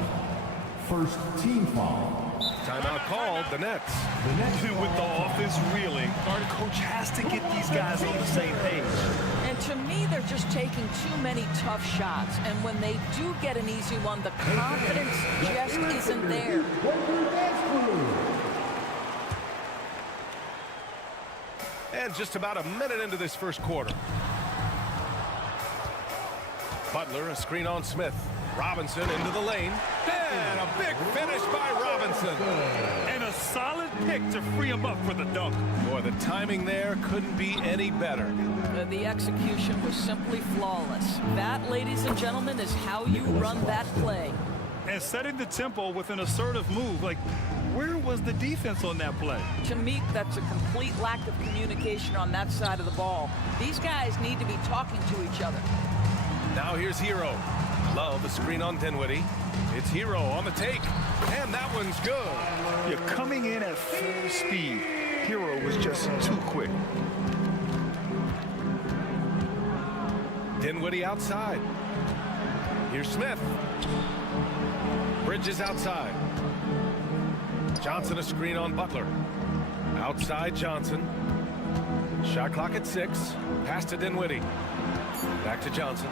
First team foul. Timeout called, the Nets. With the offense reeling, our coach has to get these guys on the same page. And to me, they're just taking too many tough shots. And when they do get an easy one, the confidence just isn't there. And just about a minute into this first quarter. Butler, a screen on Smith. Robinson into the lane. And a big finish by Robinson. And a solid pick to free him up for the dunk. Boy, the timing there couldn't be any better. The execution was simply flawless. That, ladies and gentlemen, is how you run that play. And setting the tempo with an assertive move. Like, where was the defense on that play? To me, that's a complete lack of communication on that side of the ball. These guys need to be talking to each other. Now here's Hero. Love, a screen on Dinwiddie. It's Hero on the take. And that one's good. You're coming in at full speed. Hero was just too quick. Dinwiddie outside. Here's Smith. Bridges outside. Johnson a screen on Butler. Outside Johnson. Shot clock at 6. Pass to Dinwiddie. Back to Johnson.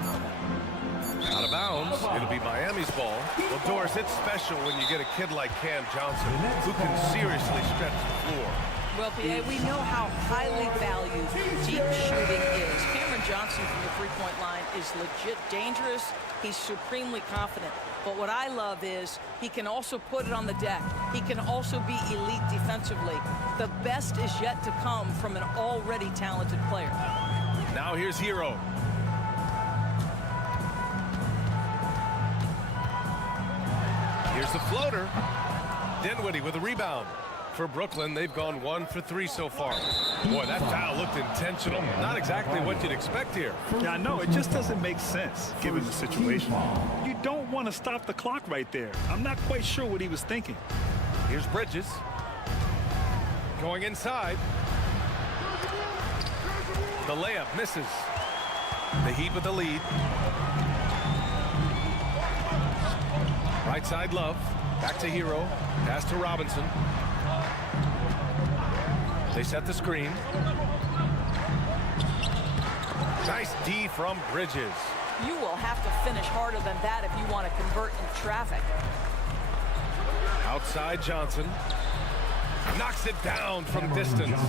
Out of bounds. It'll be Miami's ball. Well, Doris, it's special when you get a kid like Cam Johnson who can seriously stretch the floor. Well, P.A., we know how highly valued deep shooting is. Cameron Johnson from the three-point line is legit dangerous. He's supremely confident. But what I love is he can also put it on the deck. He can also be elite defensively. The best is yet to come from an already talented player. Now here's Hero. Here's the floater. Dinwiddie with a rebound. For Brooklyn, they've gone 1 for 3 so far. Boy, that foul looked intentional. Not exactly what you'd expect here. Yeah, I know. It just doesn't make sense, given the situation. You don't want to stop the clock right there. I'm not quite sure what he was thinking. Here's Bridges. Going inside. The layup misses. The Heat with the lead. Right side, Love. Back to Hero. Pass to Robinson. They set the screen. Nice D from Bridges. You will have to finish harder than that if you want to convert in traffic. Outside Johnson. Knocks it down from distance.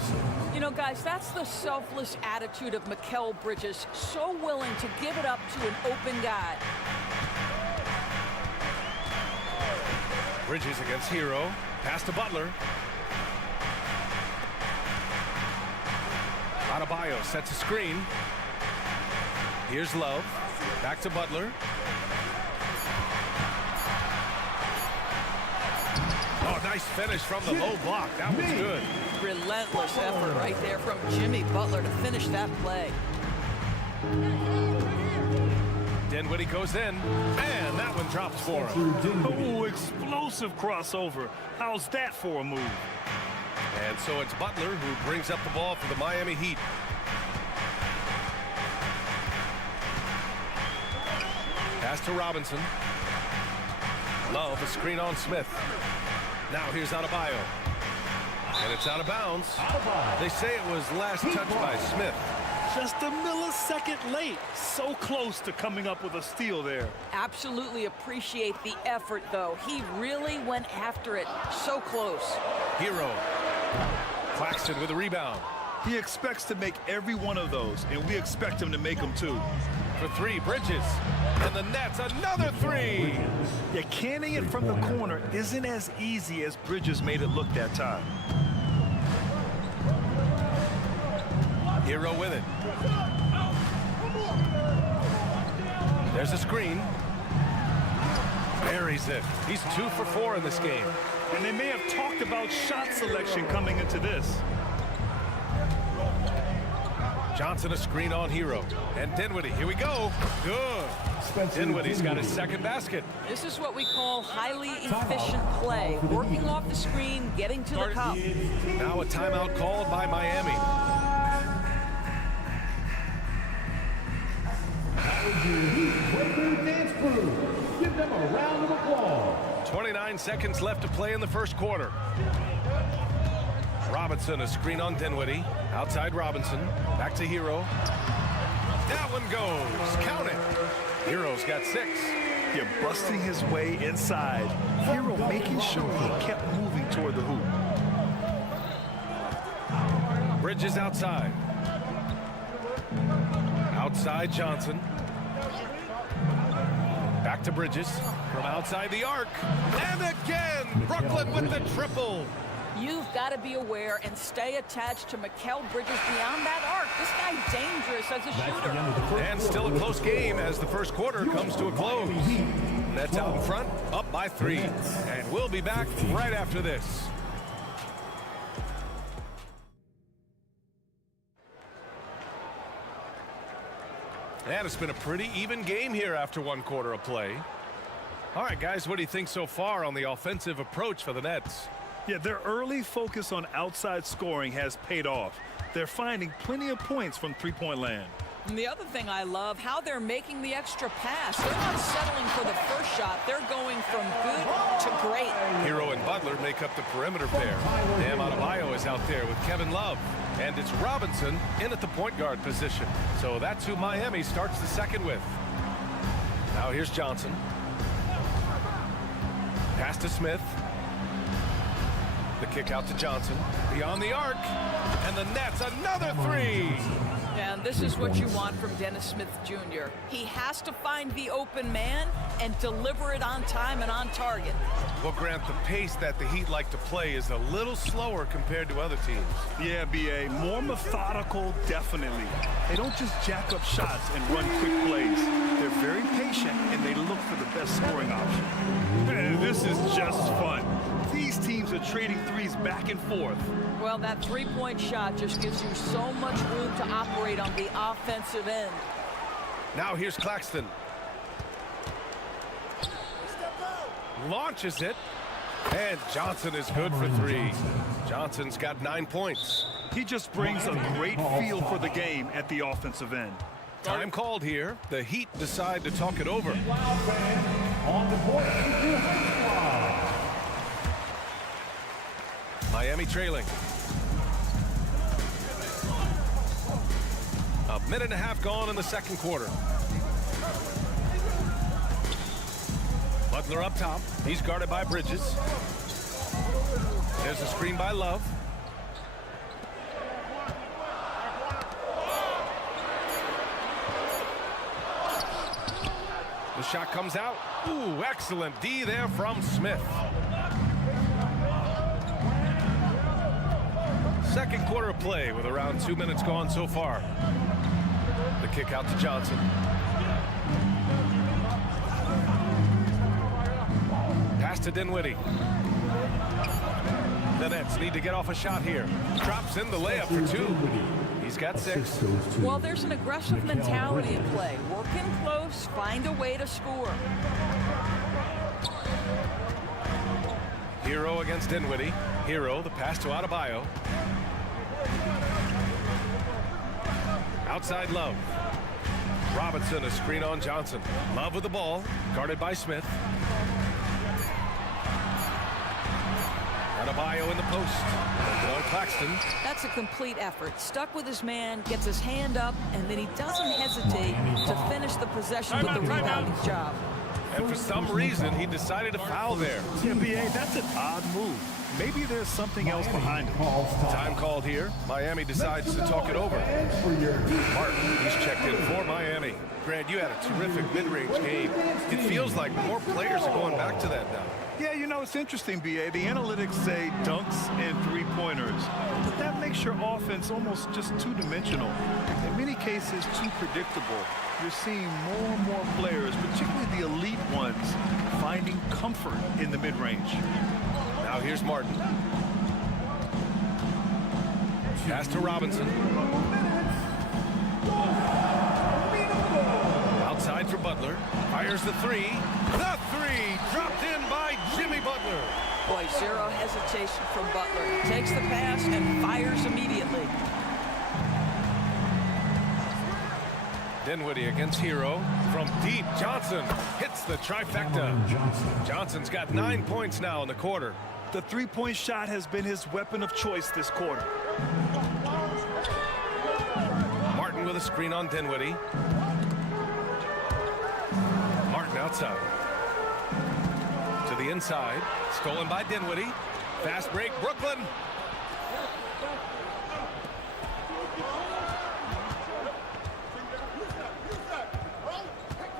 You know, guys, that's the selfless attitude of Mikal Bridges. So willing to give it up to an open guy. Bridges against Hero. Pass to Butler. Adebayo sets a screen. Here's Love. Back to Butler. Oh, nice finish from the low block. That was good. Relentless effort right there from Jimmy Butler to finish that play. Dinwiddie goes in, and that one drops for him. Oh, explosive crossover. How's that for a move? And so it's Butler who brings up the ball for the Miami Heat. Pass to Robinson. Love, a screen on Smith. Now here's Adebayo. And it's out of bounds. They say it was last touched by Smith. Just a millisecond late. So close to coming up with a steal there. Absolutely appreciate the effort, though. He really went after it. So close. Hero. Claxton with a rebound. He expects to make every one of those, and we expect him to make them too. For three, Bridges. And the Nets, another three. Yeah, canning it from the corner isn't as easy as Bridges made it look that time. Hero with it. There's a screen. Buries it. He's 2 for 4 in this game. And they may have talked about shot selection coming into this. Johnson a screen on Hero. And Dinwiddie, here we go. Good. Dinwiddie's got his second basket. This is what we call highly efficient play. Working off the screen, getting to the cup. Now a timeout called by Miami. Dance crew. Give them a round of applause. 29 seconds left to play in the first quarter. Robinson, a screen on Dinwiddie. Outside Robinson. Back to Hero. That one goes. Count it. Hero's got 6. Yeah, busting his way inside. Hero making sure he kept moving toward the hoop. Bridges outside. Outside Johnson. Back to Bridges from outside the arc. And again, Brooklyn with the triple. You've got to be aware and stay attached to Mikal Bridges beyond that arc. This guy's dangerous as a shooter. And still a close game as the first quarter comes to a close. Nets out in front, up by 3. And we'll be back right after this. And it's been a pretty even game here after 1 quarter of play. All right, guys, what do you think so far on the offensive approach for the Nets? Yeah, their early focus on outside scoring has paid off. They're finding plenty of points from three-point land. And the other thing I love, how they're making the extra pass. They're not settling for the first shot. They're going from good to great. Hero and Butler make up the perimeter pair. Bam Adebayo is out there with Kevin Love. And it's Robinson in at the point guard position. So that's who Miami starts the second with. Now here's Johnson. Pass to Smith. The kick out to Johnson. Beyond the arc. And the Nets, another 3. And this is what you want from Dennis Smith Jr. He has to find the open man and deliver it on time and on target. Well, Grant, the pace that the Heat like to play is a little slower compared to other teams. Yeah, B.A., more methodical, definitely. They don't just jack up shots and run quick plays. They're very patient, and they look for the best scoring option. And this is just fun. These teams are trading threes back and forth. Well, that three-point shot just gives you so much room to operate on the offensive end. Now here's Claxton. Launches it. And Johnson is good for 3. Johnson's got 9 points. He just brings a great feel for the game at the offensive end. Time called here. The Heat decide to talk it over. On the court, Miami trailing. A minute and a half gone in the second quarter. Butler up top. He's guarded by Bridges. There's a screen by Love. The shot comes out. Ooh, excellent D there from Smith. Second quarter of play with around 2 minutes gone so far. The kick out to Johnson. Pass to Dinwiddie. The Nets need to get off a shot here. Drops in the layup for 2. He's got 6. Well, there's an aggressive mentality in play. Work in close, find a way to score. Hero against Dinwiddie. Hero, the pass to Adebayo. Outside Love. Robinson, a screen on Johnson. Love with the ball, guarded by Smith. Adebayo in the post. On Claxton. That's a complete effort. Stuck with his man, gets his hand up, and then he doesn't hesitate to finish the possession with the rebounding job. And for some reason, he decided to foul there. Yeah, B.A., that's an odd move. Maybe there's something else behind it. Time called here. Miami decides to talk it over. Martin, he's checked in for Miami. Grant, you had a terrific mid-range game. It feels like more players are going back to that now. Yeah, you know, it's interesting, B.A. The analytics say dunks and three-pointers, but that makes your offense almost just two-dimensional. In many cases, too predictable. You're seeing more and more players, particularly the elite ones, finding comfort in the mid-range. Now here's Martin. Pass to Robinson. Outside for Butler. Fires the three. The three dropped in by Jimmy Butler. Boy, zero hesitation from Butler. Takes the pass and fires immediately. Dinwiddie against Hero. From deep, Johnson hits the trifecta. Johnson's got 9 points now in the quarter. The three-point shot has been his weapon of choice this quarter. Martin with a screen on Dinwiddie. Martin outside. To the inside. Stolen by Dinwiddie. Fast break, Brooklyn.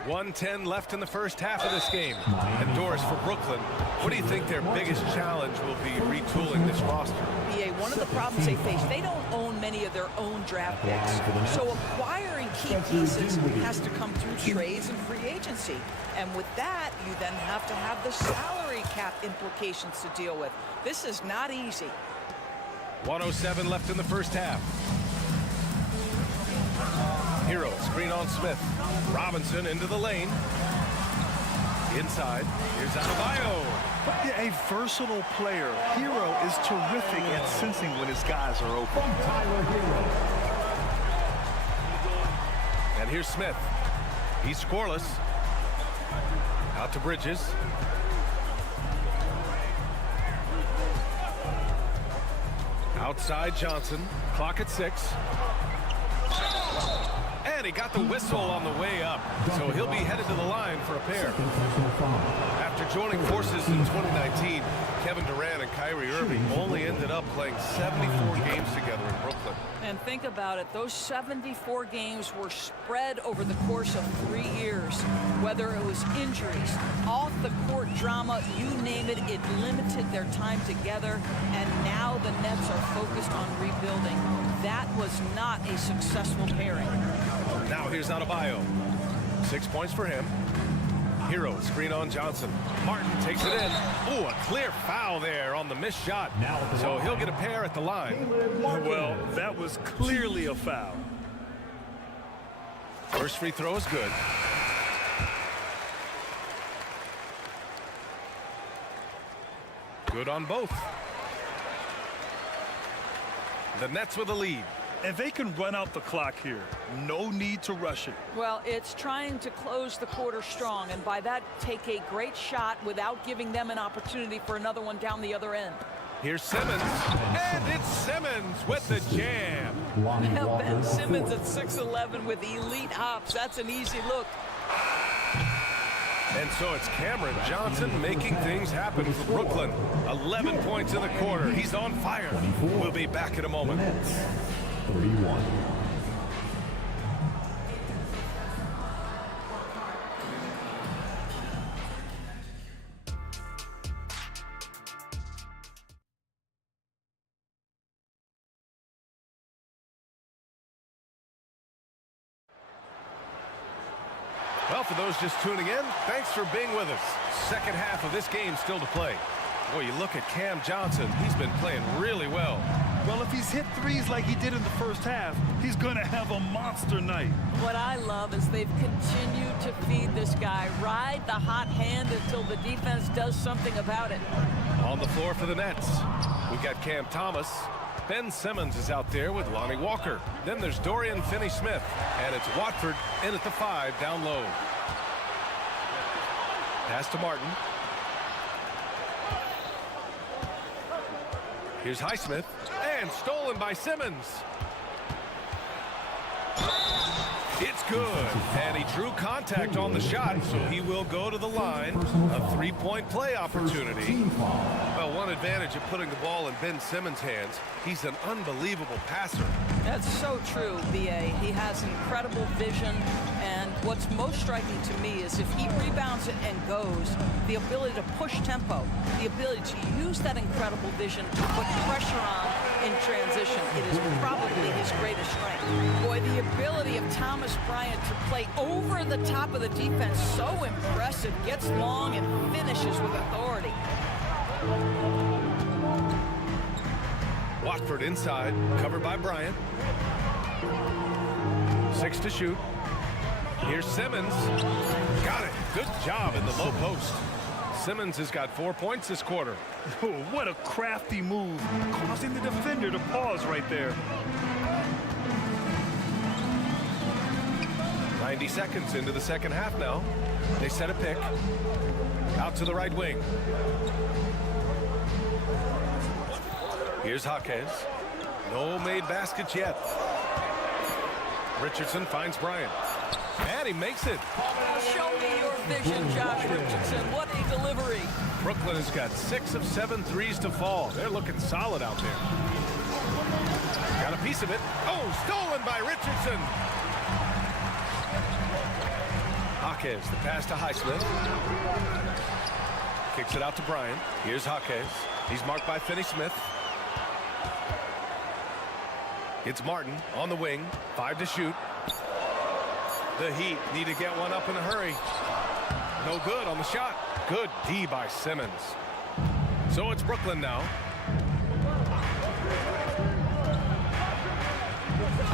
.110 left in the first half of this game. And Doris, for Brooklyn, what do you think their biggest challenge will be retooling this roster? BA, one of the problems they face, they don't own many of their own draft picks. So acquiring key pieces has to come through trades and free agency. And with that, you then have to have the salary cap implications to deal with. This is not easy. 1:07 left in the first half. Hero, screen on Smith. Robinson into the lane. Inside. Here's Adebayo. Yeah, a versatile player. Hero is terrific at sensing when his guys are open. And here's Smith. He's scoreless. Out to Bridges. Outside Johnson. Clock at 6. And he got the whistle on the way up, so he'll be headed to the line for a pair. After joining forces in 2019, Kevin Durant and Kyrie Irving only ended up playing 74 games together in Brooklyn. And think about it, those 74 games were spread over the course of 3 years. Whether it was injuries, off-the-court drama, you name it, it limited their time together. And now the Nets are focused on rebuilding. That was not a successful pairing. Now here's Adebayo. 6 points for him. Hero, screen on Johnson. Martin takes it in. Oh, a clear foul there on the missed shot. So he'll get a pair at the line. Well, that was clearly a foul. First free throw is good. Good on both. The Nets with a lead. And they can run out the clock here. No need to rush it. Well, it's trying to close the quarter strong, and by that, take a great shot without giving them an opportunity for another one down the other end. Here's Simmons, and it's Simmons with the jam. Now Ben Simmons at 6'11" with elite hops. That's an easy look. And so it's Cameron Johnson making things happen for Brooklyn. 11 points in the quarter. He's on fire. We'll be back in a moment. 31. Well, for those just tuning in, thanks for being with us. Second half of this game still to play. Boy, you look at Cam Johnson. He's been playing really well. Well, if he's hit threes like he did in the first half, he's going to have a monster night. What I love is they've continued to feed this guy. Ride the hot hand until the defense does something about it. On the floor for the Nets, we've got Cam Thomas, Ben Simmons is out there with Lonnie Walker. Then there's Dorian Finney-Smith, and it's Watford in at the 5 down low. Pass to Martin. Here's Highsmith, and stolen by Simmons. It's good, and he drew contact on the shot, so he will go to the line. A 3-point play opportunity. Well, one advantage of putting the ball in Ben Simmons' hands, he's an unbelievable passer. That's so true, B.A. He has incredible vision, and what's most striking to me is if he rebounds it and goes, the ability to push tempo, the ability to use that incredible vision to put pressure on in transition. It is probably his greatest strength. Boy, the ability of Thomas Bryant to play over the top of the defense, so impressive. Gets long and finishes with authority. Watford inside, covered by Bryant. 6 to shoot. Here's Simmons. Got it. Good job in the low post. Simmons has got 4 points this quarter. Oh, what a crafty move, causing the defender to pause right there. 90 seconds into the second half now. They set a pick. Out to the right wing. Here's Jaquez. No made baskets yet. Richardson finds Bryant. And he makes it. Show me your vision, Josh Richardson. What a delivery. Brooklyn has got 6 of 7 threes to fall. They're looking solid out there. Got a piece of it. Oh, stolen by Richardson. Jaquez, the pass to Highsmith. Kicks it out to Bryant. Here's Jaquez. He's marked by Finney-Smith. It's Martin on the wing. 5 to shoot. The Heat need to get one up in a hurry. No good on the shot. Good D by Simmons. So it's Brooklyn now.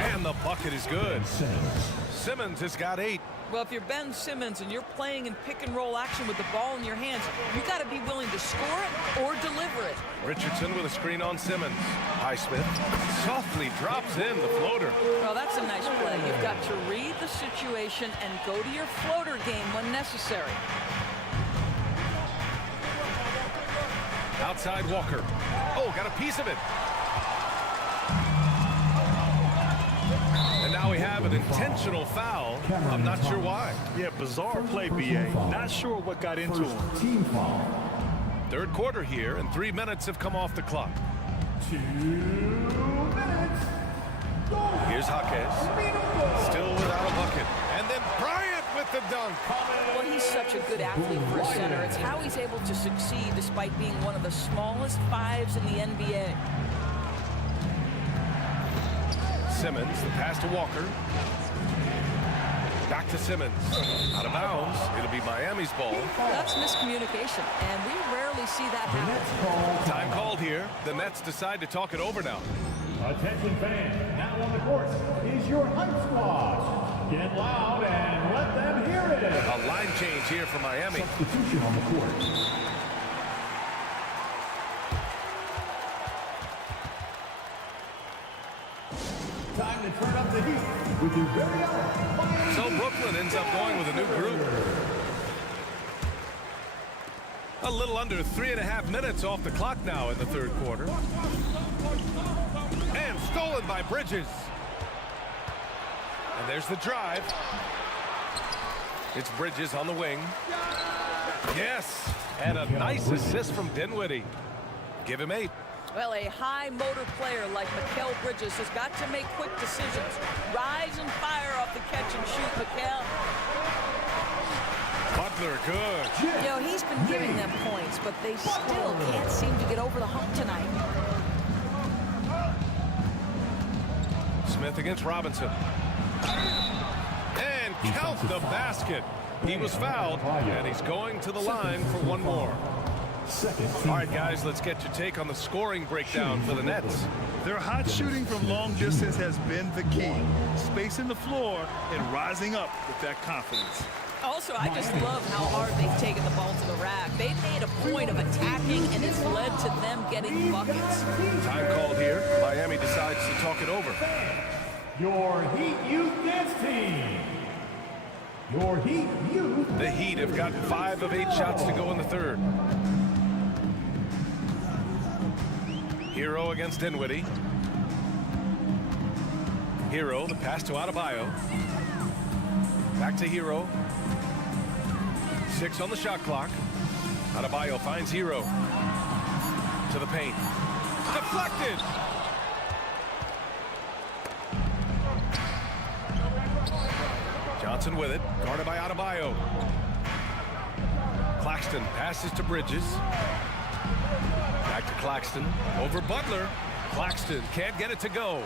And the bucket is good. Simmons has got 8. Well, if you're Ben Simmons and you're playing in pick and roll action with the ball in your hands, you got to be willing to score it or deliver it. Richardson with a screen on Simmons. Highsmith softly drops in the floater. Well, that's a nice play. You've got to read the situation and go to your floater game when necessary. Outside Walker. Oh, got a piece of it. And now we have an intentional foul. I'm not sure why. Yeah, bizarre play, B.A. Not sure what got into him. Team foul. Third quarter here, and 3 minutes have come off the clock. 2 minutes. Here's Jaquez. Still without a bucket. And then Bryant with the dunk. Well, he's such a good athlete for a center. It's how he's able to succeed despite being one of the smallest 5s in the NBA. Simmons, the pass to Walker. Back to Simmons. Out of bounds. It'll be Miami's ball. That's miscommunication, and we rarely see that happen. Time called here. The Nets decide to talk it over now. Attention fans, now on the court is your hype squad. Get loud and let them hear it. A line change here for Miami. Substitution on the court. Time to turn up the heat with your very own Miami. So Brooklyn ends up going with a new group. A little under 3.5 minutes off the clock now in the third quarter. And stolen by Bridges. And there's the drive. It's Bridges on the wing. Yes, and a nice assist from Dinwiddie. Give him 8. Well, a high motor player like Mikal Bridges has got to make quick decisions. Rise and fire off the catch and shoot, Mikal. Butler, good. You know, he's been giving them points, but they still can't seem to get over the hump tonight. Smith against Robinson. And count the basket. He was fouled, and he's going to the line for one more. All right, guys, let's get your take on the scoring breakdown for the Nets. Their hot shooting from long distance has been the key. Spacing the floor and rising up with that confidence. Also, I just love how hard they've taken the ball to the rack. They've made a point of attacking, and it's led to them getting buckets. Time called here. Miami decides to talk it over. Your Heat Youth Dance Team. Your Heat Youth. The Heat have got 5 of 8 shots to go in the third. Hero against Dinwiddie. Hero, the pass to Adebayo. Back to Hero. 6 on the shot clock. Adebayo finds Hero. To the paint. Deflected! Johnson with it. Guarded by Adebayo. Claxton passes to Bridges. Back to Claxton. Over Butler. Claxton can't get it to go.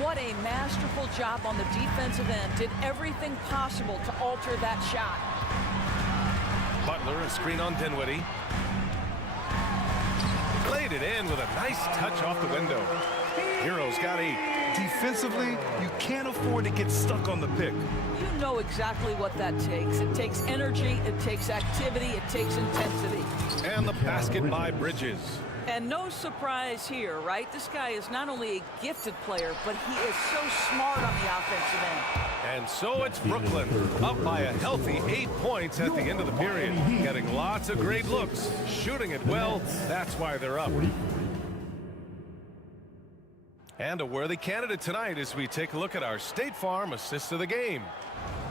What a masterful job on the defensive end. Did everything possible to alter that shot. Butler, a screen on Dinwiddie. Laid it in with a nice touch off the window. Hero's got 8. Defensively, you can't afford to get stuck on the pick. You know exactly what that takes. It takes energy, it takes activity, it takes intensity. And the basket by Bridges. And no surprise here, right? This guy is not only a gifted player, but he is so smart on the offensive end. And so it's Brooklyn, up by a healthy 8 points at the end of the period. Getting lots of great looks, shooting it well. That's why they're up. And a worthy candidate tonight as we take a look at our State Farm assist of the game.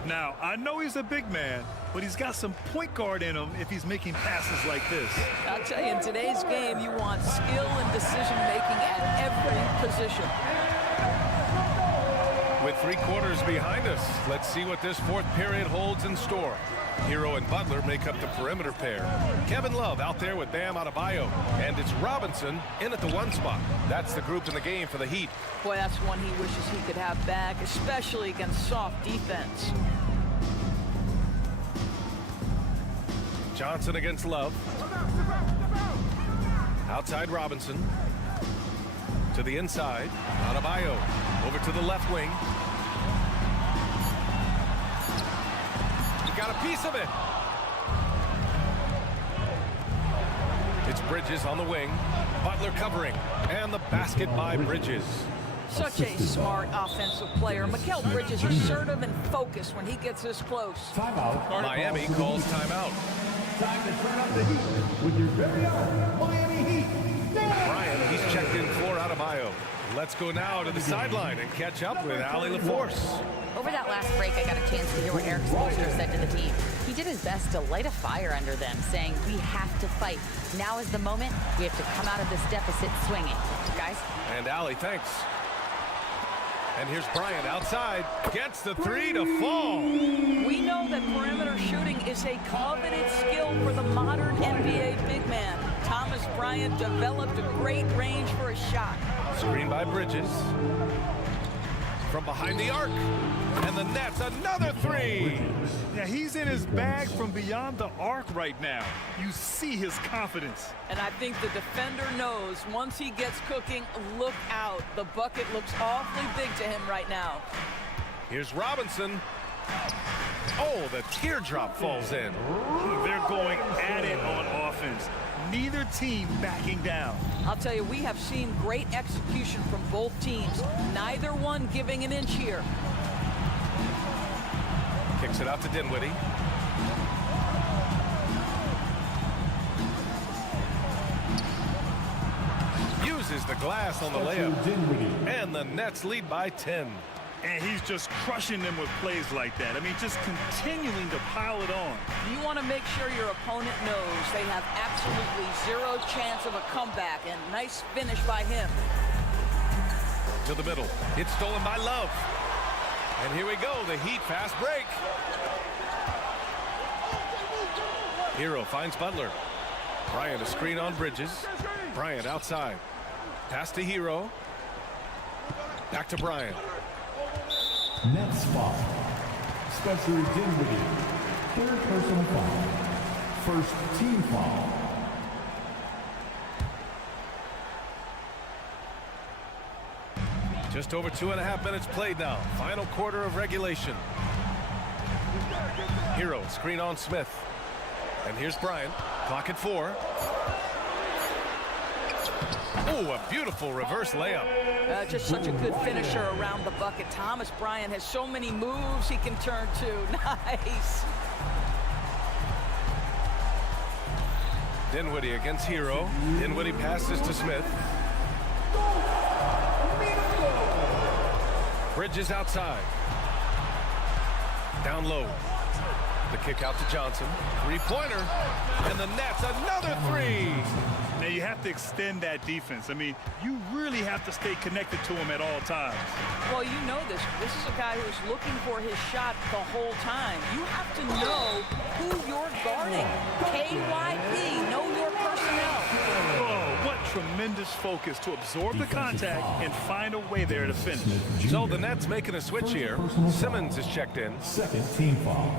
Now, I know he's a big man, but he's got some point guard in him if he's making passes like this. I'll tell you, in today's game, you want skill and decision-making at every position. With 3 quarters behind us, let's see what this 4th period holds in store. Hero and Butler make up the perimeter pair. Kevin Love out there with Bam Adebayo. And it's Robinson in at the 1 spot. That's the group in the game for the Heat. Boy, that's one he wishes he could have back, especially against soft defense. Johnson against Love. Outside Robinson. To the inside. Adebayo over to the left wing. Got a piece of it. It's Bridges on the wing. Butler covering. And the basket by Bridges. Such a smart offensive player. Mikal Bridges assertive and focused when he gets this close. Timeout. Miami calls timeout. Time to turn up the heat with your very own Miami Heat. Bryant, he's checked in for Adebayo. Let's go now to the sideline and catch up with Allie LaForce. Over that last break, I got a chance to hear what Eric Spoelstra said to the team. He did his best to light a fire under them, saying, we have to fight. Now is the moment. We have to come out of this deficit swinging. Guys? And Allie, thanks. And here's Bryant outside. Gets the 3 to fall. We know that perimeter shooting is a coveted skill for the modern NBA big man. Thomas Bryant developed a great range for a shot. Screen by Bridges. From behind the arc. And the net's another 3. Yeah, he's in his bag from beyond the arc right now. You see his confidence. And I think the defender knows once he gets cooking, look out. The bucket looks awfully big to him right now. Here's Robinson. Oh, the teardrop falls in. They're going at it on offense. Neither team backing down. I'll tell you, we have seen great execution from both teams. Neither one giving an inch here. Kicks it out to Dinwiddie. Uses the glass on the layup. And the Nets lead by 10. And he's just crushing them with plays like that. I mean, just continuing to pile it on. You want to make sure your opponent knows they have absolutely zero chance of a comeback. And nice finish by him. To the middle. It's stolen by Love. And here we go, the Heat fast break. Hero finds Butler. Bryant a screen on Bridges. Bryant outside. Pass to Hero. Back to Bryant. Next spot. Spencer Dinwiddie. 3rd personal foul. 1st team foul. Just over 2.5 minutes played now. Final quarter of regulation. Hero, screen on Smith. And here's Bryant. Clock at 4. Oh, a beautiful reverse layup. Just such a good finisher around the bucket. Thomas Bryant has so many moves he can turn to. Nice. Dinwiddie against Hero. Dinwiddie passes to Smith. Bridges outside. Down low. The kick out to Johnson. Three-pointer. And the Nets, another three. Now, you have to extend that defense. I mean, you really have to stay connected to him at all times. Well, you know this. This is a guy who's looking for his shot the whole time. You have to know who you're guarding. KYP, know your personnel. Oh, what tremendous focus to absorb the contact and find a way there to finish. So the Nets making a switch here. Simmons is checked in. Second team foul.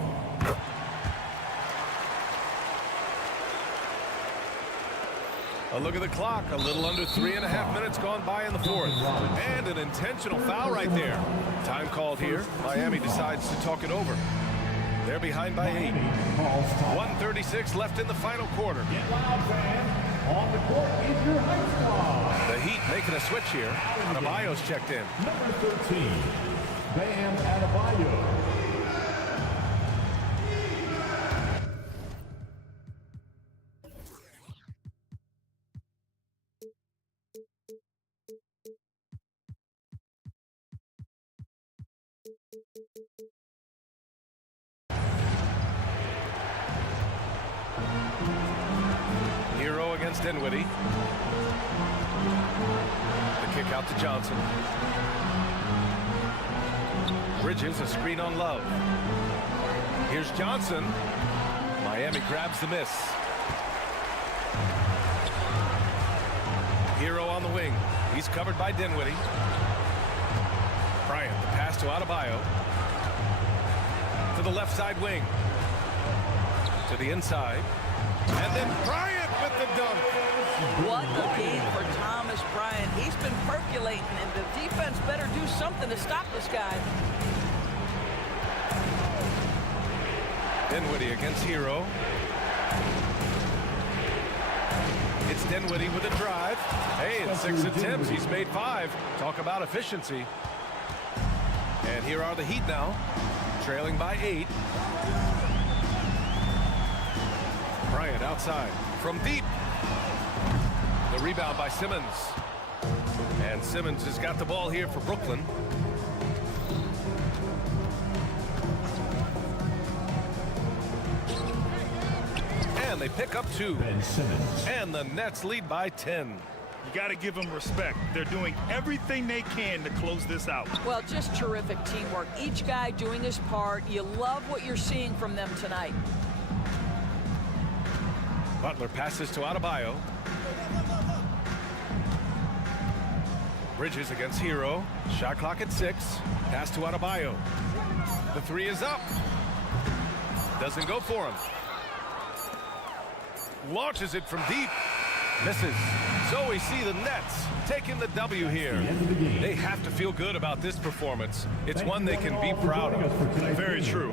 A look at the clock. A little under 3.5 minutes gone by in the fourth. And an intentional foul right there. Time called here. Miami decides to talk it over. They're behind by 8. 1:36 left in the final quarter. Get loud, fans. On the court is your high squad. The Heat making a switch here. Adebayo's checked in. Number 13, Bam Adebayo. Hero against Dinwiddie. The kick out to Johnson. Bridges, a screen on Love. Here's Johnson. Miami grabs the miss. Hero on the wing. He's covered by Dinwiddie. Bryant, the pass to Adebayo. To the left side wing. To the inside. And then Bryant with the dunk. What a game for Thomas Bryant. He's been percolating, and the defense better do something to stop this guy. Dinwiddie against Hero. It's Dinwiddie with a drive. Hey, in 6 attempts, he's made 5. Talk about efficiency. And here are the Heat now, trailing by 8. Bryant outside from deep. The rebound by Simmons. And Simmons has got the ball here for Brooklyn. And they pick up 2. And the Nets lead by 10. You got to give them respect. They're doing everything they can to close this out. Well, just terrific teamwork. Each guy doing his part. You love what you're seeing from them tonight. Butler passes to Adebayo. Bridges against Hero. Shot clock at 6. Pass to Adebayo. The 3 is up. Doesn't go for him. Launches it from deep. Misses. So we see the Nets taking the W here. They have to feel good about this performance. It's one they can be proud of. Very true.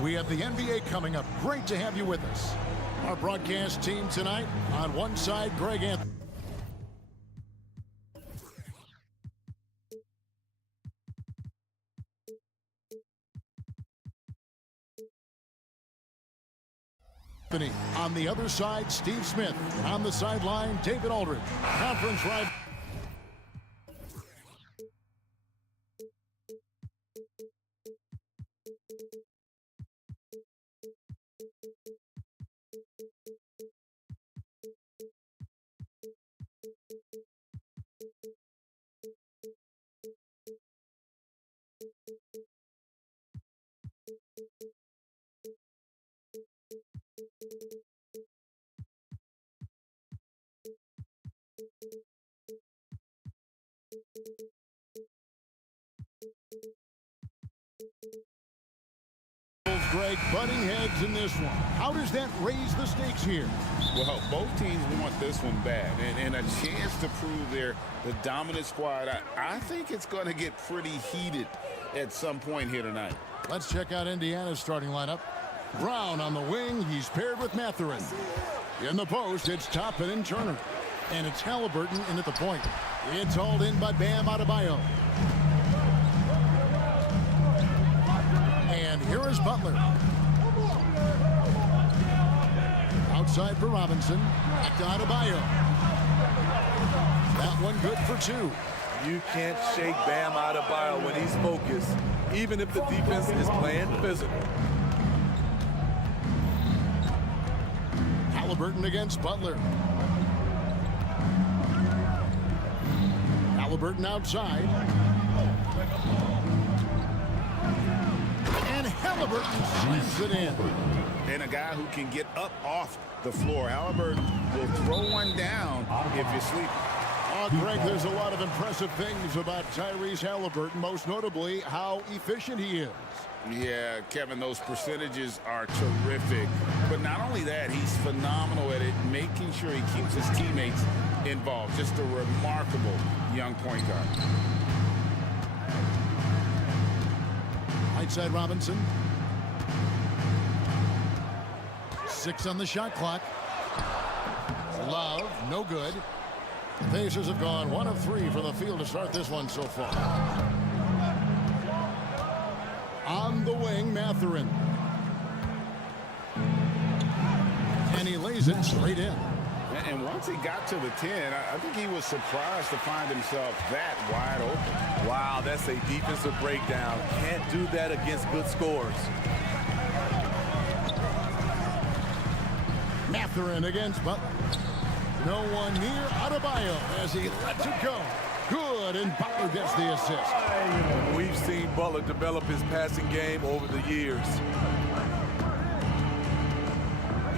We have the NBA coming up. Great to have you with us. Our broadcast team tonight, on one side, Greg Anthony. On the other side, Steve Smith. On the sideline, David Aldridge. Conference rival. Greg, butting heads in this one. How does that raise the stakes here? Well, both teams want this one bad, and a chance to prove they're the dominant squad. I think it's going to get pretty heated at some point here tonight. Let's check out Indiana's starting lineup. Brown on the wing. He's paired with Mathurin. In the post, it's Toppin and Turner. And it's Halliburton in at the point. It's hauled in by Bam Adebayo. And here is Butler. Outside for Robinson. Back to Adebayo. That one good for two. You can't shake Bam Adebayo when he's focused, even if the defense is playing physical. Halliburton against Butler. Halliburton outside. And Halliburton slams it in. And a guy who can get up off the floor. Halliburton will throw one down if you sleep. Oh, Greg, there's a lot of impressive things about Tyrese Halliburton, most notably how efficient he is. Yeah, Kevin, those percentages are terrific. But not only that, he's phenomenal at it, making sure he keeps his teammates involved. Just a remarkable young point guard. Right side Robinson. 6 on the shot clock. Love, no good. The Pacers have gone 1 of 3 from the field to start this one so far. On the wing, Mathurin. And he lays it straight in. And once he got to the 10, I think he was surprised to find himself that wide open. Wow, that's a defensive breakdown. Can't do that against good scores. Mathurin against Butler. No one near Adebayo as he lets it go. Good, and Butler gets the assist. We've seen Butler develop his passing game over the years.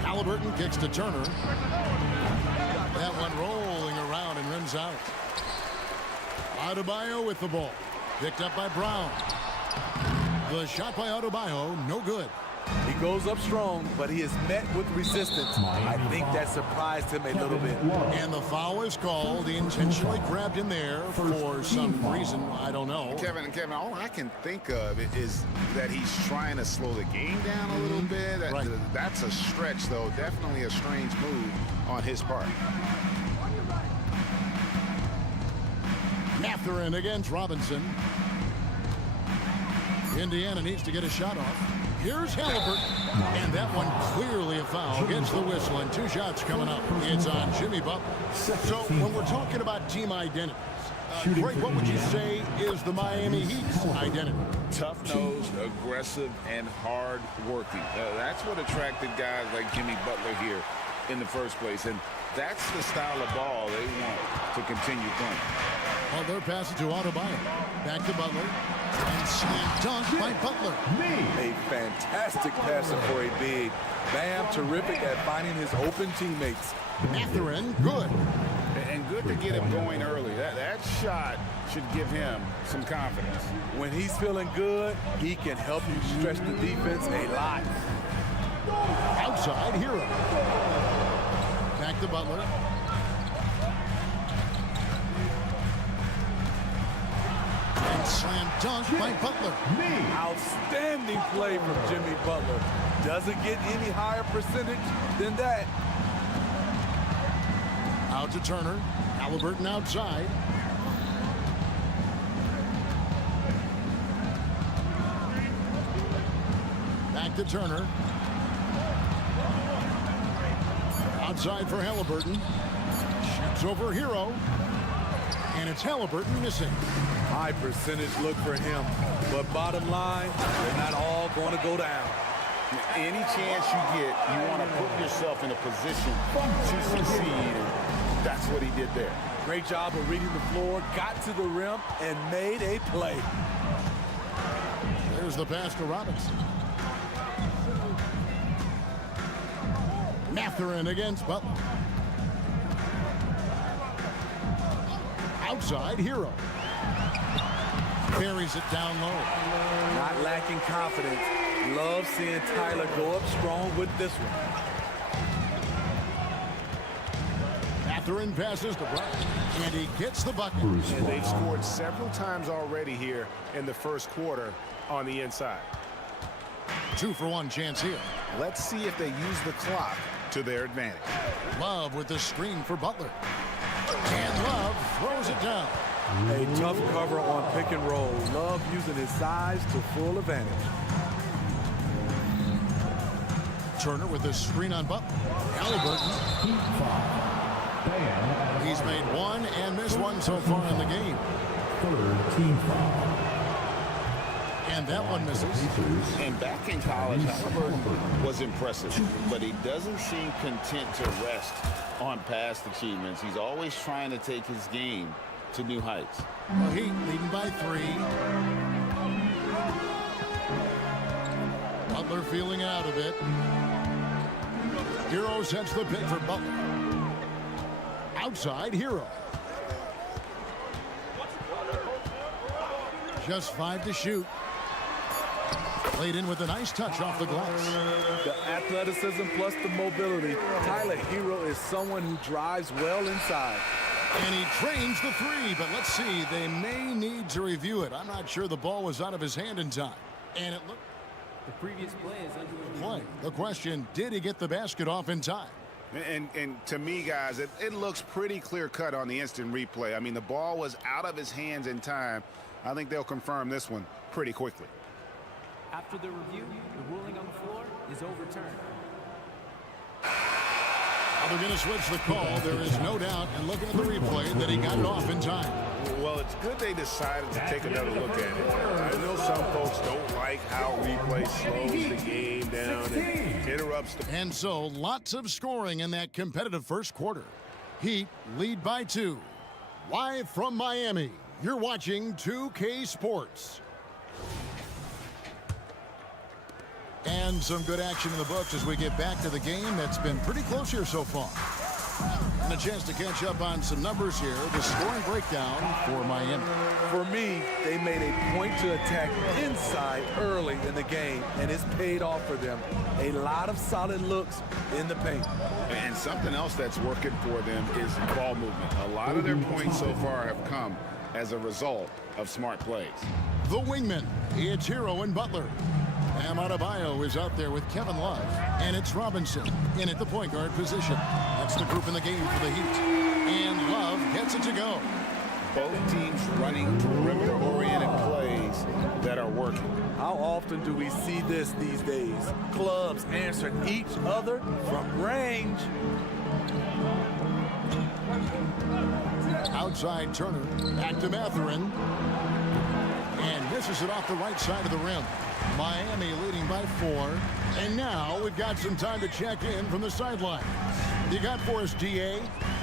Halliburton kicks to Turner. That one rolling around and rims out. Adebayo with the ball. Picked up by Brown. The shot by Adebayo, no good. He goes up strong, but he is met with resistance. I think that surprised him a little bit. And the foul is called. He intentionally grabbed him there for some reason. I don't know. Kevin, all I can think of is that he's trying to slow the game down a little bit. That's a stretch, though. Definitely a strange move on his part. Mathurin against Robinson. Indiana needs to get a shot off. Here's Halliburton, and that one clearly a foul. Gets the whistle, and 2 shots coming up. It's on Jimmy Butler. So when we're talking about team identities, Greg, what would you say is the Miami Heat's identity? Tough-nosed, aggressive, and hard-working. That's what attracted guys like Jimmy Butler here in the first place, and that's the style of ball they want to continue playing. Well, they're passing to Adebayo. Back to Butler. And slam dunk by Butler. A fantastic passer for a big. Bam, terrific at finding his open teammates. Mathurin, good. And good to get him going early. That shot should give him some confidence. When he's feeling good, he can help you stretch the defense a lot. Outside, Hero. Back to Butler. And Slam dunk by Butler. Outstanding play from Jimmy Butler. Doesn't get any higher percentage than that. Out to Turner. Halliburton outside. Back to Turner. Outside for Halliburton. Shoots over Hero. And it's Halliburton missing. High percentage look for him. But bottom line, they're not all going to go down. Any chance you get, you want to put yourself in a position to succeed. And that's what he did there. Great job of reading the floor, got to the rim, and made a play. There's the pass to Robinson. Mathurin against Butler. Outside, Hero. Carries it down low. Not lacking confidence. Love seeing Tyler go up strong with this one. Mathurin passes to Bryant, and he gets the bucket. And they've scored several times already here in the first quarter on the inside. 2-for-1 chance here. Let's see if they use the clock to their advantage. Love with the screen for Butler. And Love throws it down. A tough cover on pick and roll. Love using his size to full advantage. Turner with the screen on Butler. Halliburton. He's made one and missed one so far in the game. Third team foul. And that one misses. And back in college, Halliburton was impressive, but he doesn't seem content to rest on past achievements. He's always trying to take his game to new heights. The Heat leading by 3. Butler feeling out of it. Hero sets the pick for Butler. Outside, Hero. Just 5 to shoot. Played in with a nice touch off the glass. The athleticism plus the mobility. Tyler Hero is someone who drives well inside. And he trains the 3, but let's see. They may need to review it. I'm not sure the ball was out of his hand in time. And it looked... The previous play is under play. The question, did he get the basket off in time? And to me, guys, it looks pretty clear-cut on the instant replay. I mean, the ball was out of his hands in time. I think they'll confirm this one pretty quickly. After the review, the ruling on the floor is overturned. They're going to switch the call. There is no doubt, and looking at the replay, that he got it off in time. Well, it's good they decided to take another look at it. I know some folks don't like how replay slows the game down and interrupts the... And so, lots of scoring in that competitive first quarter. Heat lead by 2. Live from Miami, you're watching 2K Sports. And some good action in the books as we get back to the game that's been pretty close here so far. And a chance to catch up on some numbers here. The scoring breakdown for Miami. For me, they made a point to attack inside early in the game, and it's paid off for them. A lot of solid looks in the paint. And something else that's working for them is ball movement. A lot of their points so far have come as a result of smart plays. The wingman, it's Hero and Butler. Bam Adebayo is out there with Kevin Love. And it's Robinson in at the point guard position. That's the group in the game for the Heat. And Love gets it to go. Both teams running perimeter-oriented plays that are working. How often do we see this these days? Clubs answering each other from range. Outside Turner, back to Mathurin. And misses it off the right side of the rim. Miami leading by 4. And now we've got some time to check in from the sideline. You got for us, DA?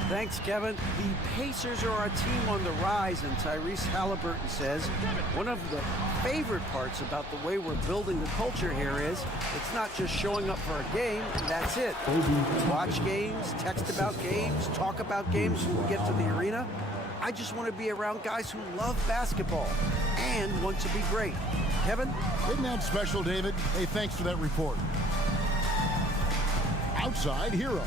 Thanks, Kevin. The Pacers are a team on the rise, and Tyrese Halliburton says one of the favorite parts about the way we're building the culture here is it's not just showing up for a game, and that's it. Watch games, text about games, talk about games when we get to the arena. I just want to be around guys who love basketball and want to be great. Kevin? Isn't that special, David? Hey, thanks for that report. Outside, Hero.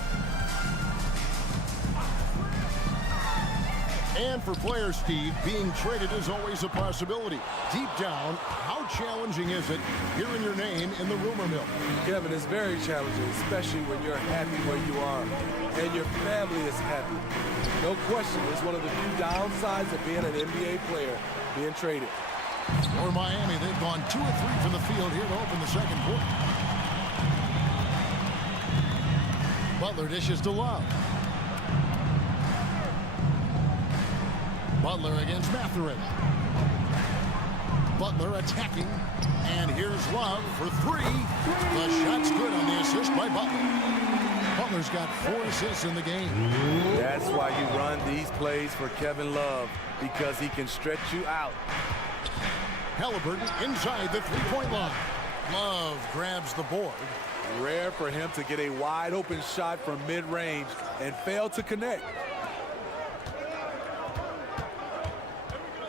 And for players, Steve, being traded is always a possibility. Deep down, how challenging is it hearing your name in the rumor mill? Kevin, it's very challenging, especially when you're happy where you are and your family is happy. No question, it's one of the few downsides of being an NBA player, being traded. For Miami, they've gone 2 of 3 from the field here to open the second quarter. Butler dishes to Love. Butler against Mathurin. Butler attacking. And here's Love for 3. The shot's good on the assist by Butler. Butler's got 4 assists in the game. That's why you run these plays for Kevin Love, because he can stretch you out. Halliburton inside the three-point line. Love grabs the board. Rare for him to get a wide open shot from mid-range and fail to connect.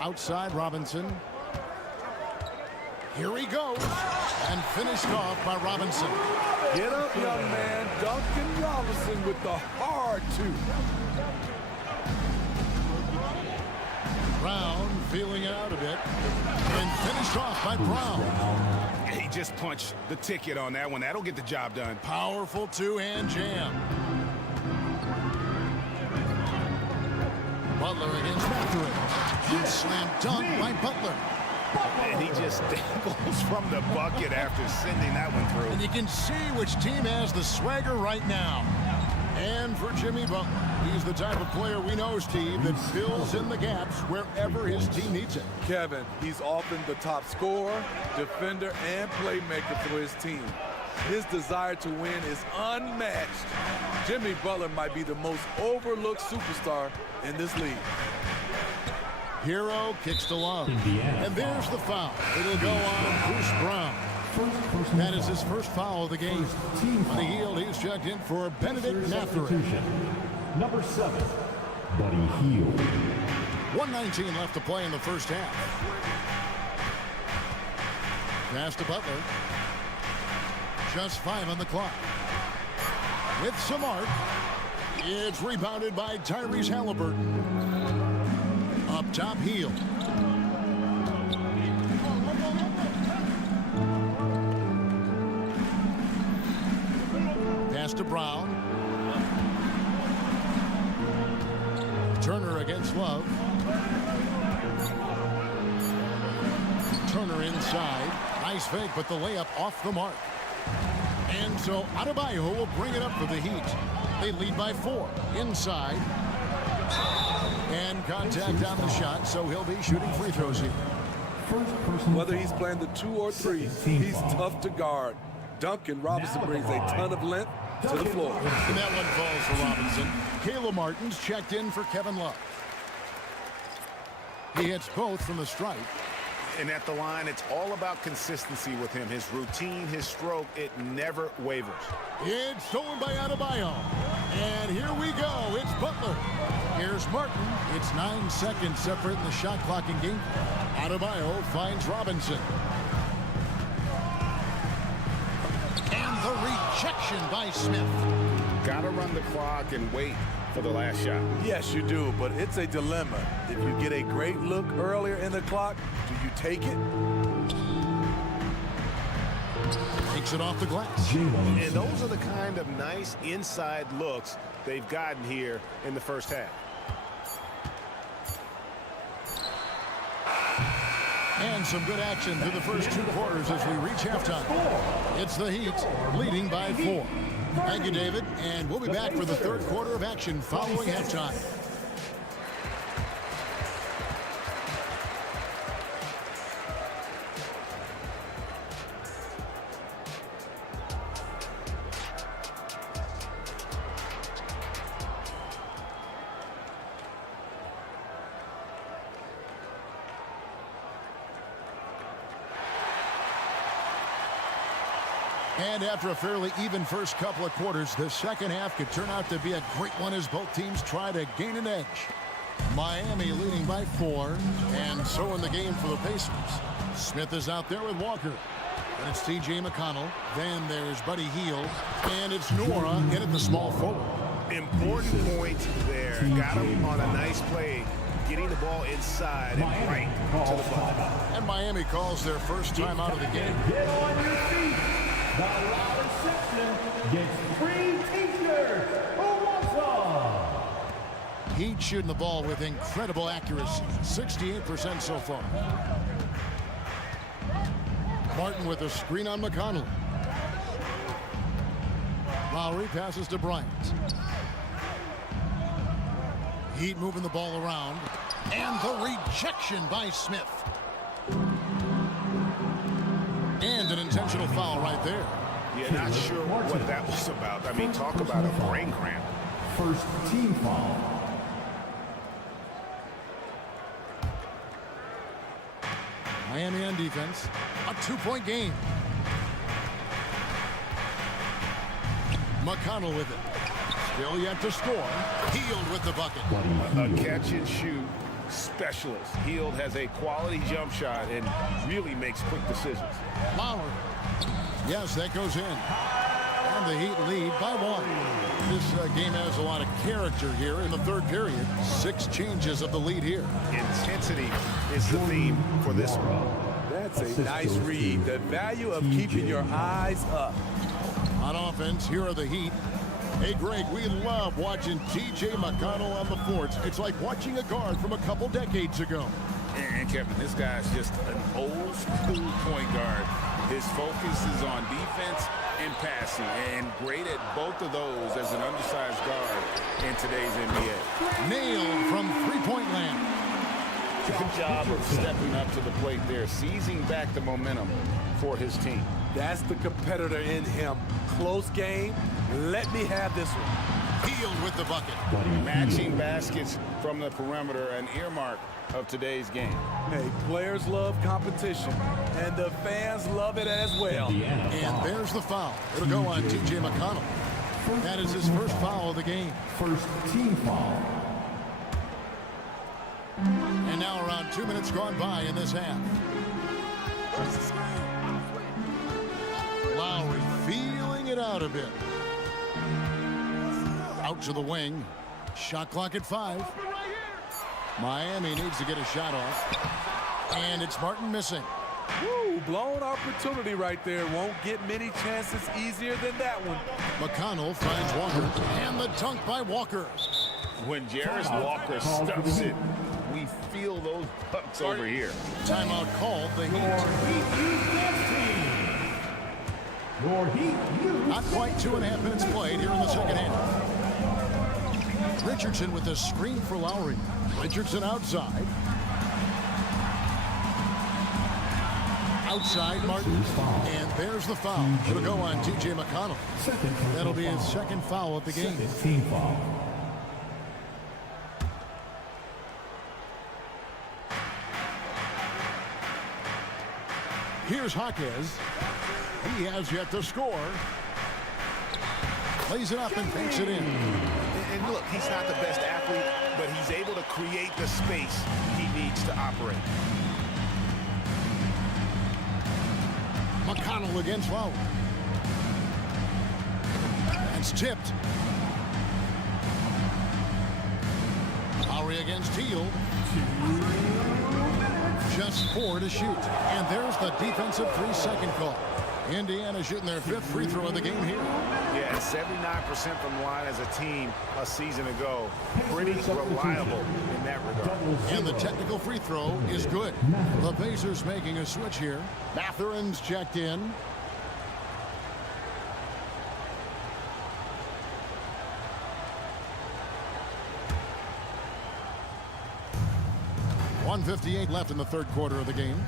Outside Robinson. Here he goes. And finished off by Robinson. Get up, young man. Duncan Robinson with the hard 2. Brown feeling it out a bit. And finished off by Brown. He just punched the ticket on that one. That'll get the job done. Powerful two-hand jam. Butler against Mathurin. And slam dunk by Butler. And he just dangles from the bucket after sending that one through. And you can see which team has the swagger right now. And for Jimmy Butler, he's the type of player we know, Steve, that fills in the gaps wherever his team needs it. Kevin, he's often the top scorer, defender, and playmaker for his team. His desire to win is unmatched. Jimmy Butler might be the most overlooked superstar in this league. Hero kicks to Love. And there's the foul. It'll go on Bruce Brown. That is his first foul of the game. On the heel, he's checked in for Benedict Mathurin. Number 7, Buddy Hield. 1:19 left to play in the first half. Pass to Butler. Just 5 on the clock. With some arc, it's rebounded by Tyrese Halliburton. Up top, Hield. Pass to Brown. Turner against Love. Turner inside. Nice fake, but the layup off the mark. And so Adebayo will bring it up for the Heat. They lead by 4. Inside. And contact on the shot, so he'll be shooting free throws here. Whether he's playing the 2 or 3, he's tough to guard. Duncan Robinson brings a ton of length to the floor. And that one falls for Robinson. Kayla Martin's checked in for Kevin Love. He hits both from the stripe. And at the line, it's all about consistency with him. His routine, his stroke, it never wavers. It's stolen by Adebayo. And here we go. It's Butler. Here's Martin. It's 9 seconds separating the shot clock in game. Adebayo finds Robinson. And the rejection by Smith. Got to run the clock and wait for the last shot. Yes, you do, but it's a dilemma. If you get a great look earlier in the clock, do you take it? Takes it off the glass. And those are the kind of nice inside looks they've gotten here in the first half. And some good action through the first 2 quarters as we reach halftime. It's the Heat leading by 4. Thank you, David. And we'll be back for the third quarter of action following halftime. And after a fairly even first couple of quarters, the second half could turn out to be a great one as both teams try to gain an edge. Miami leading by 4, and so in the game for the Pacers. Smith is out there with Walker. And it's T.J. McConnell. Then there's Buddy Hield. And it's Nora in at the small forward. Important point there. Got him on a nice play, getting the ball inside and right to the bucket. And Miami calls their first time out of the game. Get on your feet. The louder section gets free t-shirts. Who wants some? Heat shooting the ball with incredible accuracy. 68% so far. Martin with a screen on McConnell. Lowry passes to Bryant. Heat moving the ball around. And the rejection by Smith. And an intentional foul right there. Yeah, not sure what that was about. I mean, talk about a brain cramp. First team foul. Miami on defense. A 2-point game. McConnell with it. Still yet to score. Hield with the bucket. A catch and shoot specialist. Hield has a quality jump shot and really makes quick decisions. Lowry. Yes, that goes in. And the Heat lead by 1. This game has a lot of character here in the third period. 6 changes of the lead here. Intensity is the theme for this one. That's a nice read. The value of keeping your eyes up. On offense, here are the Heat. Hey, Greg, we love watching T.J. McConnell on the court. It's like watching a guard from a couple decades ago. And Kevin, this guy's just an old school point guard. His focus is on defense and passing, and great at both of those as an undersized guard in today's NBA. Nailed from three-point land. Good job of stepping up to the plate there, seizing back the momentum for his team. That's the competitor in him. Close game. Let me have this one. Hield with the bucket. Matching baskets from the perimeter, an earmark of today's game. Hey, players love competition, and the fans love it as well. And there's the foul. It'll go on T.J. McConnell. That is his first foul of the game. First team foul. And now around 2 minutes gone by in this half. Lowry feeling it out a bit. Out to the wing. Shot clock at 5. Miami needs to get a shot off. And it's Martin missing. Woo, blown opportunity right there. Won't get many chances easier than that one. McConnell finds Walker. And the dunk by Walker. When Jarris Walker stuffs it, we feel those pucks over here. Timeout called. The Heat. Not quite 2.5 minutes played here in the second half. Richardson with a screen for Lowry. Richardson outside. Outside Martin. And there's the foul. It'll go on T.J. McConnell. That'll be his second foul of the game. Team foul. Here's Jaquez. He has yet to score. Plays it up and banks it in. And look, he's not the best athlete, but he's able to create the space he needs to operate. McConnell against Lowry. That's tipped. Lowry against Teal. Just 4 to shoot. And there's the defensive 3-second call. Indiana shooting their 5th free throw of the game here. Yeah, 79% from the line as a team a season ago. Pretty reliable in that regard. And the technical free throw is good. The Pacers making a switch here. Matherin's checked in. .158 left in the third quarter of the game.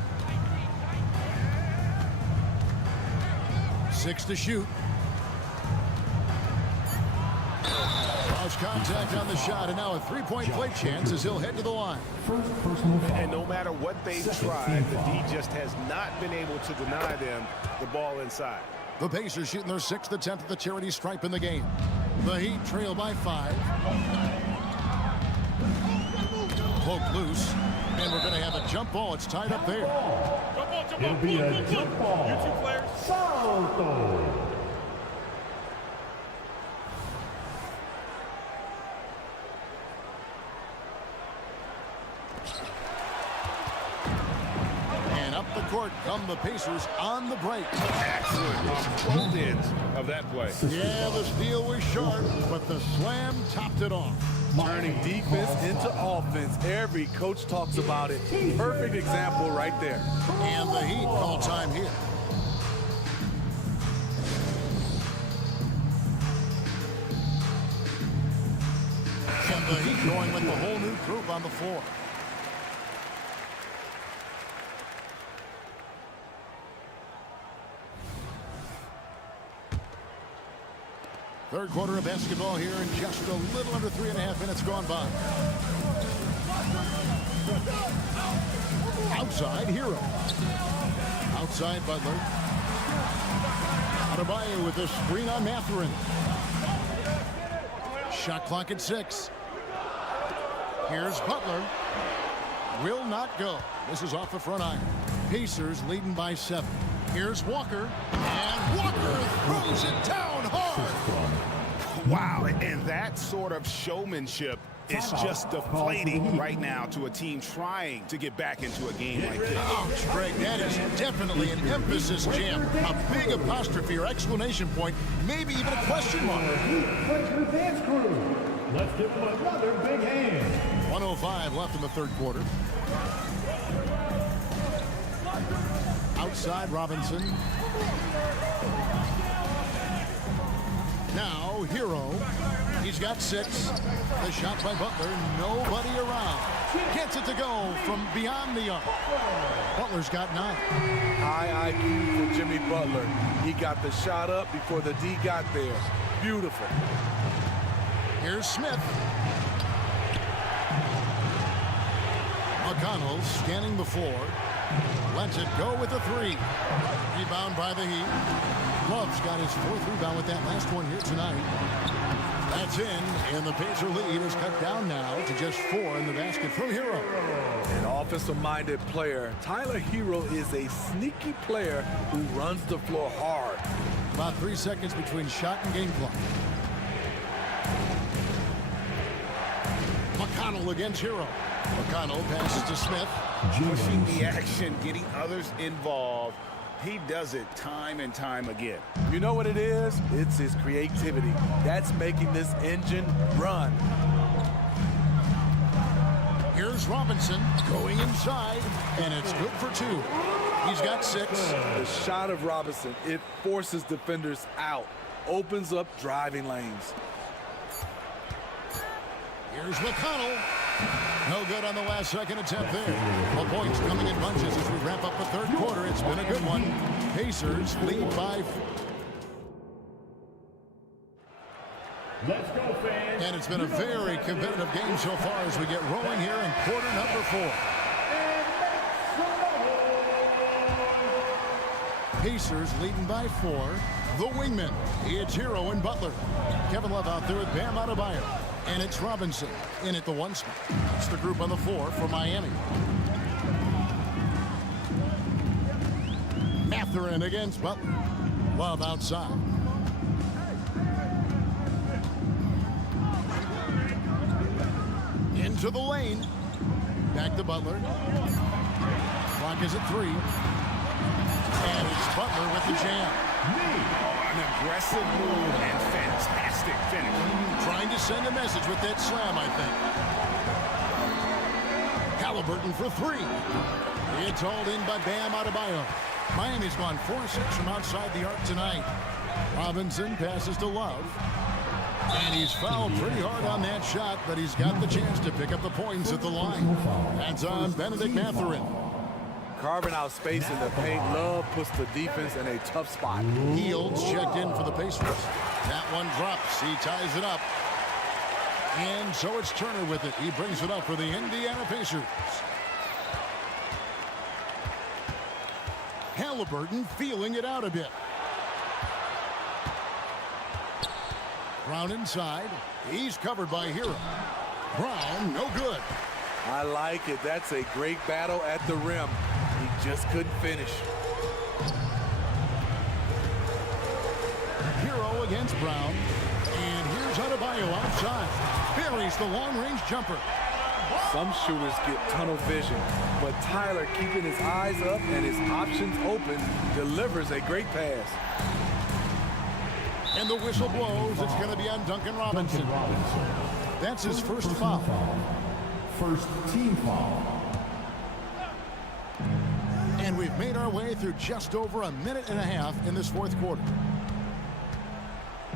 6 to shoot. Lost contact on the shot, and now a 3-point play chance as he'll head to the line. And no matter what they've tried, the D just has not been able to deny them the ball inside. The Pacers shooting their 6th attempt at the charity stripe in the game. The Heat trail by 5. Poked loose, and we're going to have a jump ball. It's tied up there. It'll be a jump ball. You two players. Sparrow. And up the court come the Pacers on the break. Excellent on both ends of that play. Yeah, the steal was sharp, but the slam topped it off. Turning defense into offense. Every coach talks about it. Perfect example right there. And the Heat call time here. And the Heat going with the whole new group on the floor. Third quarter of basketball here, and just a little under 3.5 minutes gone by. Outside, Hero. Outside, Butler. Adebayo with a screen on Mathurin. Shot clock at 6. Here's Butler. Will not go. This is off the front iron. Pacers leading by 7. Here's Walker. And Walker throws it down hard. Wow, and that sort of showmanship is just deflating right now to a team trying to get back into a game like this. Ouch, Greg, that is definitely an emphasis jam. A big apostrophe or exclamation point, maybe even a question mark. Dance crew. Let's give them another big hand. 1:05 left in the third quarter. Outside, Robinson. Now, Hero. He's got 6. The shot by Butler. Nobody around. Gets it to go from beyond the arc. Butler's got 9. High IQ for Jimmy Butler. He got the shot up before the D got there. Beautiful. Here's Smith. McConnell scanning the floor. Lets it go with a 3. Rebound by the Heat. Love's got his 4th rebound with that last one here tonight. That's in, and the Pacer lead is cut down now to just 4 in the basket from Hero. An offensive-minded player. Tyler Hero is a sneaky player who runs the floor hard. About 3 seconds between shot and game clock. McConnell against Hero. McConnell passes to Smith. Pushing the action, getting others involved. He does it time and time again. You know what it is? It's his creativity. That's making this engine run. Here's Robinson going inside, and it's good for 2. He's got 6. The shot of Robinson, it forces defenders out, opens up driving lanes. Here's McConnell. No good on the last second attempt there. Well, points coming in bunches as we wrap up the third quarter. It's been a good one. Pacers lead by 4. Let's go, fans. And it's been a very competitive game so far as we get rolling here in quarter number 4. Pacers leading by 4. The wingmen. It's Hero and Butler. Kevin Love out there with Bam Adebayo. And it's Robinson in at the 1 spot. It's the group on the floor for Miami. Mathurin against Butler. Love outside. Into the lane. Back to Butler. Clock is at 3. And it's Butler with the jam. An aggressive move and fantastic finish. Trying to send a message with that slam, I think. Halliburton for 3. It's hauled in by Bam Adebayo. Miami's gone 4-6 from outside the arc tonight. Robinson passes to Love. And he's fouled pretty hard on that shot, but he's got the chance to pick up the points at the line. That's on Benedict Mathurin. Carving out space in the paint. Love puts the defense in a tough spot. Fields checked in for the Pacers. That one drops. He ties it up. And so it's Turner with it. He brings it up for the Indiana Pacers. Halliburton feeling it out a bit. Brown inside. He's covered by Hero. Brown, no good. I like it. That's a great battle at the rim. He just couldn't finish. Hero against Brown. And here's Adebayo outside. Buries the long-range jumper. Some shooters get tunnel vision, but Tyler, keeping his eyes up and his options open, delivers a great pass. And the whistle blows. It's going to be on Duncan Robinson. That's his first foul. First team foul. And we've made our way through just over a minute and a half in this fourth quarter.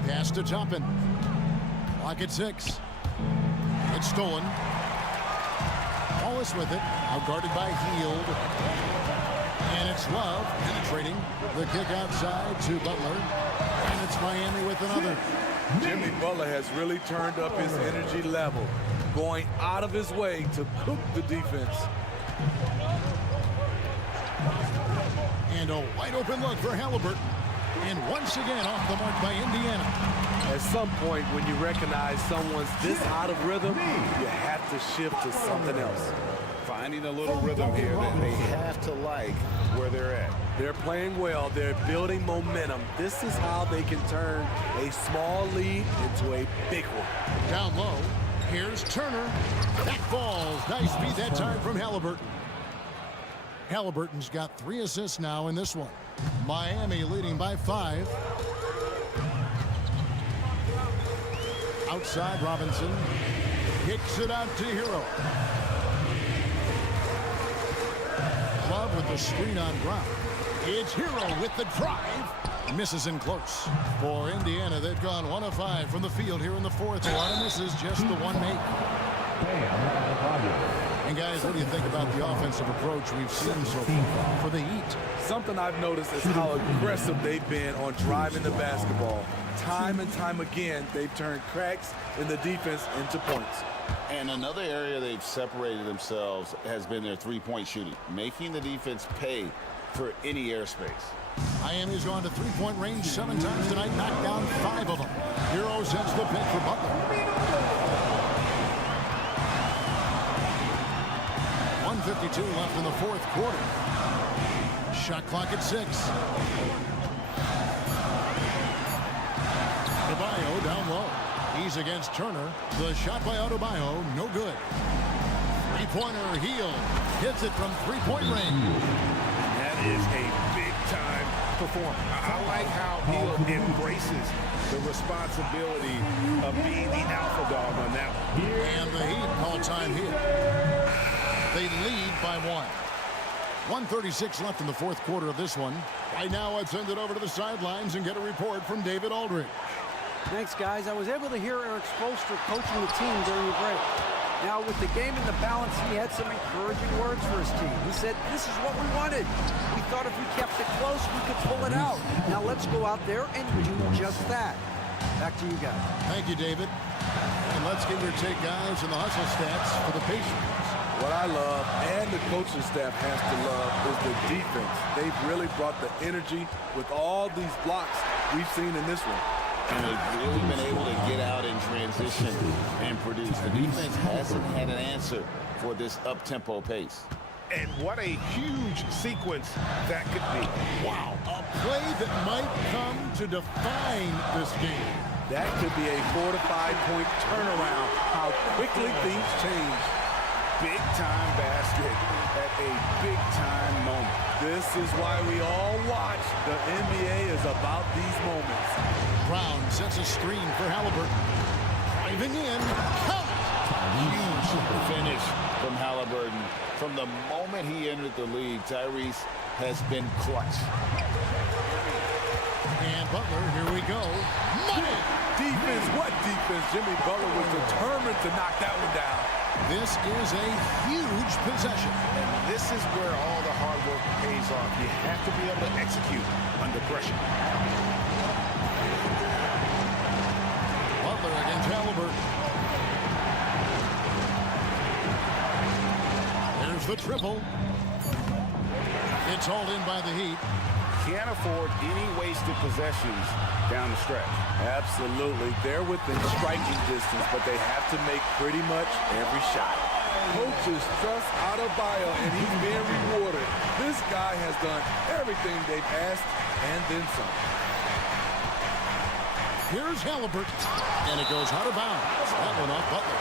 Pass to Toppin. Clock at 6. It's stolen. Wallace with it. Outguarded by Hield. And it's Love penetrating. The kick outside to Butler. And it's Miami with another. Jimmy Butler has really turned up his energy level, going out of his way to cook the defense. And a wide open look for Halliburton. And once again off the mark by Indiana. At some point when you recognize someone's this out of rhythm, you have to shift to something else. Finding a little rhythm here that they have to like where they're at. They're playing well. They're building momentum. This is how they can turn a small lead into a big one. Down low. Here's Turner. That falls. Nice beat that time from Halliburton. Halliburton's got 3 assists now in this one. Miami leading by 5. Outside Robinson. Kicks it out to Hero. Love with the screen on ground. It's Hero with the drive. Misses in close. For Indiana, they've gone 1 of 5 from the field here in the fourth. A lot of misses, just the one make. And guys, what do you think about the offensive approach we've seen so far for the Heat? Something I've noticed is how aggressive they've been on driving the basketball. Time and time again, they've turned cracks in the defense into points. And another area they've separated themselves has been their three-point shooting, making the defense pay for any airspace. Miami's gone to three-point range 7 times tonight, knocked down 5 of them. Hero sets the pick for Butler. 1:52 left in the fourth quarter. Shot clock at 6. Adebayo down low. He's against Turner. The shot by Adebayo, no good. Three-pointer, Hield hits it from three-point range. That is a big-time performance. I like how Hield embraces the responsibility of being the alpha dog on that one. And the Heat call time here. They lead by 1. 1:36 left in the fourth quarter of this one. Right now, I'd send it over to the sidelines and get a report from David Aldridge. Thanks, guys. I was able to hear Eric Spoelstra coaching the team during the break. Now, with the game in the balance, he had some encouraging words for his team. He said, this is what we wanted. We thought if we kept it close, we could pull it out. Now, let's go out there and do just that. Back to you guys. Thank you, David. And let's get your take, guys, on the hustle stats for the Pacers. What I love, and the coaching staff has to love, is the defense. They've really brought the energy with all these blocks we've seen in this one. And they've really been able to get out in transition and produce. The defense hasn't had an answer for this up-tempo pace. And what a huge sequence that could be. Wow. A play that might come to define this game. That could be a 4 to 5 point turnaround. How quickly things change. Big-time basket at a big-time moment. This is why we all watch. The NBA is about these moments. Brown sets a screen for Halliburton. Driving in. Huge finish from Halliburton. From the moment he entered the league, Tyrese has been clutch. And Butler, here we go. Money! Defense, what defense? Jimmy Butler was determined to knock that one down. This is a huge possession. And this is where all the hard work pays off. You have to be able to execute under pressure. Butler against Halliburton. There's the triple. It's hauled in by the Heat. Can't afford any wasted possessions down the stretch. Absolutely. They're within striking distance, but they have to make pretty much every shot. Coaches trust Adebayo, and he's being rewarded. This guy has done everything they've asked and then some. Here's Halliburton. And it goes out of bounds. That one off Butler.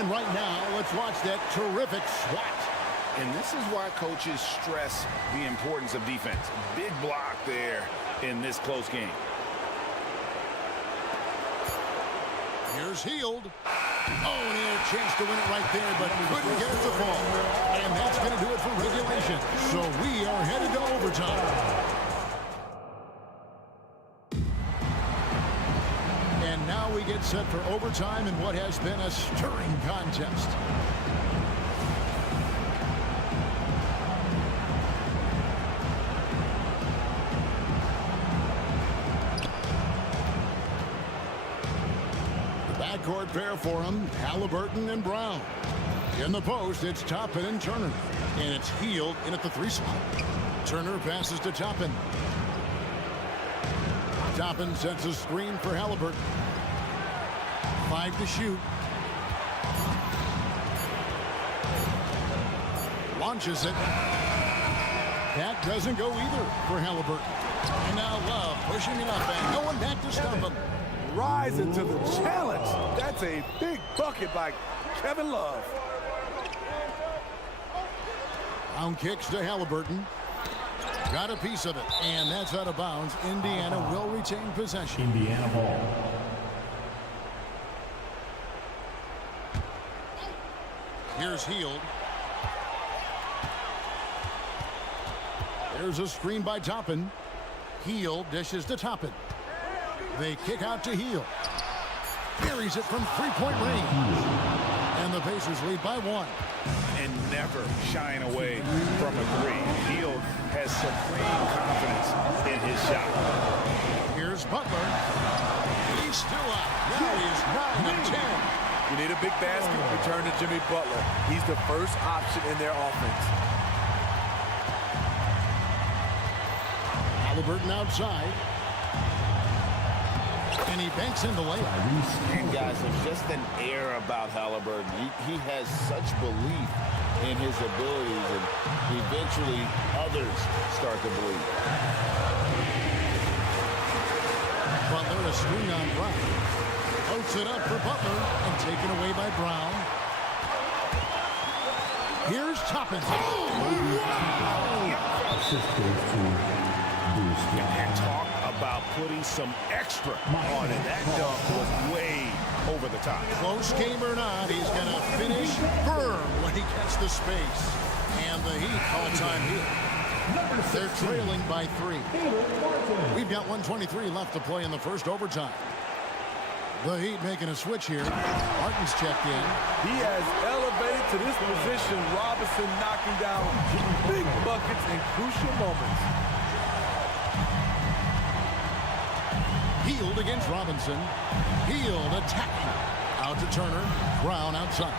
And right now, let's watch that terrific swat. And this is why coaches stress the importance of defense. Big block there in this close game. Here's Heald. Oh, and he had a chance to win it right there, but couldn't get it to fall. And that's going to do it for regulation. So we are headed to overtime. And now we get set for overtime in what has been a stirring contest. Backcourt pair for him, Halliburton and Brown. In the post, it's Toppin and Turner. And it's Heald in at the 3 spot. Turner passes to Toppin. Toppin sets a screen for Halliburton. 5 to shoot. Launches it. That doesn't go either for Halliburton. And now Love pushing it up and no one back to stop him. Rising to the challenge. That's a big bucket by Kevin Love. Down kicks to Halliburton. Got a piece of it, and that's out of bounds. Indiana will retain possession. Indiana ball. Here's Heald. There's a screen by Toppin. Heald dishes to Toppin. They kick out to Heald. Buries it from three-point range. And the Pacers lead by 1. And never shying away from a 3. Heald has supreme confidence in his shot. Here's Butler. He's still out. Now he is 9 of 10. You need a big basket, return to Jimmy Butler. He's the first option in their offense. Halliburton outside. And he banks in the layup. And guys, there's just an air about Halliburton. He has such belief in his abilities, and eventually others start to believe. Butler a screen on Brown. Floats it up for Butler and taken away by Brown. Here's Toppin. And talk about putting some extra on it. That dunk was way over the top. Close game or not, he's going to finish firm when he gets the space. And the Heat call time here. They're trailing by 3. We've got 1:23 left to play in the first overtime. The Heat making a switch here. Martin's checked in. He has elevated to this position. Robinson knocking down big buckets in crucial moments. Heald against Robinson. Heald attacking. Out to Turner. Brown outside.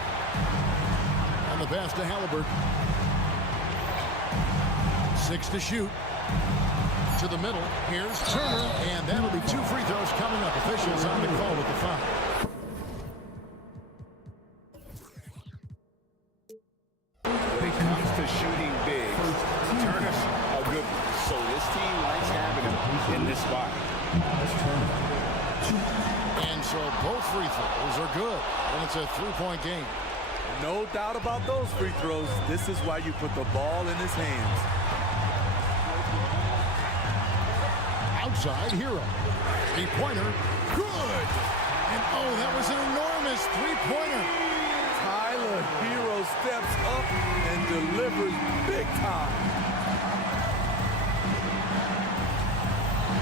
And the pass to Halliburton. 6 to shoot. To the middle. Here's Turner. And that'll be 2 free throws coming up. Officials on the call with the foul. When it comes to shooting big, Turner's a good one. So this team likes having him in this spot. And so both free throws are good. And it's a 3-point game. No doubt about those free throws. This is why you put the ball in his hands. Outside, Hero. 3-pointer. Good. And oh, that was an enormous 3-pointer. Tyler Hero steps up and delivers big time.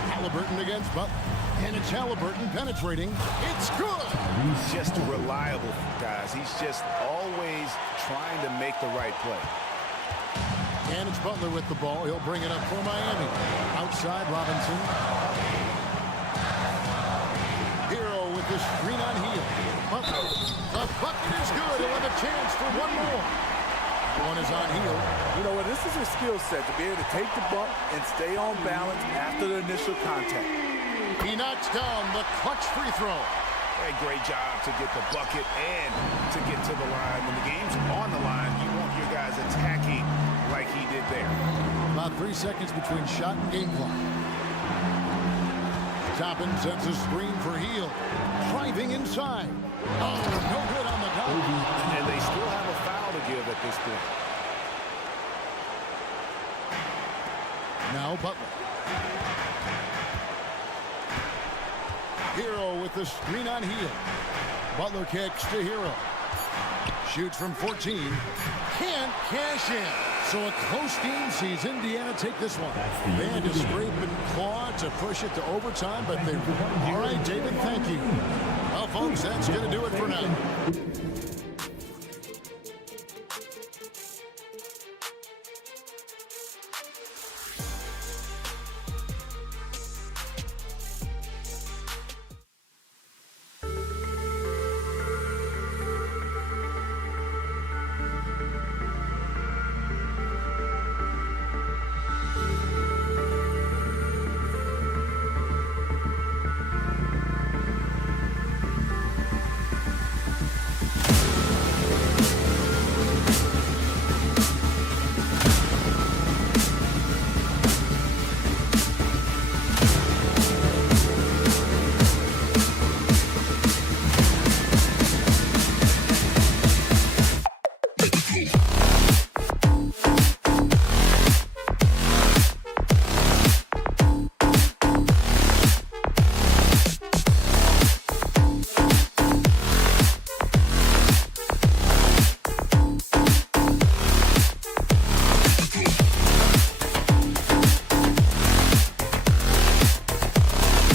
Halliburton against Butler. And it's Halliburton penetrating. It's good. He's just reliable, guys. He's just always trying to make the right play. And it's Butler with the ball. He'll bring it up for Miami. Outside, Robinson. Hero with the screen on Heald. Butler. The bucket is good. He'll have a chance for one more. One is on Heald. You know what? This is a skill set to be able to take the bump and stay on balance after the initial contact. He knocks down the clutch free throw. A great job to get the bucket and to get to the line. When the game's on the line, you want your guys attacking like he did there. About 3 seconds between shot and game clock. Toppin sets a screen for Heald. Driving inside. Oh, no good on the dunk. Butler. Hero with the screen on heel. Butler kicks to Hero. Shoots from 14. Can't cash in. So a close game sees Indiana take this one. They had to scrape and claw to push it to overtime, but they... All right, David, thank you. Well, folks, that's going to do it for now.